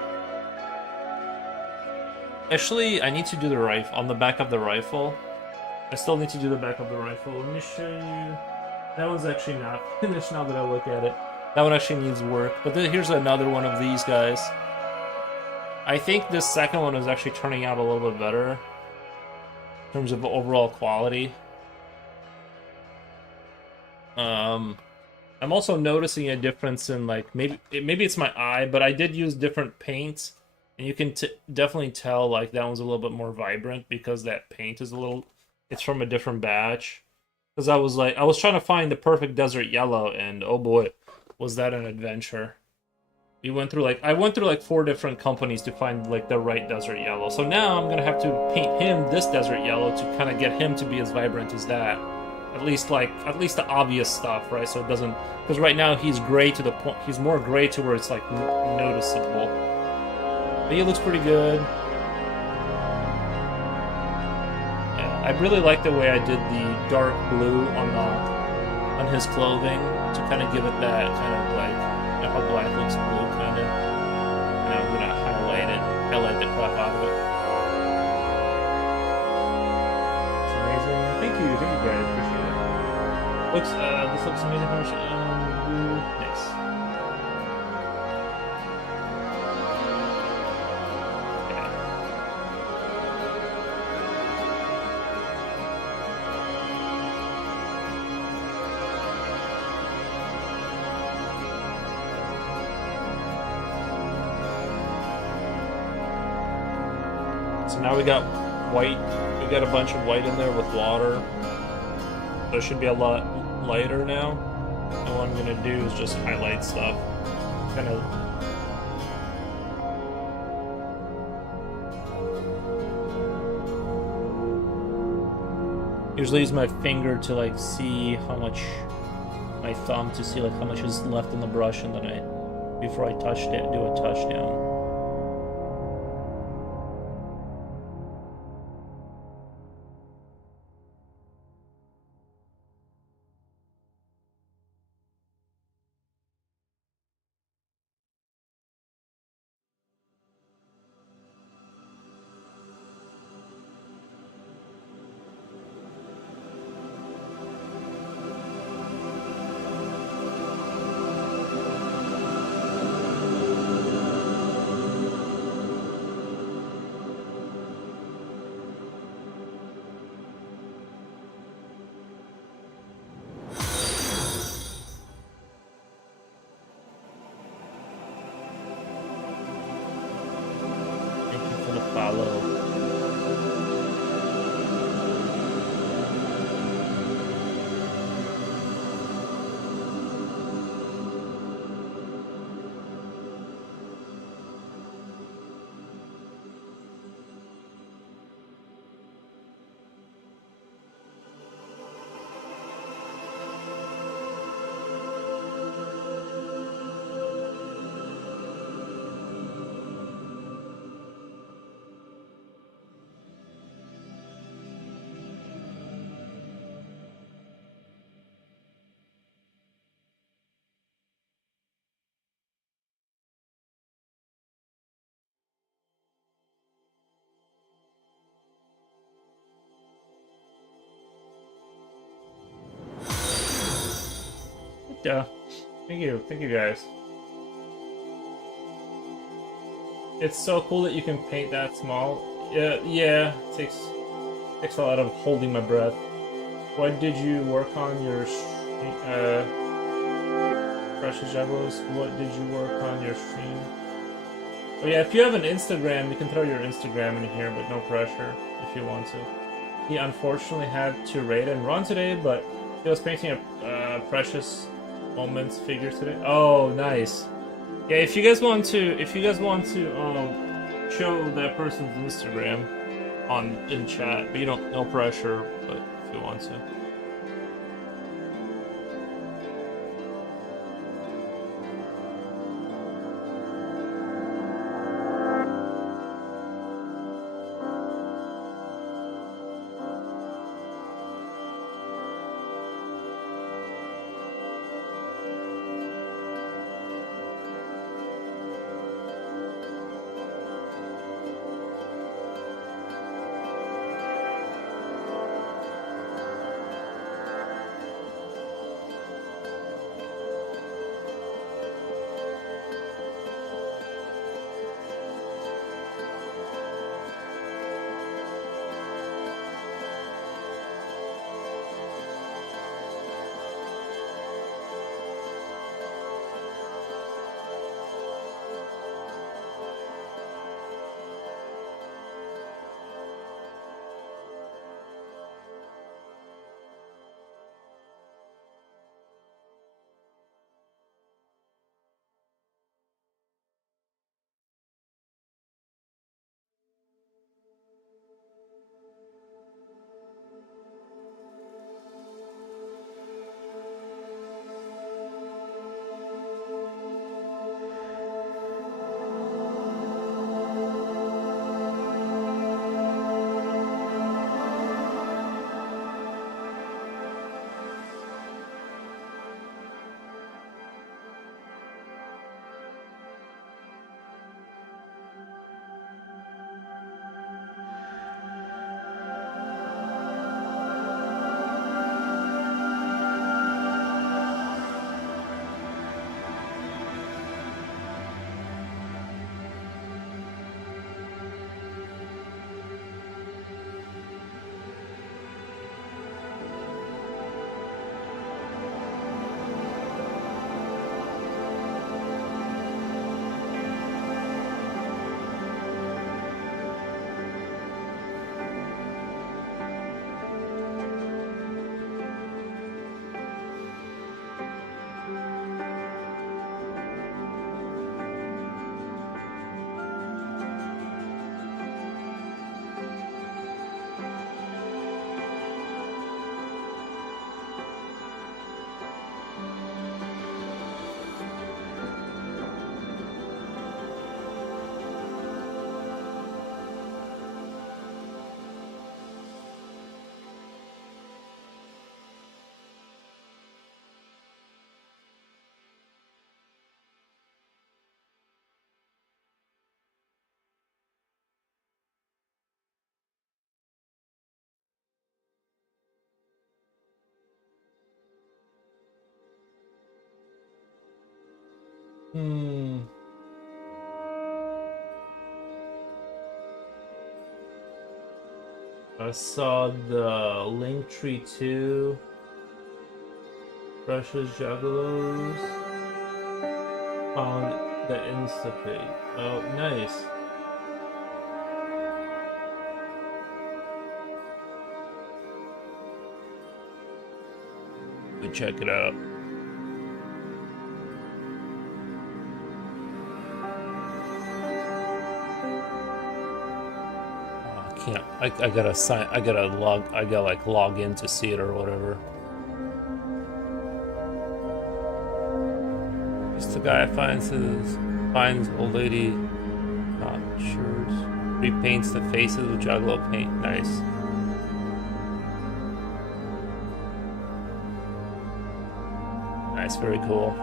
Actually, I need to do the rifle, on the back of the rifle. I still need to do the back of the rifle. Let me show you. That one's actually not finished now that I look at it. That one actually needs work. But then here's another one of these guys. I think this second one is actually turning out a little bit better in terms of overall quality. I'm also noticing a difference in like maybe it's my eye, but I did use different paints, and you can definitely tell like that one's a little bit more vibrant because that paint is it's from a different batch. Because I was trying to find the perfect desert yellow, and oh boy, was that an adventure. I went through like 4 different companies to find like the right desert yellow. So now I'm gonna have to paint him this desert yellow to kind of get him to be as vibrant as that. At least the obvious stuff, right? So it doesn't, because right now he's gray to the point, he's more gray to where it's like noticeable. But he looks pretty good. Yeah, I really like the way I did the dark blue on his clothing to kind of give it that kind of like, you know how black looks blue kind of. And I'm gonna highlight the crap out of it. It's amazing. Thank you guys, appreciate it. This looks amazing. How much? Nice. So now we got white. We got a bunch of white in there with water. So it should be a lot lighter now. And what I'm gonna do is just highlight stuff. Kind of. Usually use my finger to like see how much, my thumb to see like how much is left in the brush, and then before I do a touchdown. Yeah, thank you guys. It's so cool that you can paint that small. Yeah, it takes a lot of holding my breath. What did you work on your Precious Juggalos? What did you work on your stream? Oh yeah, if you have an Instagram, you can throw your Instagram in here, but no pressure if you want to. He unfortunately had to raid and run today, but he was painting a Precious Moments figure today. Oh, nice. Yeah, if you guys want to show that person's Instagram in chat, but you don't, no pressure, but if you want to. Hmm. I saw the Linktree 2, Russia's Juggalos, found the Instapage. Oh, nice. We check it out. Can't. I gotta sign. I gotta like log in to see it or whatever. Just the guy finds old lady. Not sure. Repaints the faces with juggalo paint. Nice. Nice. Very cool.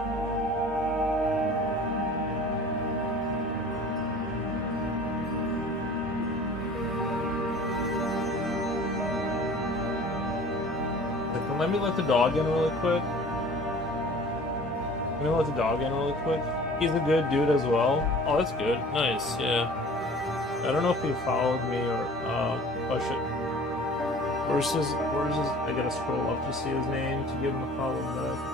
Let me let the dog in really quick. Let me let the dog in really quick. He's a good dude as well. Oh, that's good. Nice, yeah. I don't know if he followed me or oh shit. Where's his I gotta scroll up to see his name to give him a follow back.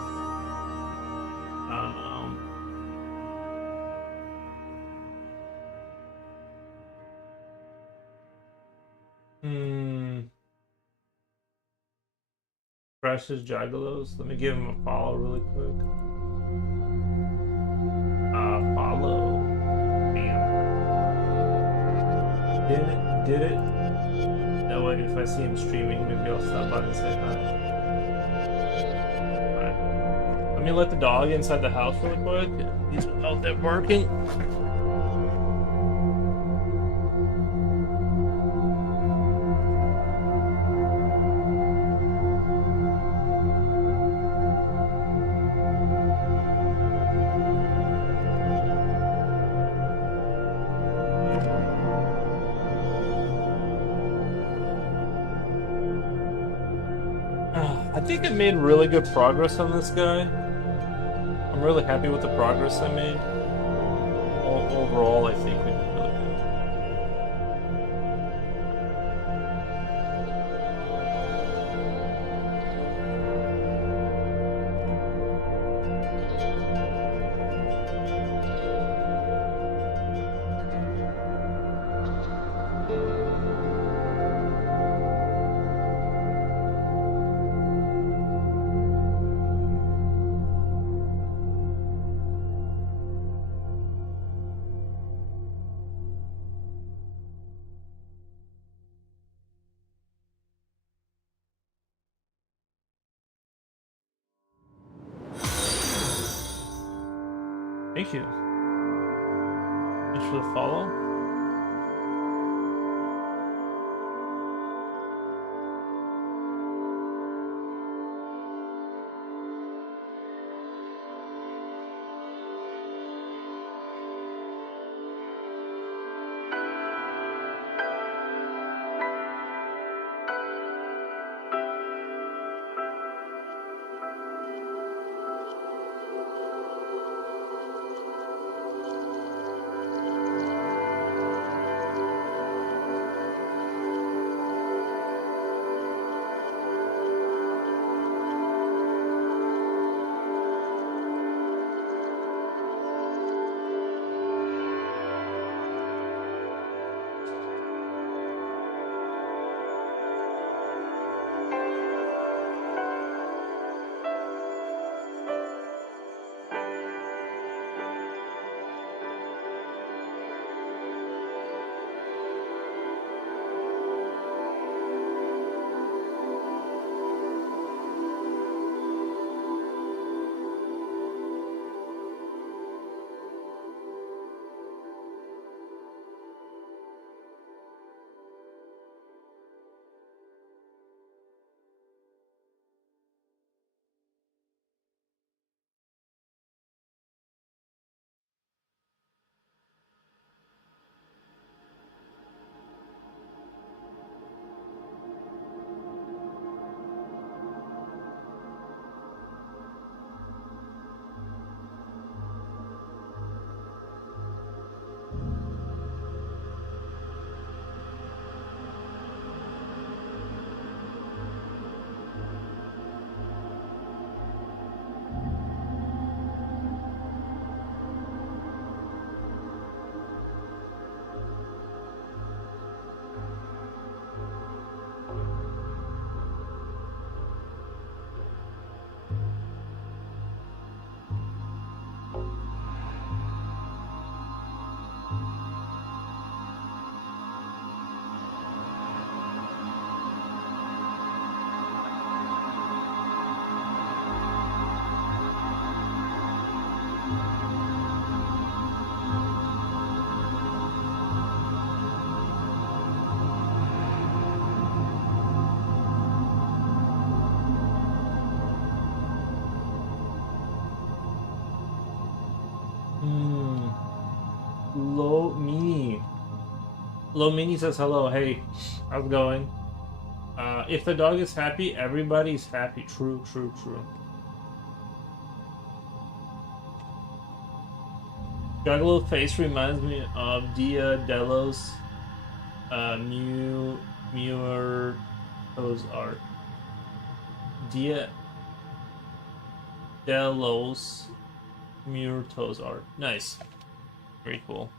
Precious Juggalos. Let me give him a follow really quick. Follow. Bam. Did it? That way, if I see him streaming, maybe I'll stop by and say hi. Alright. Let me let the dog inside the house really quick. He's out there barking. I think I made really good progress on this guy. I'm really happy with the progress I made. Overall, I think we did really good. Thank you. Thanks for the follow. Lomini says hello. Hey, how's it going? If the dog is happy, everybody's happy. True, true, true. Juggalo face reminds me of Dia Delos Muertos art. Dia Delos Muertos art. Nice. Very cool.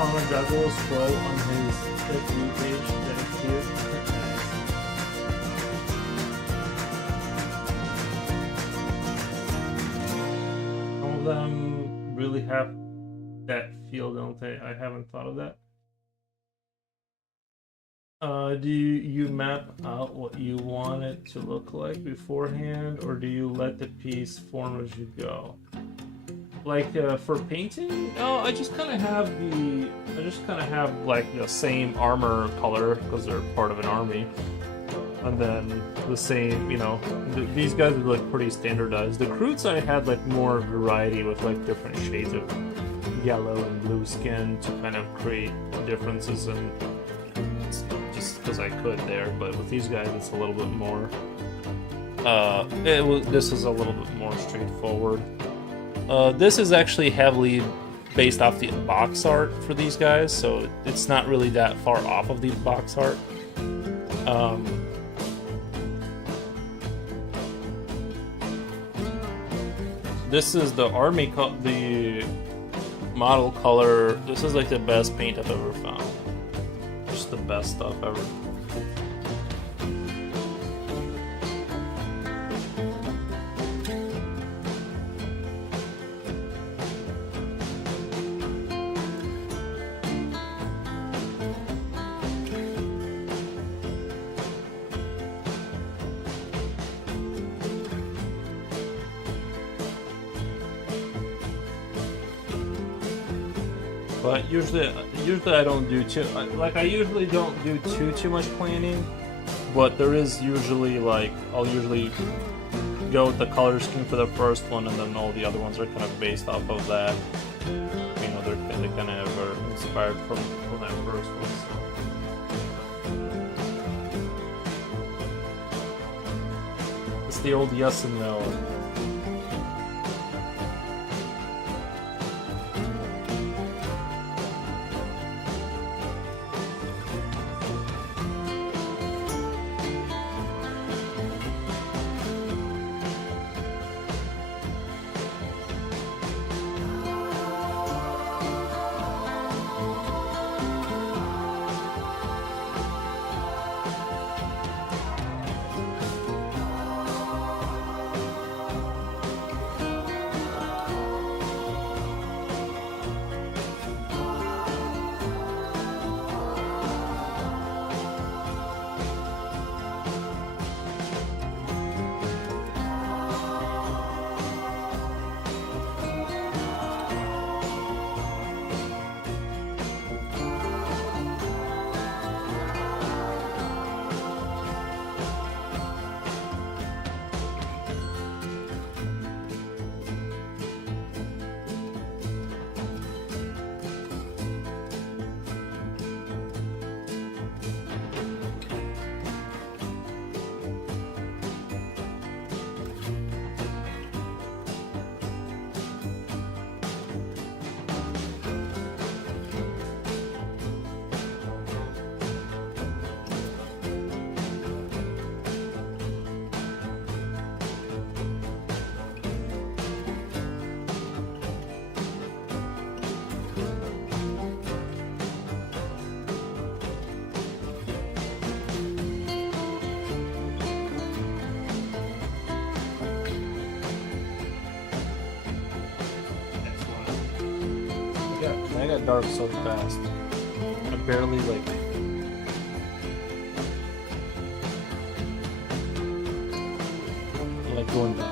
Palmer Juggalo scroll on his FB page that is here. Some of them really have that feel, don't they? I haven't thought of that. Do you map out what you want it to look like beforehand, or do you let the piece form as you go? Like for painting, no, I just kind of have like the same armor color because they're part of an army, and then the same, you know, these guys are like pretty standardized. The recruits I had like more variety with like different shades of yellow and blue skin to kind of create differences, and just because I could there. But with these guys, it's a little bit more This is a little bit more straightforward. This is actually heavily based off the box art for these guys, so it's not really that far off of the box art. This is the the model color. This is like the best paint I've ever found. Just the best stuff ever. But usually I don't do I usually don't do too much planning, but there is usually I'll usually go with the color scheme for the first one, and then all the other ones are kind of based off of that. You know, they kind of are inspired from that first one. So. It's the old yes and no. I got dark so fast. I barely going back.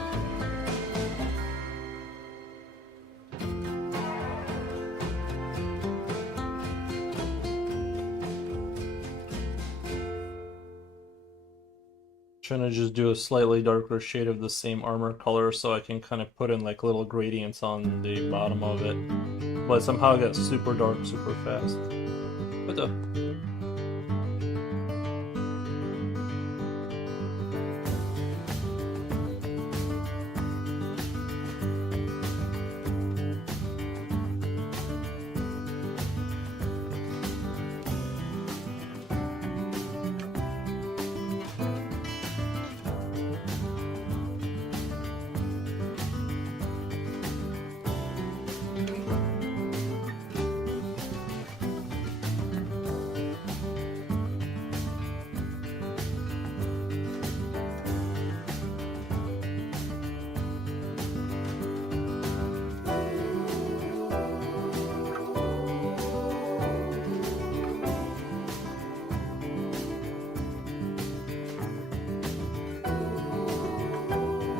Trying to just do a slightly darker shade of the same armor color so I can kind of put in like little gradients on the bottom of it. But somehow it got super dark super fast. What the?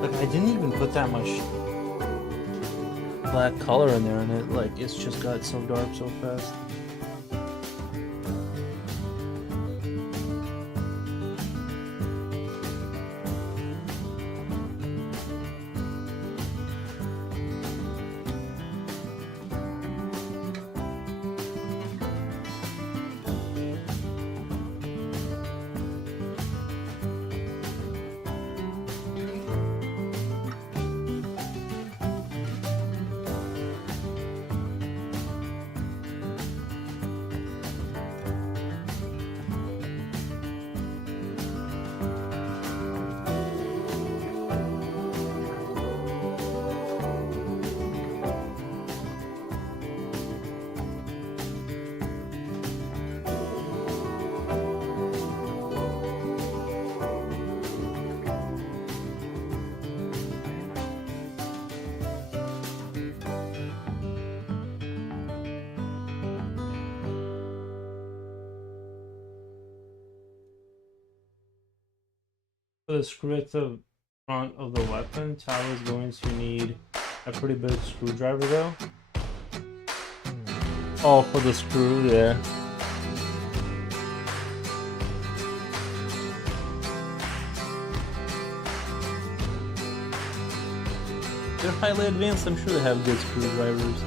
Like, I didn't even put that much black color in there, and it's just got so dark so fast. For the screw at the front of the weapon, Tao is going to need a pretty big screwdriver though. Oh, for the screw, yeah. They're highly advanced, I'm sure they have good screwdrivers.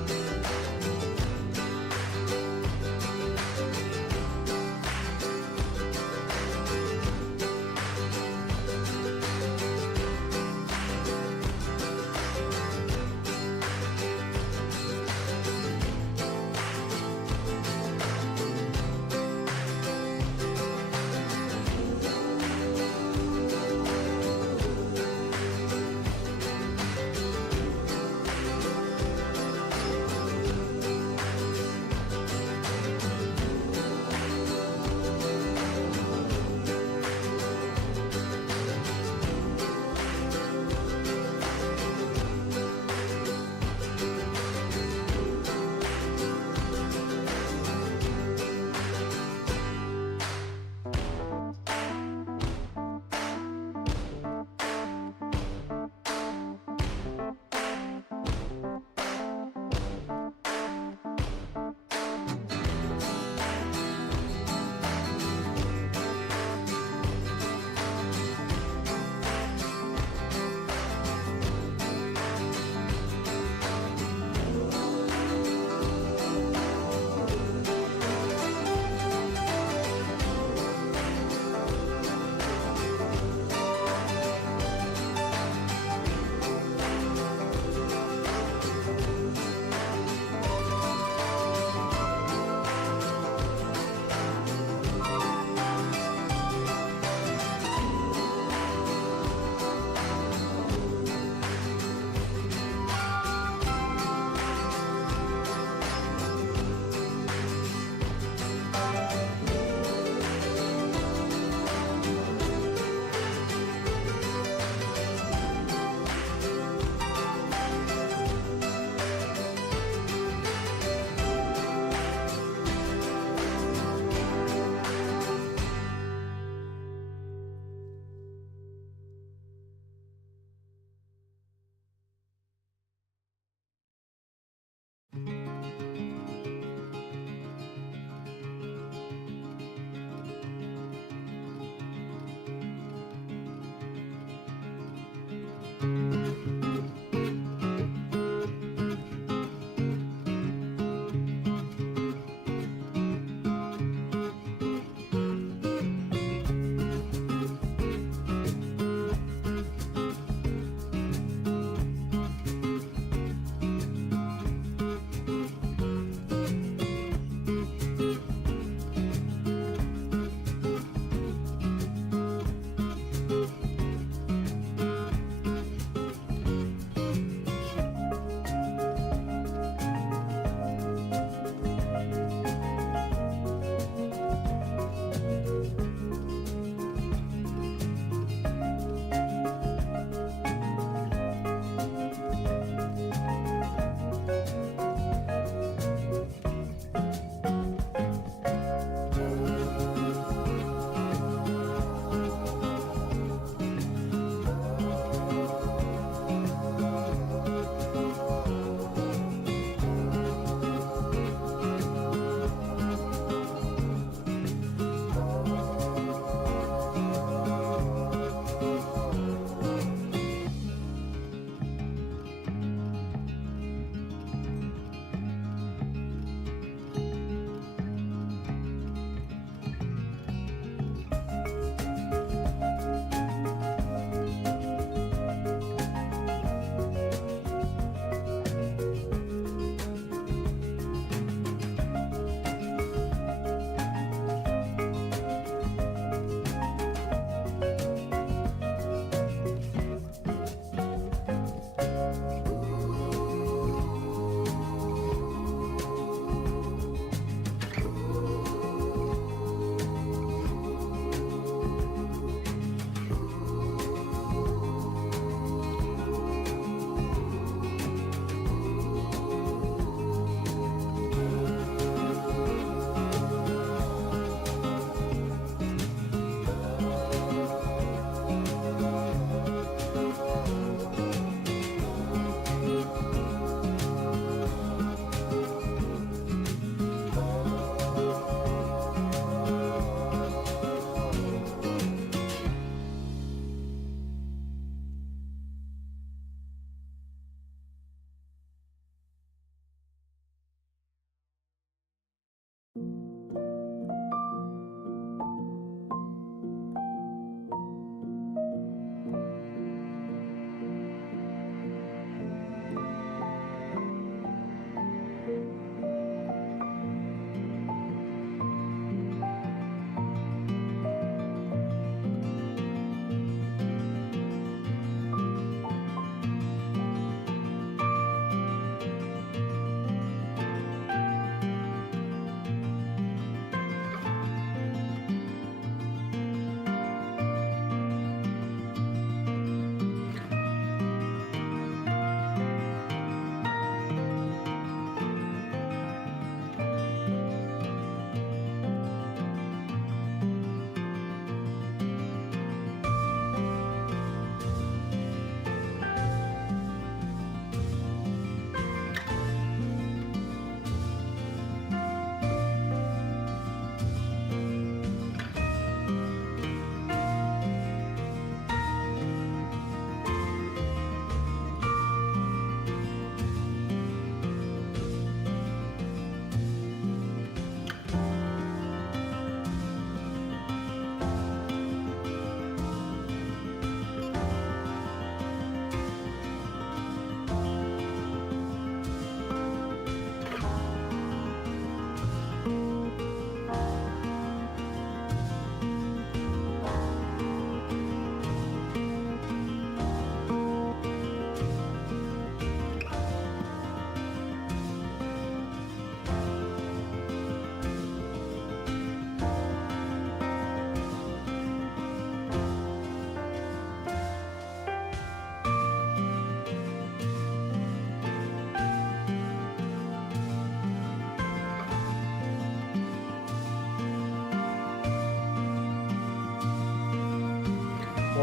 4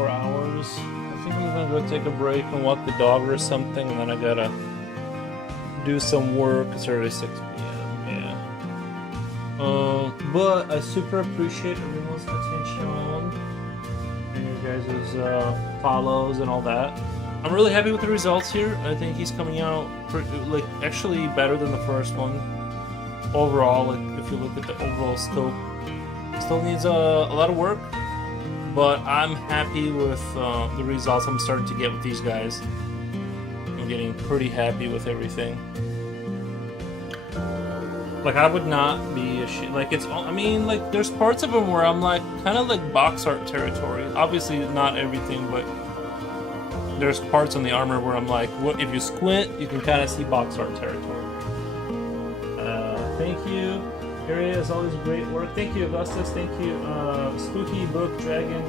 hours. I think I'm gonna go take a break and walk the dog or something, and then I gotta do some work. It's already 6 p.m. Yeah. But I super appreciate everyone's attention and your guys' follows and all that. I'm really happy with the results here. I think he's coming out like actually better than the first one. Overall, like if you look at the overall scope, still needs a lot of work. But I'm happy with the results I'm starting to get with these guys. I'm getting pretty happy with everything. Like, I would not be like, it's, I mean, like, there's parts of them where I'm like, kind of like box art territory. Obviously not everything, but there's parts on the armor where I'm like, what, if you squint, you can kind of see box art territory. Thank you. Area is always great work. Thank you, Augustus. Thank you, Spooky Book Dragon,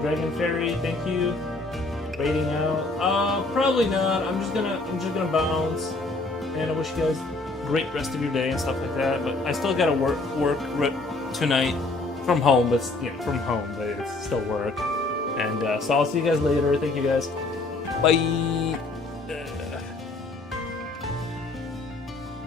Dragon Fairy. Thank you. Waiting out. Probably not. I'm just gonna bounce, and I wish you guys a great rest of your day and stuff like that. But I still gotta work tonight from home. But from home, but it's still work. And so I'll see you guys later. Thank you guys. Bye.